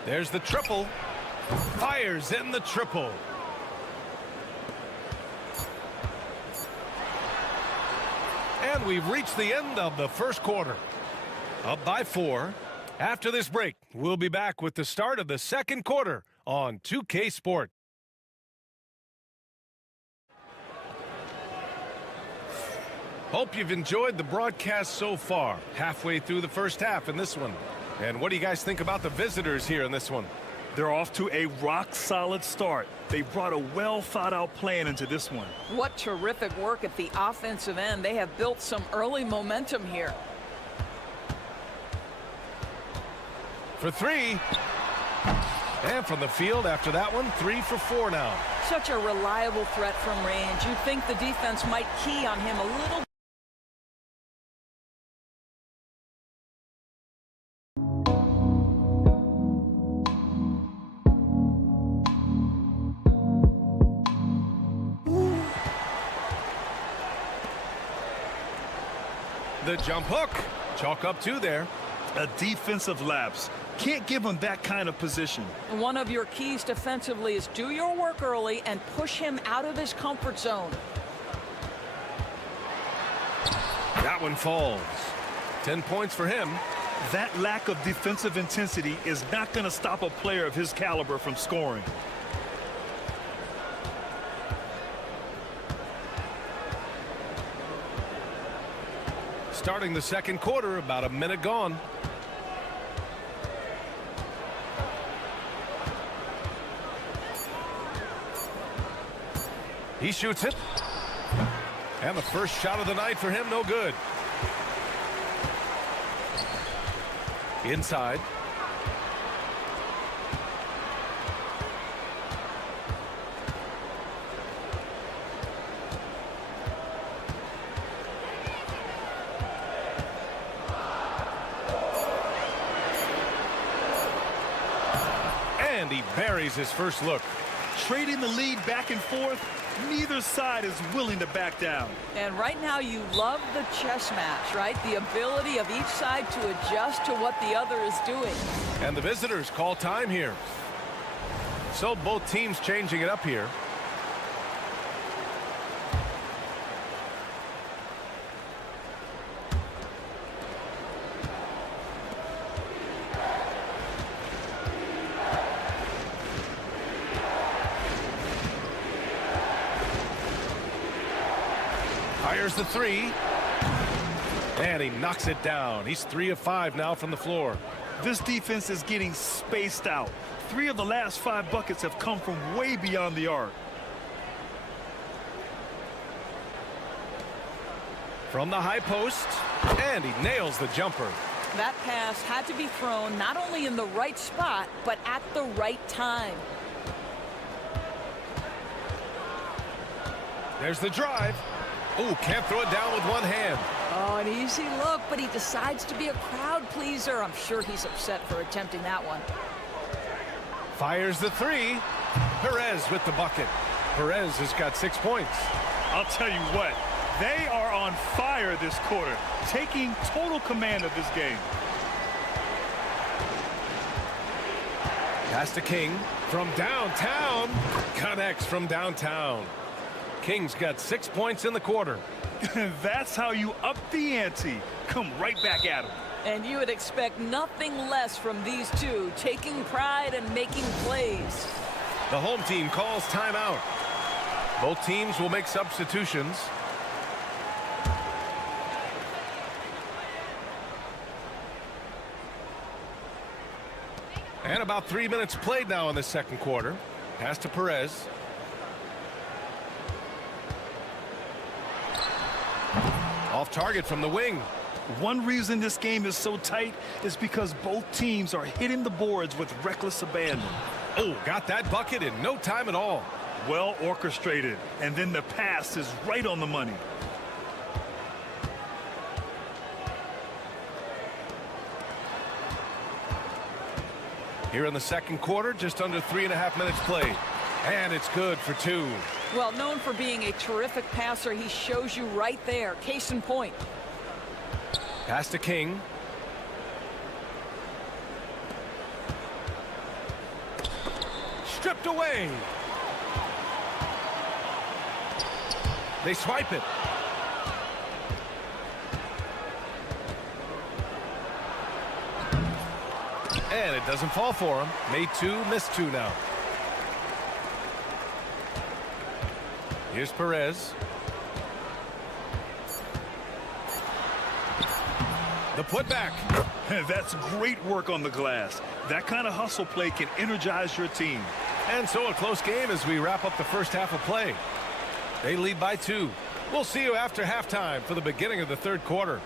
There's the triple. Fires in the triple. And we've reached the end of the first quarter. Up by 4. After this break, we'll be back with the start of the second quarter on 2K Sport. Hope you've enjoyed the broadcast so far. Halfway through the first half in this one. And what do you guys think about the visitors here in this one? They're off to a rock-solid start. They brought a well-thought-out plan into this one. What terrific work at the offensive end. They have built some early momentum here. For 3. And from the field after that one, 3 for 4 now. Such a reliable threat from range. You'd think the defense might key on him a little. The jump hook. Chalk up 2 there. A defensive lapse. Can't give him that kind of position. One of your keys defensively is do your work early and push him out of his comfort zone. That one falls. 10 points for him. That lack of defensive intensity is not going to stop a player of his caliber from scoring. Starting the second quarter, about a minute gone. He shoots it. And the first shot of the night for him, no good. Inside. And he buries his first look. Trading the lead back and forth, neither side is willing to back down. And right now you love the chess match, right? The ability of each side to adjust to what the other is doing. And the visitors call time here. So both teams changing it up here. Fires the 3. And he knocks it down. He's 3 of 5 now from the floor. This defense is getting spaced out. 3 of the last 5 buckets have come from way beyond the arc. From the high post. And he nails the jumper. That pass had to be thrown not only in the right spot, but at the right time. There's the drive. Oh, can't throw it down with one hand. Oh, an easy look, but he decides to be a crowd pleaser. I'm sure he's upset for attempting that one. Fires the 3. Perez with the bucket. Perez has got 6 points. I'll tell you what, they are on fire this quarter, taking total command of this game. Pass to King from downtown. Connects from downtown. King's got 6 points in the quarter. That's how you up the ante. Come right back at him. And you would expect nothing less from these two, taking pride and making plays. The home team calls timeout. Both teams will make substitutions. And about 3 minutes played now in the second quarter. Pass to Perez. Off target from the wing. One reason this game is so tight is because both teams are hitting the boards with reckless abandon. Oh, got that bucket in no time at all. Well orchestrated, and then the pass is right on the money. Here in the second quarter, just under 3.5 minutes played. And it's good for 2. Well, known for being a terrific passer, he shows you right there. Case in point. Pass to King. Stripped away. They swipe it. And it doesn't fall for him. Made 2, missed 2 now. Here's Perez. The putback. That's great work on the glass. That kind of hustle play can energize your team. And so a close game as we wrap up the first half of play. They lead by 2. We'll see you after halftime for the beginning of the third quarter.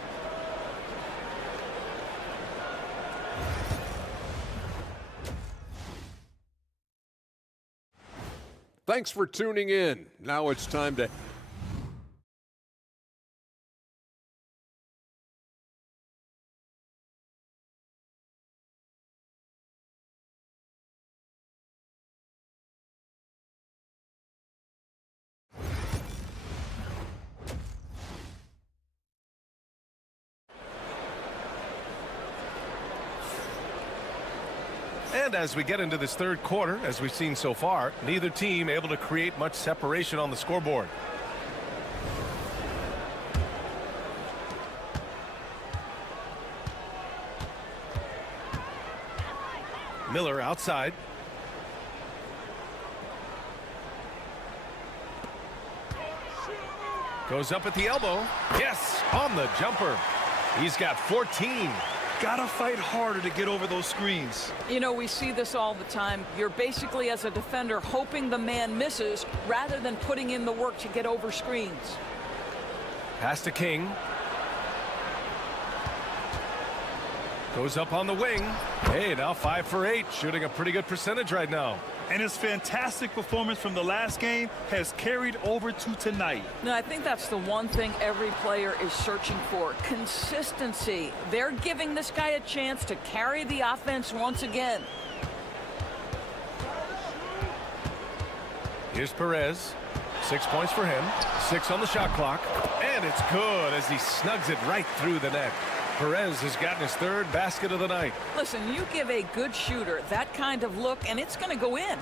Thanks for tuning in. Now it's time to And as we get into this third quarter, as we've seen so far, neither team able to create much separation on the scoreboard. Miller outside. Goes up at the elbow. Yes, on the jumper. He's got 14. Gotta fight harder to get over those screens. You know, we see this all the time. You're basically, as a defender, hoping the man misses rather than putting in the work to get over screens. Pass to King. Goes up on the wing. Hey, now 5 for 8, shooting a pretty good percentage right now. And his fantastic performance from the last game has carried over to tonight. No, I think that's the one thing every player is searching for. Consistency. They're giving this guy a chance to carry the offense once again. Here's Perez. 6 points for him. 6 on the shot clock. And it's good as he snugs it right through the net. Perez has gotten his 3rd basket of the night. Listen, you give a good shooter that kind of look, and it's going to go in.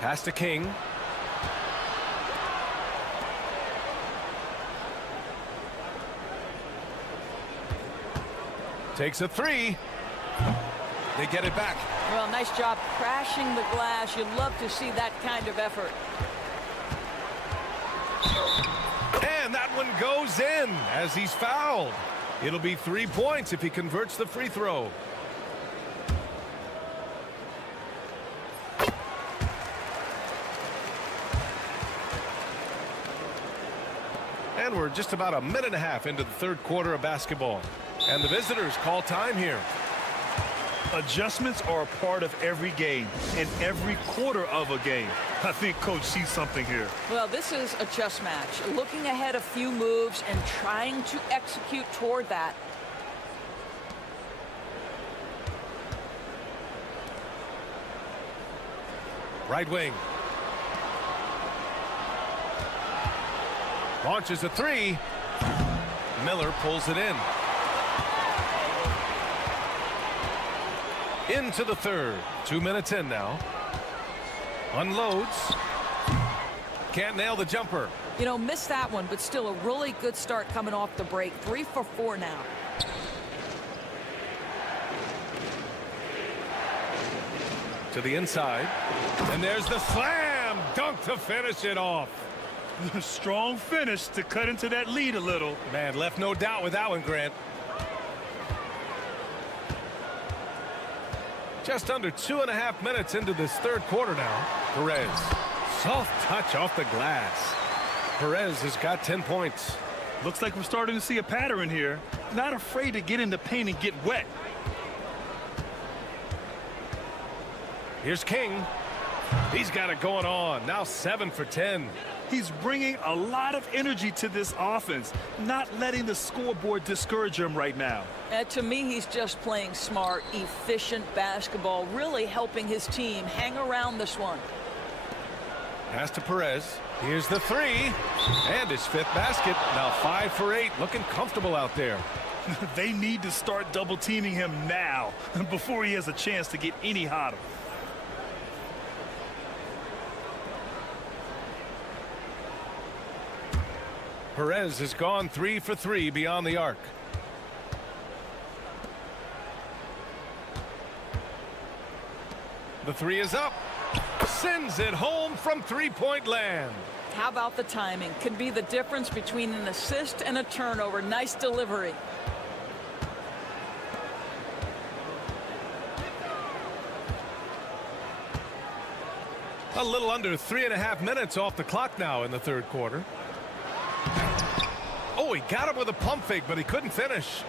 Pass to King. Takes a 3. They get it back. Well, nice job crashing the glass. You'd love to see that kind of effort. And that one goes in as he's fouled. It'll be 3 points if he converts the free throw. And we're just about a minute and a half into the third quarter of basketball. And the visitors call time here. Adjustments are a part of every game and every quarter of a game. I think Coach sees something here. Well, this is a chess match. Looking ahead a few moves and trying to execute toward that. Right wing. Launches a 3. Miller pulls it in. Into the third. 2 minutes in now. Unloads. Can't nail the jumper. You know, missed that one, but still a really good start coming off the break. 3 for 4 now. To the inside. And there's the slam dunk to finish it off. Strong finish to cut into that lead a little. Man, left no doubt with that one, Grant. Just under 2.5 minutes into this third quarter now. Perez. Soft touch off the glass. Perez has got 10 points. Looks like we're starting to see a pattern here. Not afraid to get in the paint and get wet. Here's King. He's got it going on. Now 7 for 10. He's bringing a lot of energy to this offense, not letting the scoreboard discourage him right now. To me, he's just playing smart, efficient basketball, really helping his team hang around this one. Pass to Perez. Here's the 3. And his 5th basket. Now 5 for 8. Looking comfortable out there. They need to start double teaming him now before he has a chance to get any hotter. Perez has gone 3 for 3 beyond the arc. The 3 is up. Sends it home from three-point land. How about the timing? Can be the difference between an assist and a turnover. Nice delivery. A little under 3.5 minutes off the clock now in the third quarter. Oh, he got him with a pump fake, but he couldn't finish.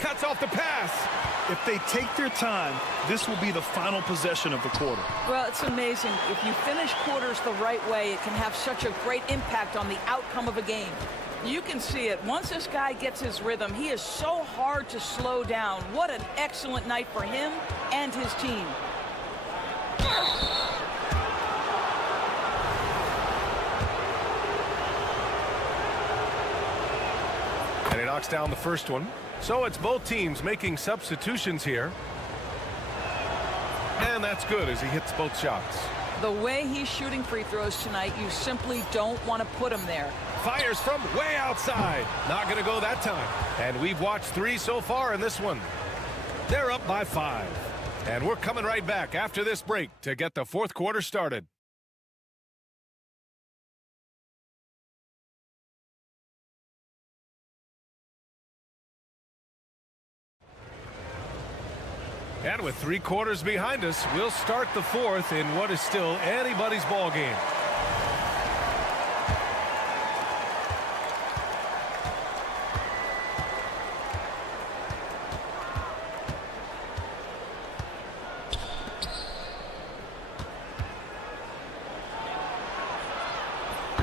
Cuts off the pass. If they take their time, this will be the final possession of the quarter. Well, it's amazing. If you finish quarters the right way, it can have such a great impact on the outcome of a game. You can see it. Once this guy gets his rhythm, he is so hard to slow down. What an excellent night for him and his team. And he knocks down the first one. So it's both teams making substitutions here. And that's good as he hits both shots. The way he's shooting free throws tonight, you simply don't want to put him there. Fires from way outside. Not going to go that time. And we've watched 3 so far in this one. They're up by 5. And we're coming right back after this break to get the fourth quarter started. And with 3 quarters behind us, we'll start the fourth in what is still anybody's ball game.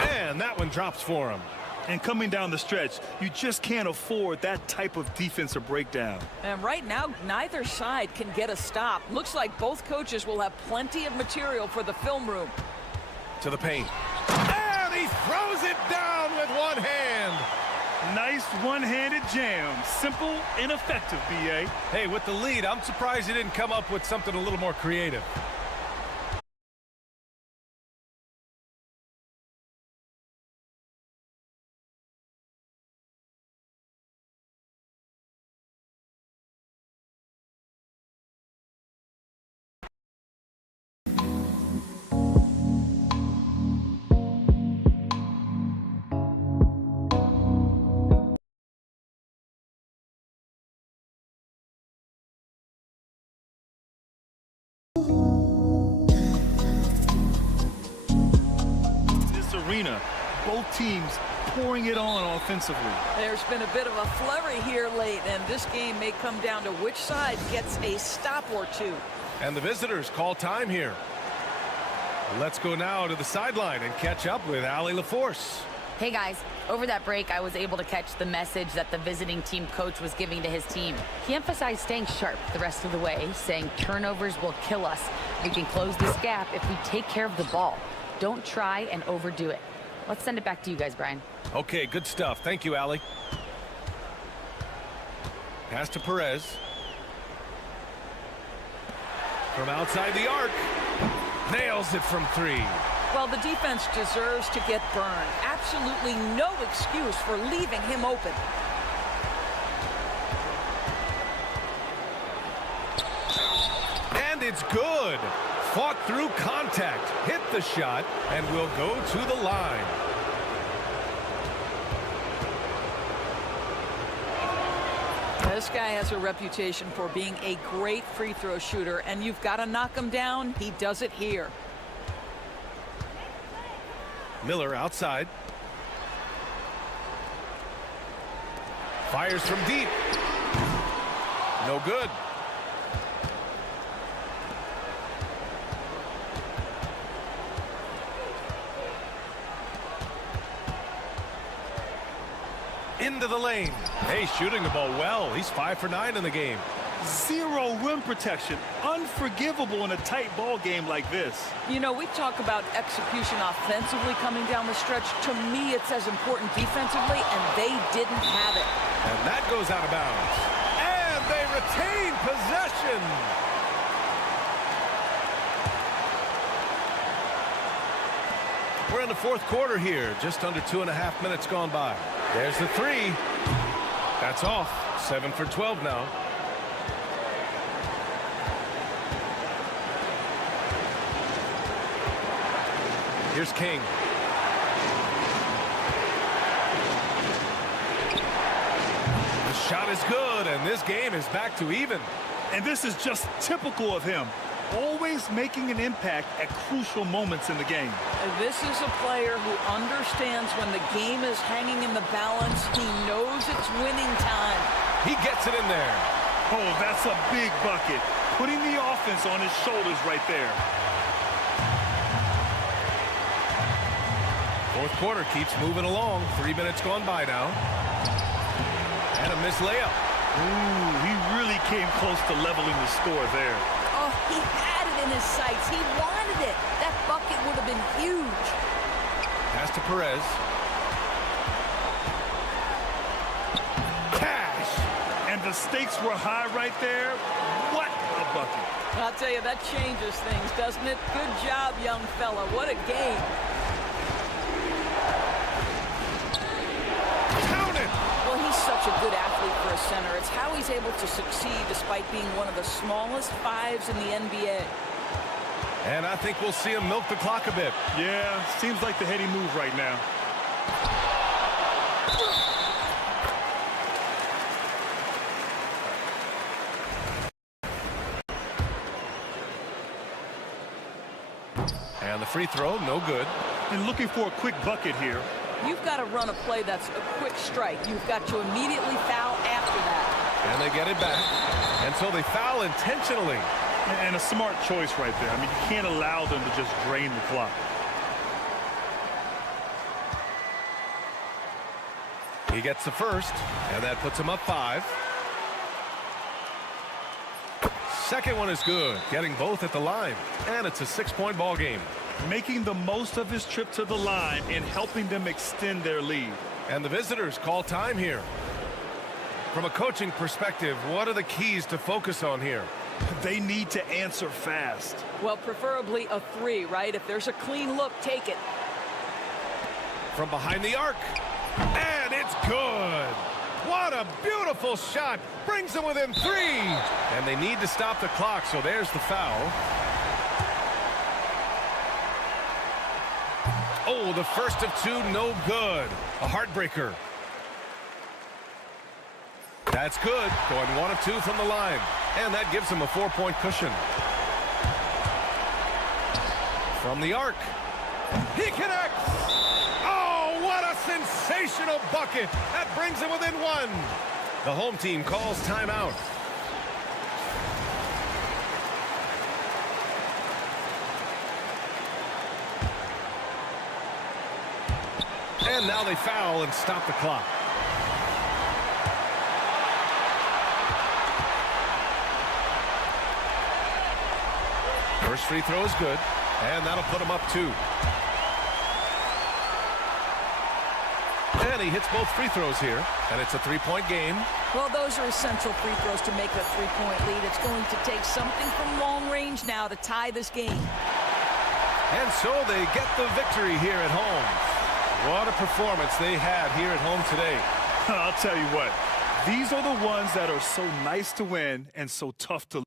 And that one drops for him. And coming down the stretch, you just can't afford that type of defensive breakdown. And right now, neither side can get a stop. Looks like both coaches will have plenty of material for the film room. To the paint. And he throws it down with one hand. Nice one-handed jam. Simple and effective, B.A. Hey, with the lead, I'm surprised he didn't come up with something a little more creative. Arena, both teams pouring it on offensively. There's been a bit of a flurry here late, and this game may come down to which side gets a stop or two. And the visitors call time here. Let's go now to the sideline and catch up with Allie LaForce. Hey guys, over that break I was able to catch the message that the visiting team coach was giving to his team. He emphasized staying sharp the rest of the way, saying turnovers will kill us. We can close this gap if we take care of the ball. Don't try and overdo it. Let's send it back to you guys, Brian. Okay, good stuff. Thank you, Allie. Pass to Perez. From outside the arc. Nails it from 3. Well, the defense deserves to get burned. Absolutely no excuse for leaving him open. And it's good. Fought through contact, hit the shot, and will go to the line. This guy has a reputation for being a great free throw shooter, and you've got to knock him down. He does it here. Miller outside. Fires from deep. No good. Into the lane. Hey, shooting the ball well. He's 5 for 9 in the game. Zero rim protection. Unforgivable in a tight ball game like this. You know, we talk about execution offensively coming down the stretch. To me, it's as important defensively, and they didn't have it. And that goes out of bounds. And they retain possession. We're in the fourth quarter here. Just under 2.5 minutes gone by. There's the three. That's off. 7 for 12 now. Here's King. The shot is good, and this game is back to even. And this is just typical of him. Always making an impact at crucial moments in the game. This is a player who understands when the game is hanging in the balance. He knows it's winning time. He gets it in there. Oh, that's a big bucket. Putting the offense on his shoulders right there. Fourth quarter keeps moving along. 3 minutes gone by now. And a missed layup. Ooh, he really came close to leveling the score there. Oh, he had it in his sights. He wanted it. That bucket would have been huge. Pass to Perez. Cash. And the stakes were high right there. What a bucket. I'll tell you, that changes things, doesn't it? Good job, young fella. What a game. Well, he's such a good athlete for a center. It's how he's able to succeed despite being one of the smallest fives in the NBA. And I think we'll see him milk the clock a bit. Yeah, seems like the heady move right now. And the free throw, no good. And looking for a quick bucket here. You've got to run a play that's a quick strike. You've got to immediately foul after that. And they get it back. And so they foul intentionally. And a smart choice right there. I mean, you can't allow them to just drain the clock. He gets the first, and that puts him up 5. Second one is good, getting both at the line. And it's a 6-point ball game. Making the most of his trip to the line and helping them extend their lead. And the visitors call time here. From a coaching perspective, what are the keys to focus on here? They need to answer fast. Well, preferably a 3, right? If there's a clean look, take it. From behind the arc. And it's good. What a beautiful shot. Brings them within 3. And they need to stop the clock, so there's the foul. Oh, the first of 2, no good. A heartbreaker. That's good. Going 1 of 2 from the line. And that gives him a 4-point cushion. From the arc. He connects. Oh, what a sensational bucket. That brings him within 1. The home team calls timeout. And now they foul and stop the clock. First free throw is good, and that'll put him up 2. And he hits both free throws here, and it's a 3-point game. Well, those are essential free throws to make a 3-point lead. It's going to take something from long range now to tie this game. And so they get the victory here at home. What a performance they had here at home today. I'll tell you what, these are the ones that are so nice to win and so tough to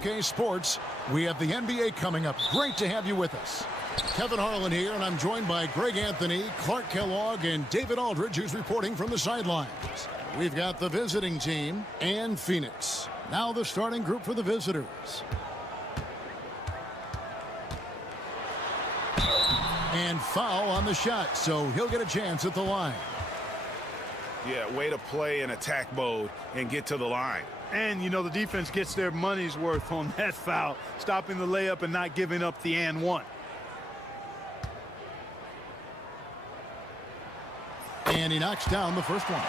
2K Sports, we have the NBA coming up. Great to have you with us. Kevin Harlan here, and I'm joined by Greg Anthony, Clark Kellogg, and David Aldridge, who's reporting from the sidelines. We've got the visiting team and Phoenix. Now the starting group for the visitors. And foul on the shot, so he'll get a chance at the line. Yeah, way to play in attack mode and get to the line. And, you know, the defense gets their money's worth on that foul, stopping the layup and not giving up the and one. And he knocks down the first one.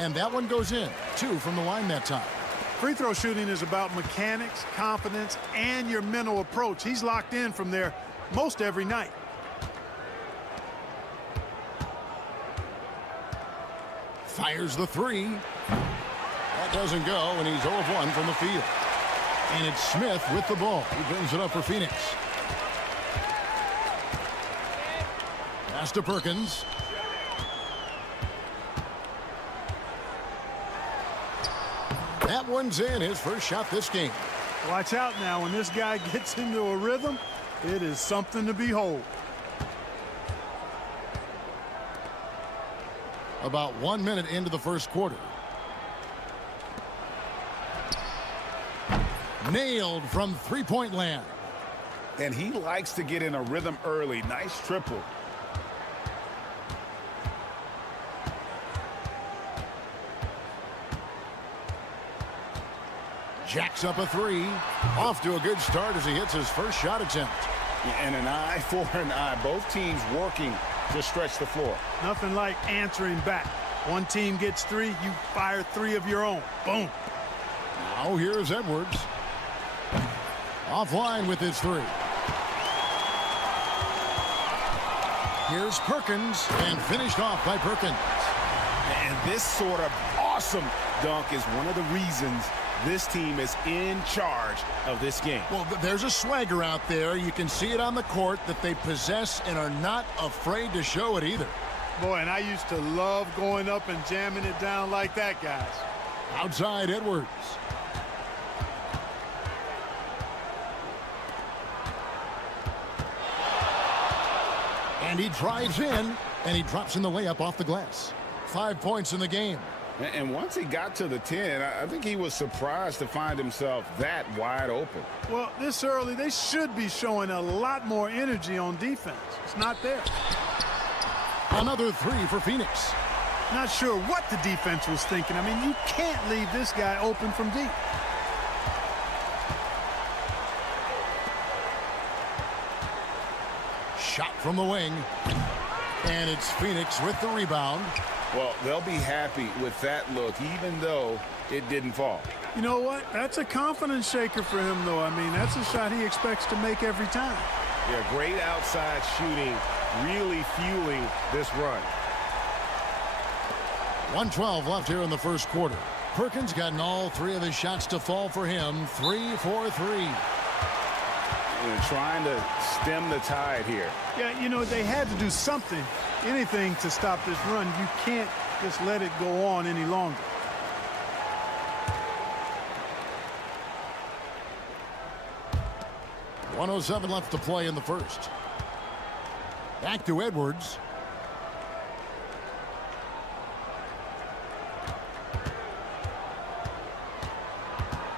And that one goes in. 2 from the line that time. Free throw shooting is about mechanics, confidence, and your mental approach. He's locked in from there most every night. Fires the 3. That doesn't go, and he's 0 of 1 from the field. And it's Smith with the ball. He brings it up for Phoenix. Pass to Perkins. That one's in, his first shot this game. Watch out now. When this guy gets into a rhythm, it is something to behold. About 1 minute into the first quarter. Nailed from three-point land. And he likes to get in a rhythm early. Nice triple. Jacks up a three. Off to a good start as he hits his first shot attempt. And an eye for an eye. Both teams working to stretch the floor. Nothing like answering back. One team gets three, you fire three of your own. Boom. Now here's Edwards. Offline with his three. Here's Perkins, and finished off by Perkins. And this sort of awesome dunk is one of the reasons this team is in charge of this game. Well, there's a swagger out there. You can see it on the court that they possess and are not afraid to show it either. Boy, and I used to love going up and jamming it down like that, guys. Outside Edwards. And he drives in, and he drops in the layup off the glass. 5 points in the game. And once he got to the 10, I think he was surprised to find himself that wide open. Well, this early, they should be showing a lot more energy on defense. It's not there. Another three for Phoenix. Not sure what the defense was thinking. I mean, you can't leave this guy open from deep. Shot from the wing. And it's Phoenix with the rebound. Well, they'll be happy with that look, even though it didn't fall. You know what? That's a confidence shaker for him, though. I mean, that's a shot he expects to make every time. Yeah, great outside shooting, really fueling this run. 1:12 left here in the first quarter. Perkins gotten all three of his shots to fall for him. 3 for 3. Trying to stem the tide here. Yeah, you know, they had to do something, anything to stop this run. You can't just let it go on any longer. .107 left to play in the first. Back to Edwards.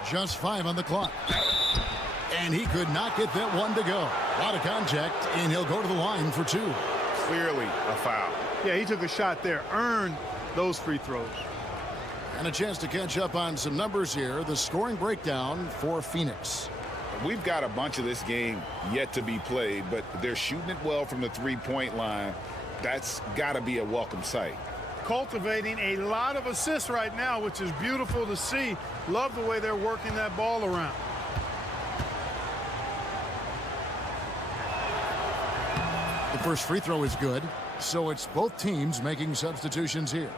Just 5 on the clock. And he could not get that one to go. A lot of contact, and he'll go to the line for 2. Clearly a foul. Yeah, he took a shot there, earned those free throws. And a chance to catch up on some numbers here. The scoring breakdown for Phoenix. We've got a bunch of this game yet to be played, but they're shooting it well from the three-point line. That's got to be a welcome sight. Cultivating a lot of assists right now, which is beautiful to see. Love the way they're working that ball around. The first free throw is good, so it's both teams making substitutions here.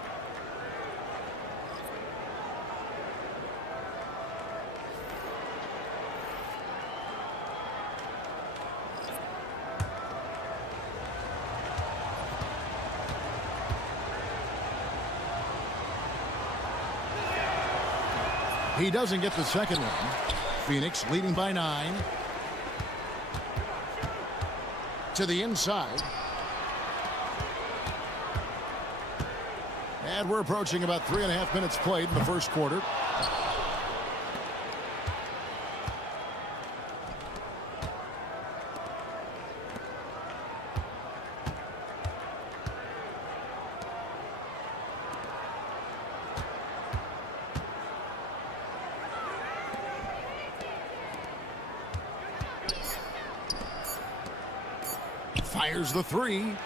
He doesn't get the second one. Phoenix leading by 9. To the inside. And we're approaching about 3.5 minutes played in the first quarter. Fires the 3.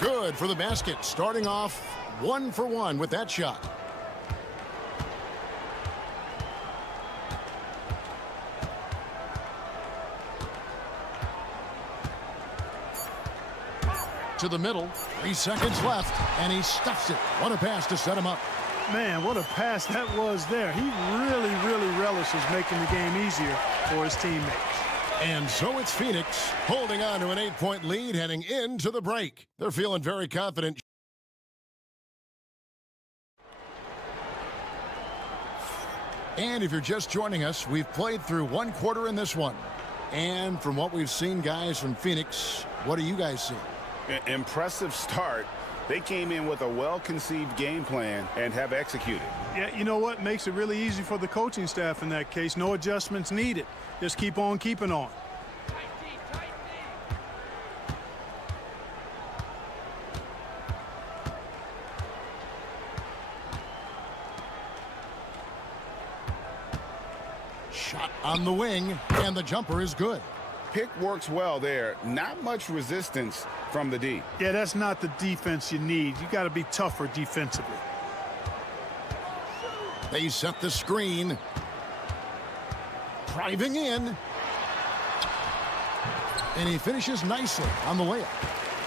Good for the basket. Starting off 1 for 1 with that shot. To the middle. 3 seconds left, and he stuffs it. What a pass to set him up. Man, what a pass that was there. He really relishes making the game easier for his teammates. And so it's Phoenix holding on to an 8-point lead heading into the break. They're feeling very confident. And if you're just joining us, we've played through 1 quarter in this one. And from what we've seen, guys, from Phoenix, what do you guys see? Impressive start, They came in with a well-conceived game plan and have executed. Yeah, you know what? Makes it really easy for the coaching staff in that case. No adjustments needed. Just keep on keeping on. Shot on the wing, and the jumper is good. Pick works well there. Not much resistance from the D. Yeah, that's not the defense you need. You got to be tougher defensively. They set the screen. Driving in. And he finishes nicely on the layup.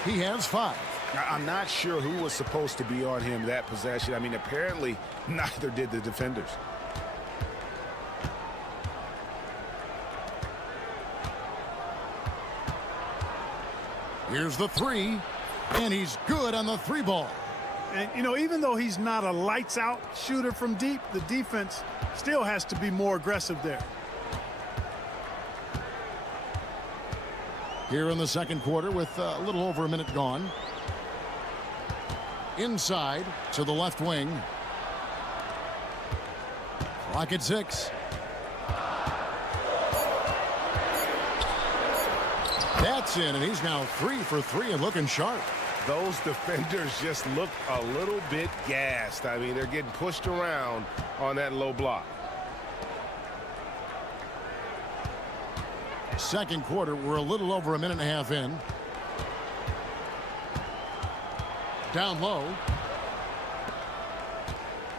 He has 5. Now, I'm not sure who was supposed to be on him that possession. I mean, apparently neither did the defenders. Here's the 3, and he's good on the 3 ball. And, you know, even though he's not a lights-out shooter from deep, the defense still has to be more aggressive there. Here in the second quarter with a little over a minute gone. Inside to the left wing. Clock at 6. That's in, and he's now 3 for 3 and looking sharp. Those defenders just look a little bit gassed. I mean, they're getting pushed around on that low block. Second quarter, we're a little over a minute and a half in. Down low.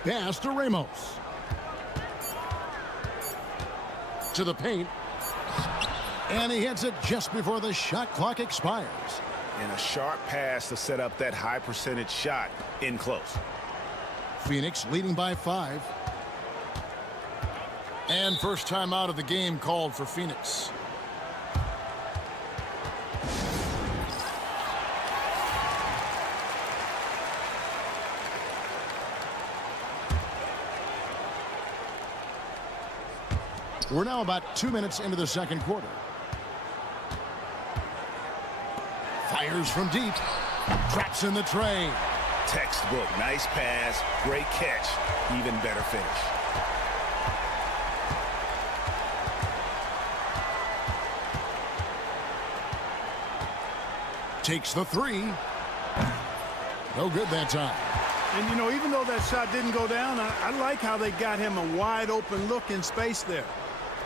Pass to Ramos. To the paint. And he hits it just before the shot clock expires. And a sharp pass to set up that high percentage shot in close. Phoenix leading by 5. And first time out of the game called for Phoenix. We're now about 2 minutes into the second quarter. Fires from deep. Traps in the tray. Textbook. Nice pass. Great catch. Even better finish. Takes the 3. No good that time. And, you know, even though that shot didn't go down, I like how they got him a wide open look in space there.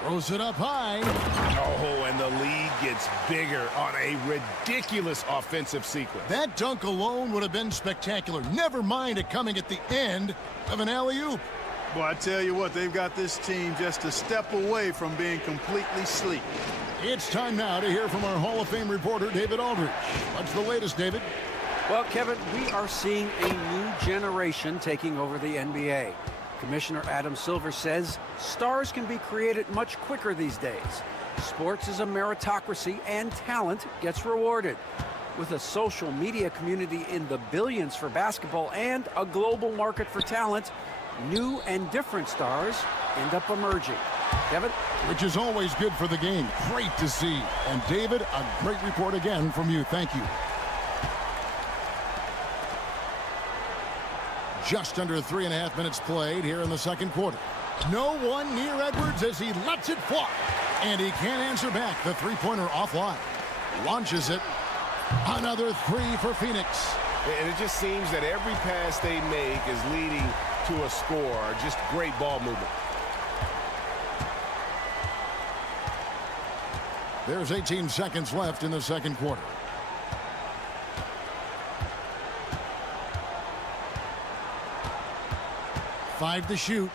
Throws it up high. Oh, and the lead gets bigger on a ridiculous offensive sequence. That dunk alone would have been spectacular. Never mind it coming at the end of an alley-oop. Boy, I tell you what, they've got this team just a step away from being completely sleep. It's time now to hear from our Hall of Fame reporter, David Aldridge. What's the latest, David? Well, Kevin, we are seeing a new generation taking over the NBA. Commissioner Adam Silver says stars can be created much quicker these days. Sports is a meritocracy and talent gets rewarded. With a social media community in the billions for basketball and a global market for talent, new and different stars end up emerging. Kevin? Which is always good for the game. Great to see. And David, a great report again from you. Thank you. Just under 3.5 minutes played here in the second quarter. No one near Edwards as he lets it fly. And he can't answer back. The three-pointer offline. Launches it. Another 3 for Phoenix. And it just seems that every pass they make is leading to a score. Just great ball movement. There's 18 seconds left in the second quarter. Five to shoot.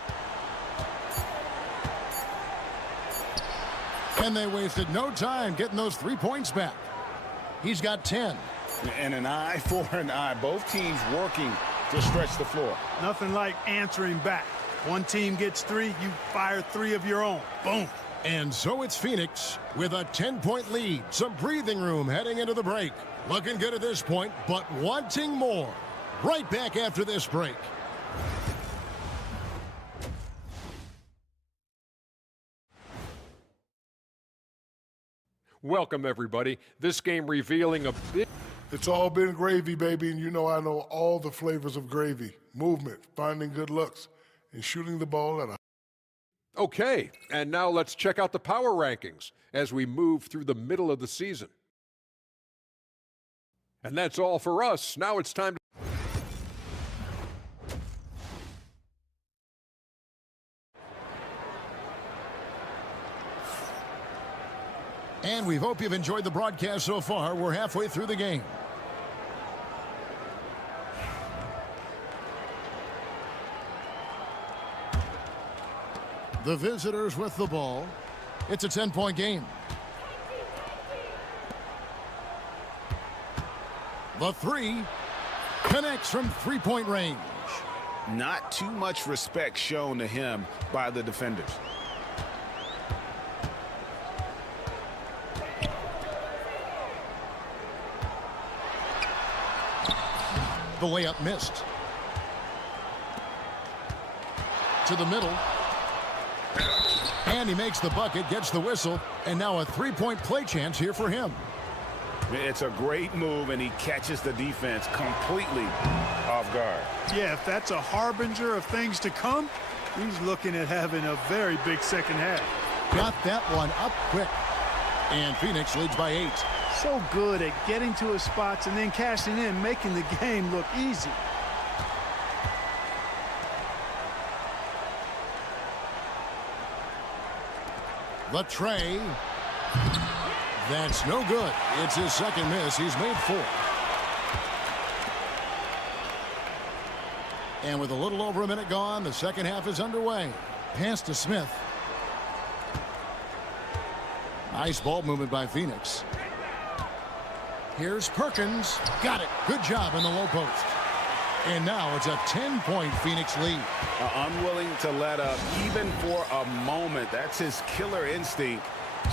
And they wasted no time getting those 3 points back. He's got 10. And an eye for an eye. Both teams working to stretch the floor. Nothing like answering back. One team gets 3, you fire 3 of your own. Boom. And so it's Phoenix with a 10-point lead. Some breathing room heading into the break. Looking good at this point, but wanting more. Right back after this break. Welcome, everybody. This game revealing a big... It's all been gravy, baby, and you know I know all the flavors of gravy. Movement, finding good looks, and shooting the ball at a... Okay, and now let's check out the power rankings as we move through the middle of the season. And that's all for us. Now it's time to... And we hope you've enjoyed the broadcast so far. We're halfway through the game. The visitors with the ball. It's a 10-point game. The three connects from three-point range. Not too much respect shown to him by the defenders. The layup missed. To the middle. And he makes the bucket, gets the whistle, and now a three-point play chance here for him. It's a great move, and he catches the defense completely off guard. Yeah, if that's a harbinger of things to come, he's looking at having a very big second half. Got that one up quick. And Phoenix leads by 8. So good at getting to his spots and then cashing in, making the game look easy. The tray. That's no good. It's his second miss. He's made 4. And with a little over a minute gone, the second half is underway. Pass to Smith. Nice ball movement by Phoenix. Here's Perkins. Got it. Good job in the low post. And now it's a 10-point Phoenix lead. Unwilling to let up even for a moment. That's his killer instinct,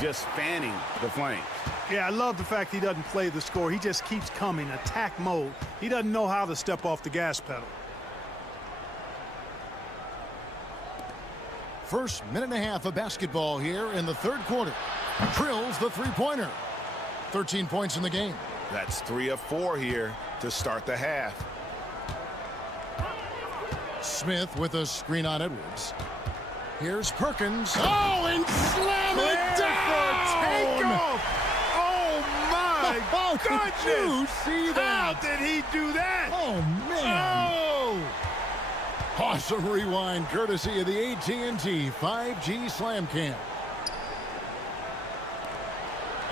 just fanning the flames. Yeah, I love the fact he doesn't play the score. He just keeps coming, attack mode. He doesn't know how to step off the gas pedal. First minute and a half of basketball here in the third quarter. Drills the three-pointer. 13 points in the game. That's 3 of 4 here to start the half. Smith with a screen on Edwards. Here's Perkins. Oh, and slam it down! Takeoff! Oh, my goodness! Did you see that? How did he do that? Oh, man. Oh! Awesome rewind courtesy of the AT&T 5G Slam Cam.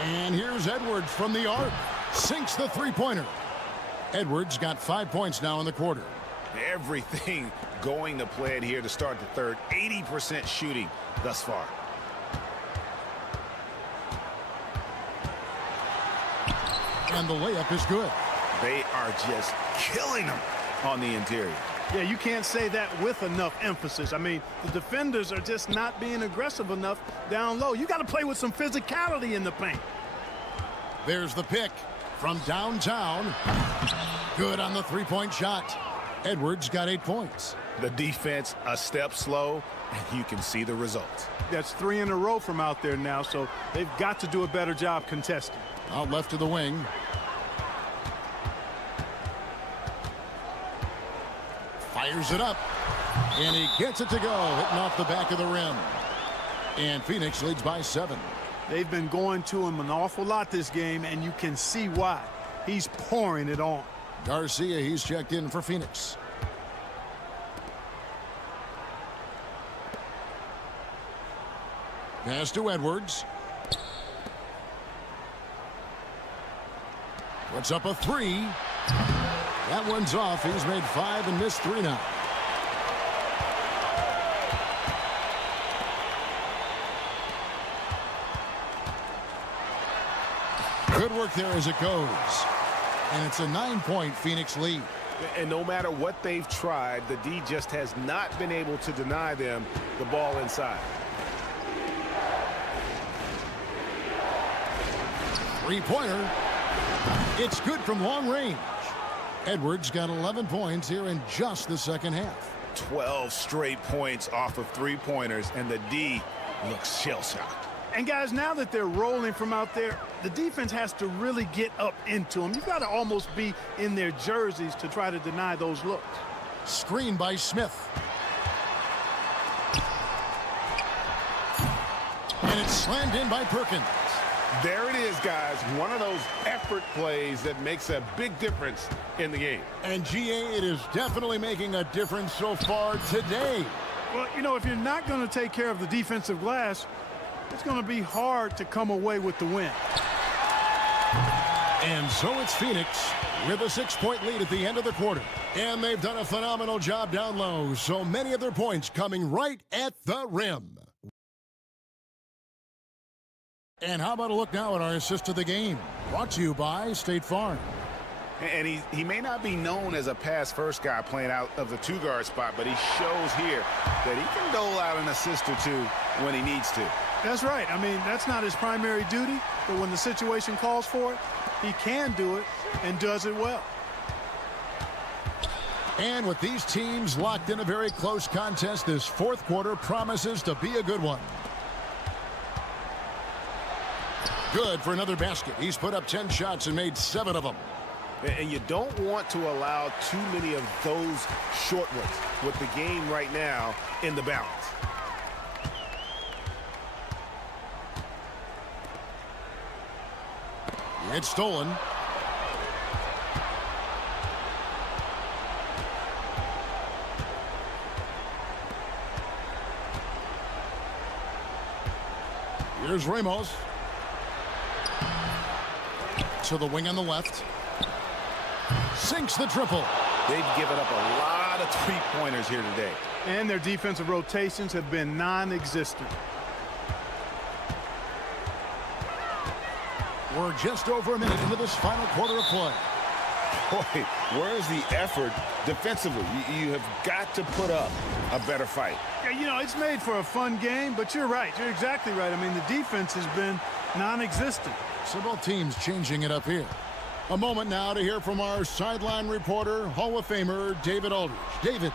And here's Edwards from the arc. Sinks the three-pointer. Edwards got 5 points now in the quarter. Everything going to plan here to start the third. 80% shooting thus far. And the layup is good. They are just killing them on the interior. Yeah, you can't say that with enough emphasis. I mean, the defenders are just not being aggressive enough down low. You got to play with some physicality in the paint. There's the pick from downtown. Good on the three-point shot. Edwards got 8 points. The defense a step slow, and you can see the result. That's 3 in a row from out there now, so they've got to do a better job contesting. Out left to the wing. Fires it up. And he gets it to go, hitting off the back of the rim. And Phoenix leads by 7. They've been going to him an awful lot this game, and you can see why. He's pouring it on. Garcia, he's checked in for Phoenix. Pass to Edwards. Puts up a 3. That one's off. He's made 5 and missed 3 now. Good work there as it goes. And it's a 9-point Phoenix lead. And no matter what they've tried, the D just has not been able to deny them the ball inside. Three-pointer. It's good from long range. Edwards got 11 points here in just the second half. 12 straight points off of three-pointers, and the D looks shell-shocked. And guys, now that they're rolling from out there, the defense has to really get up into them. You've got to almost be in their jerseys to try to deny those looks. Screen by Smith. And it's slammed in by Perkins. There it is, guys. One of those effort plays that makes a big difference in the game. And GA, it is definitely making a difference so far today. Well, you know, if you're not going to take care of the defensive glass, it's going to be hard to come away with the win. And so it's Phoenix with a 6-point lead at the end of the quarter. And they've done a phenomenal job down low. So many of their points coming right at the rim. And how about a look now at our assist of the game? Brought to you by State Farm. And he may not be known as a pass-first guy playing out of the two-guard spot, but he shows here that he can dole out an assist or two when he needs to. That's right. I mean, that's not his primary duty, but when the situation calls for it, he can do it and does it well. And with these teams locked in a very close contest, this fourth quarter promises to be a good one. Good for another basket. He's put up 10 shots and made 7 of them. And you don't want to allow too many of those short ones with the game right now in the balance. It's stolen. Here's Ramos. To the wing on the left. Sinks the triple. They've given up a lot of three-pointers here today. And their defensive rotations have been non-existent. We're just over a minute into this final quarter of play. Boy, where's the effort defensively? You have got to put up a better fight. Yeah, you know, it's made for a fun game, but you're right. You're exactly right. I mean, the defense has been non-existent. So both teams changing it up here. A moment now to hear from our sideline reporter, Hall of Famer David Aldridge. David.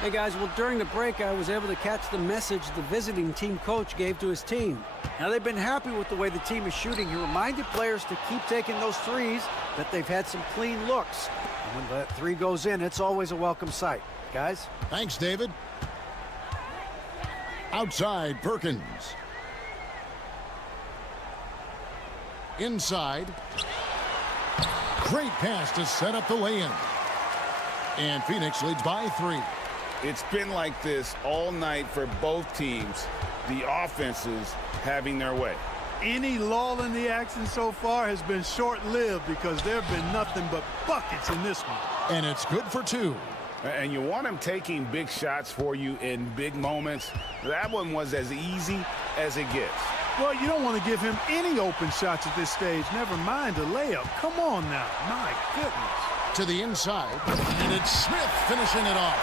Hey, guys, well, during the break, I was able to catch the message the visiting team coach gave to his team. Now, they've been happy with the way the team is shooting. He reminded players to keep taking those threes, that they've had some clean looks. And when that three goes in, it's always a welcome sight. Guys? Thanks, David. Outside, Perkins. Inside. Great pass to set up the lay-in. And Phoenix leads by 3. It's been like this all night for both teams. The offenses having their way. Any lull in the action so far has been short-lived because there have been nothing but buckets in this one. And it's good for 2. And you want him taking big shots for you in big moments. That one was as easy as it gets. Well, you don't want to give him any open shots at this stage. Never mind a layup. Come on now. My goodness. To the inside. And it's Smith finishing it off.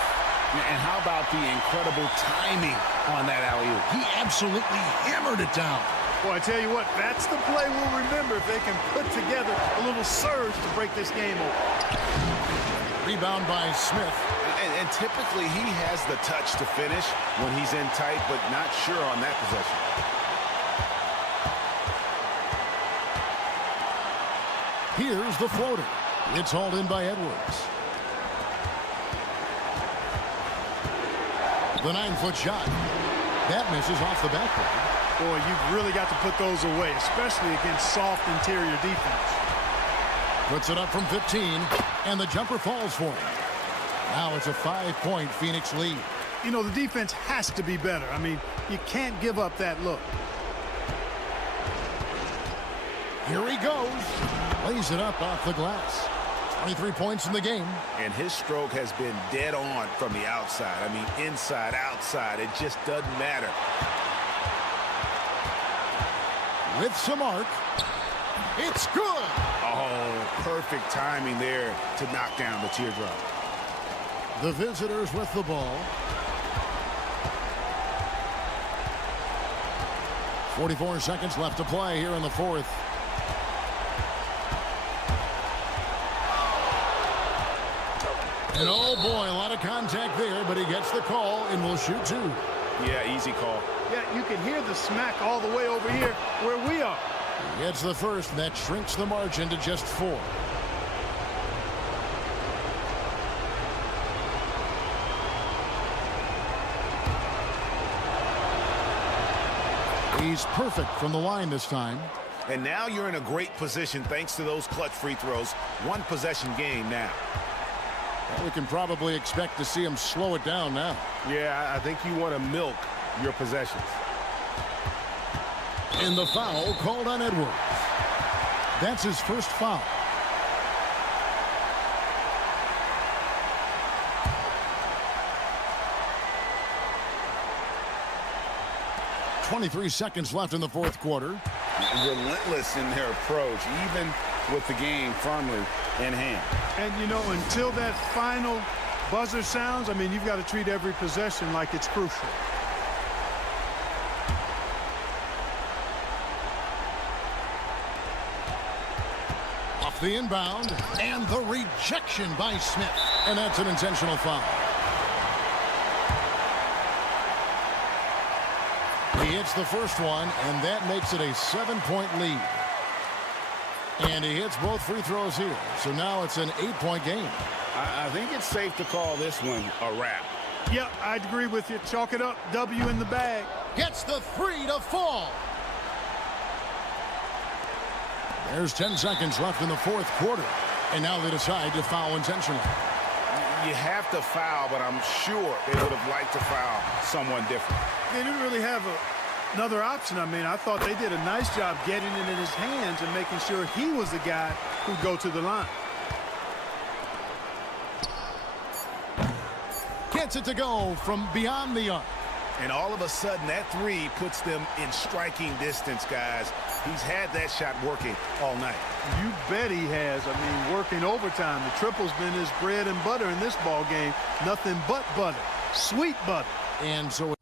And how about the incredible timing on that alley-oop? He absolutely hammered it down. Well, I tell you what, that's the play we'll remember if they can put together a little surge to break this game open. Rebound by Smith. And typically he has the touch to finish when he's in tight, but not sure on that possession. Here's the floater. It's hauled in by Edwards. The 9-foot shot. That misses off the backboard. Boy, you've really got to put those away, especially against soft interior defense. Puts it up from 15, and the jumper falls for him. Now it's a 5-point Phoenix lead. You know, the defense has to be better. I mean, you can't give up that look. Here he goes. Lays it up off the glass. 23 points in the game. And his stroke has been dead on from the outside. I mean, inside, outside, it just doesn't matter. With some arc. It's good. Oh, perfect timing there to knock down the teardrop. The visitors with the ball. 44 seconds left to play here in the fourth. And oh boy, a lot of contact there, but he gets the call and will shoot 2. Yeah, easy call. Yeah, you can hear the smack all the way over here where we are. He gets the first, and that shrinks the margin to just 4. He's perfect from the line this time. And now you're in a great position thanks to those clutch free throws. 1 possession game now. Well, we can probably expect to see him slow it down now. Yeah, I think you want to milk your possessions. And the foul called on Edwards. That's his first foul. .23 seconds left in the fourth quarter. Relentless in their approach, even with the game firmly in hand. And, you know, until that final buzzer sounds, I mean, you've got to treat every possession like it's crucial. Off the inbound, and the rejection by Smith. And that's an intentional foul. He hits the first one, and that makes it a 7-point lead. And he hits both free throws here. So now it's an 8-point game. I think it's safe to call this one a wrap. Yeah, I'd agree with you. Chalk it up. W in the bag. Gets the 3 to fall. There's 10 seconds left in the fourth quarter. And now they decide to foul intentionally. You have to foul, but I'm sure they would have liked to foul someone different. They didn't really have another option. I mean, I thought they did a nice job getting it in his hands and making sure he was the guy who'd go to the line. Gets it to go from beyond the arc. And all of a sudden, that 3 puts them in striking distance, guys. He's had that shot working all night. You bet he has. I mean, working overtime. The triple's been his bread and butter in this ball game. Nothing but butter. Sweet butter. And so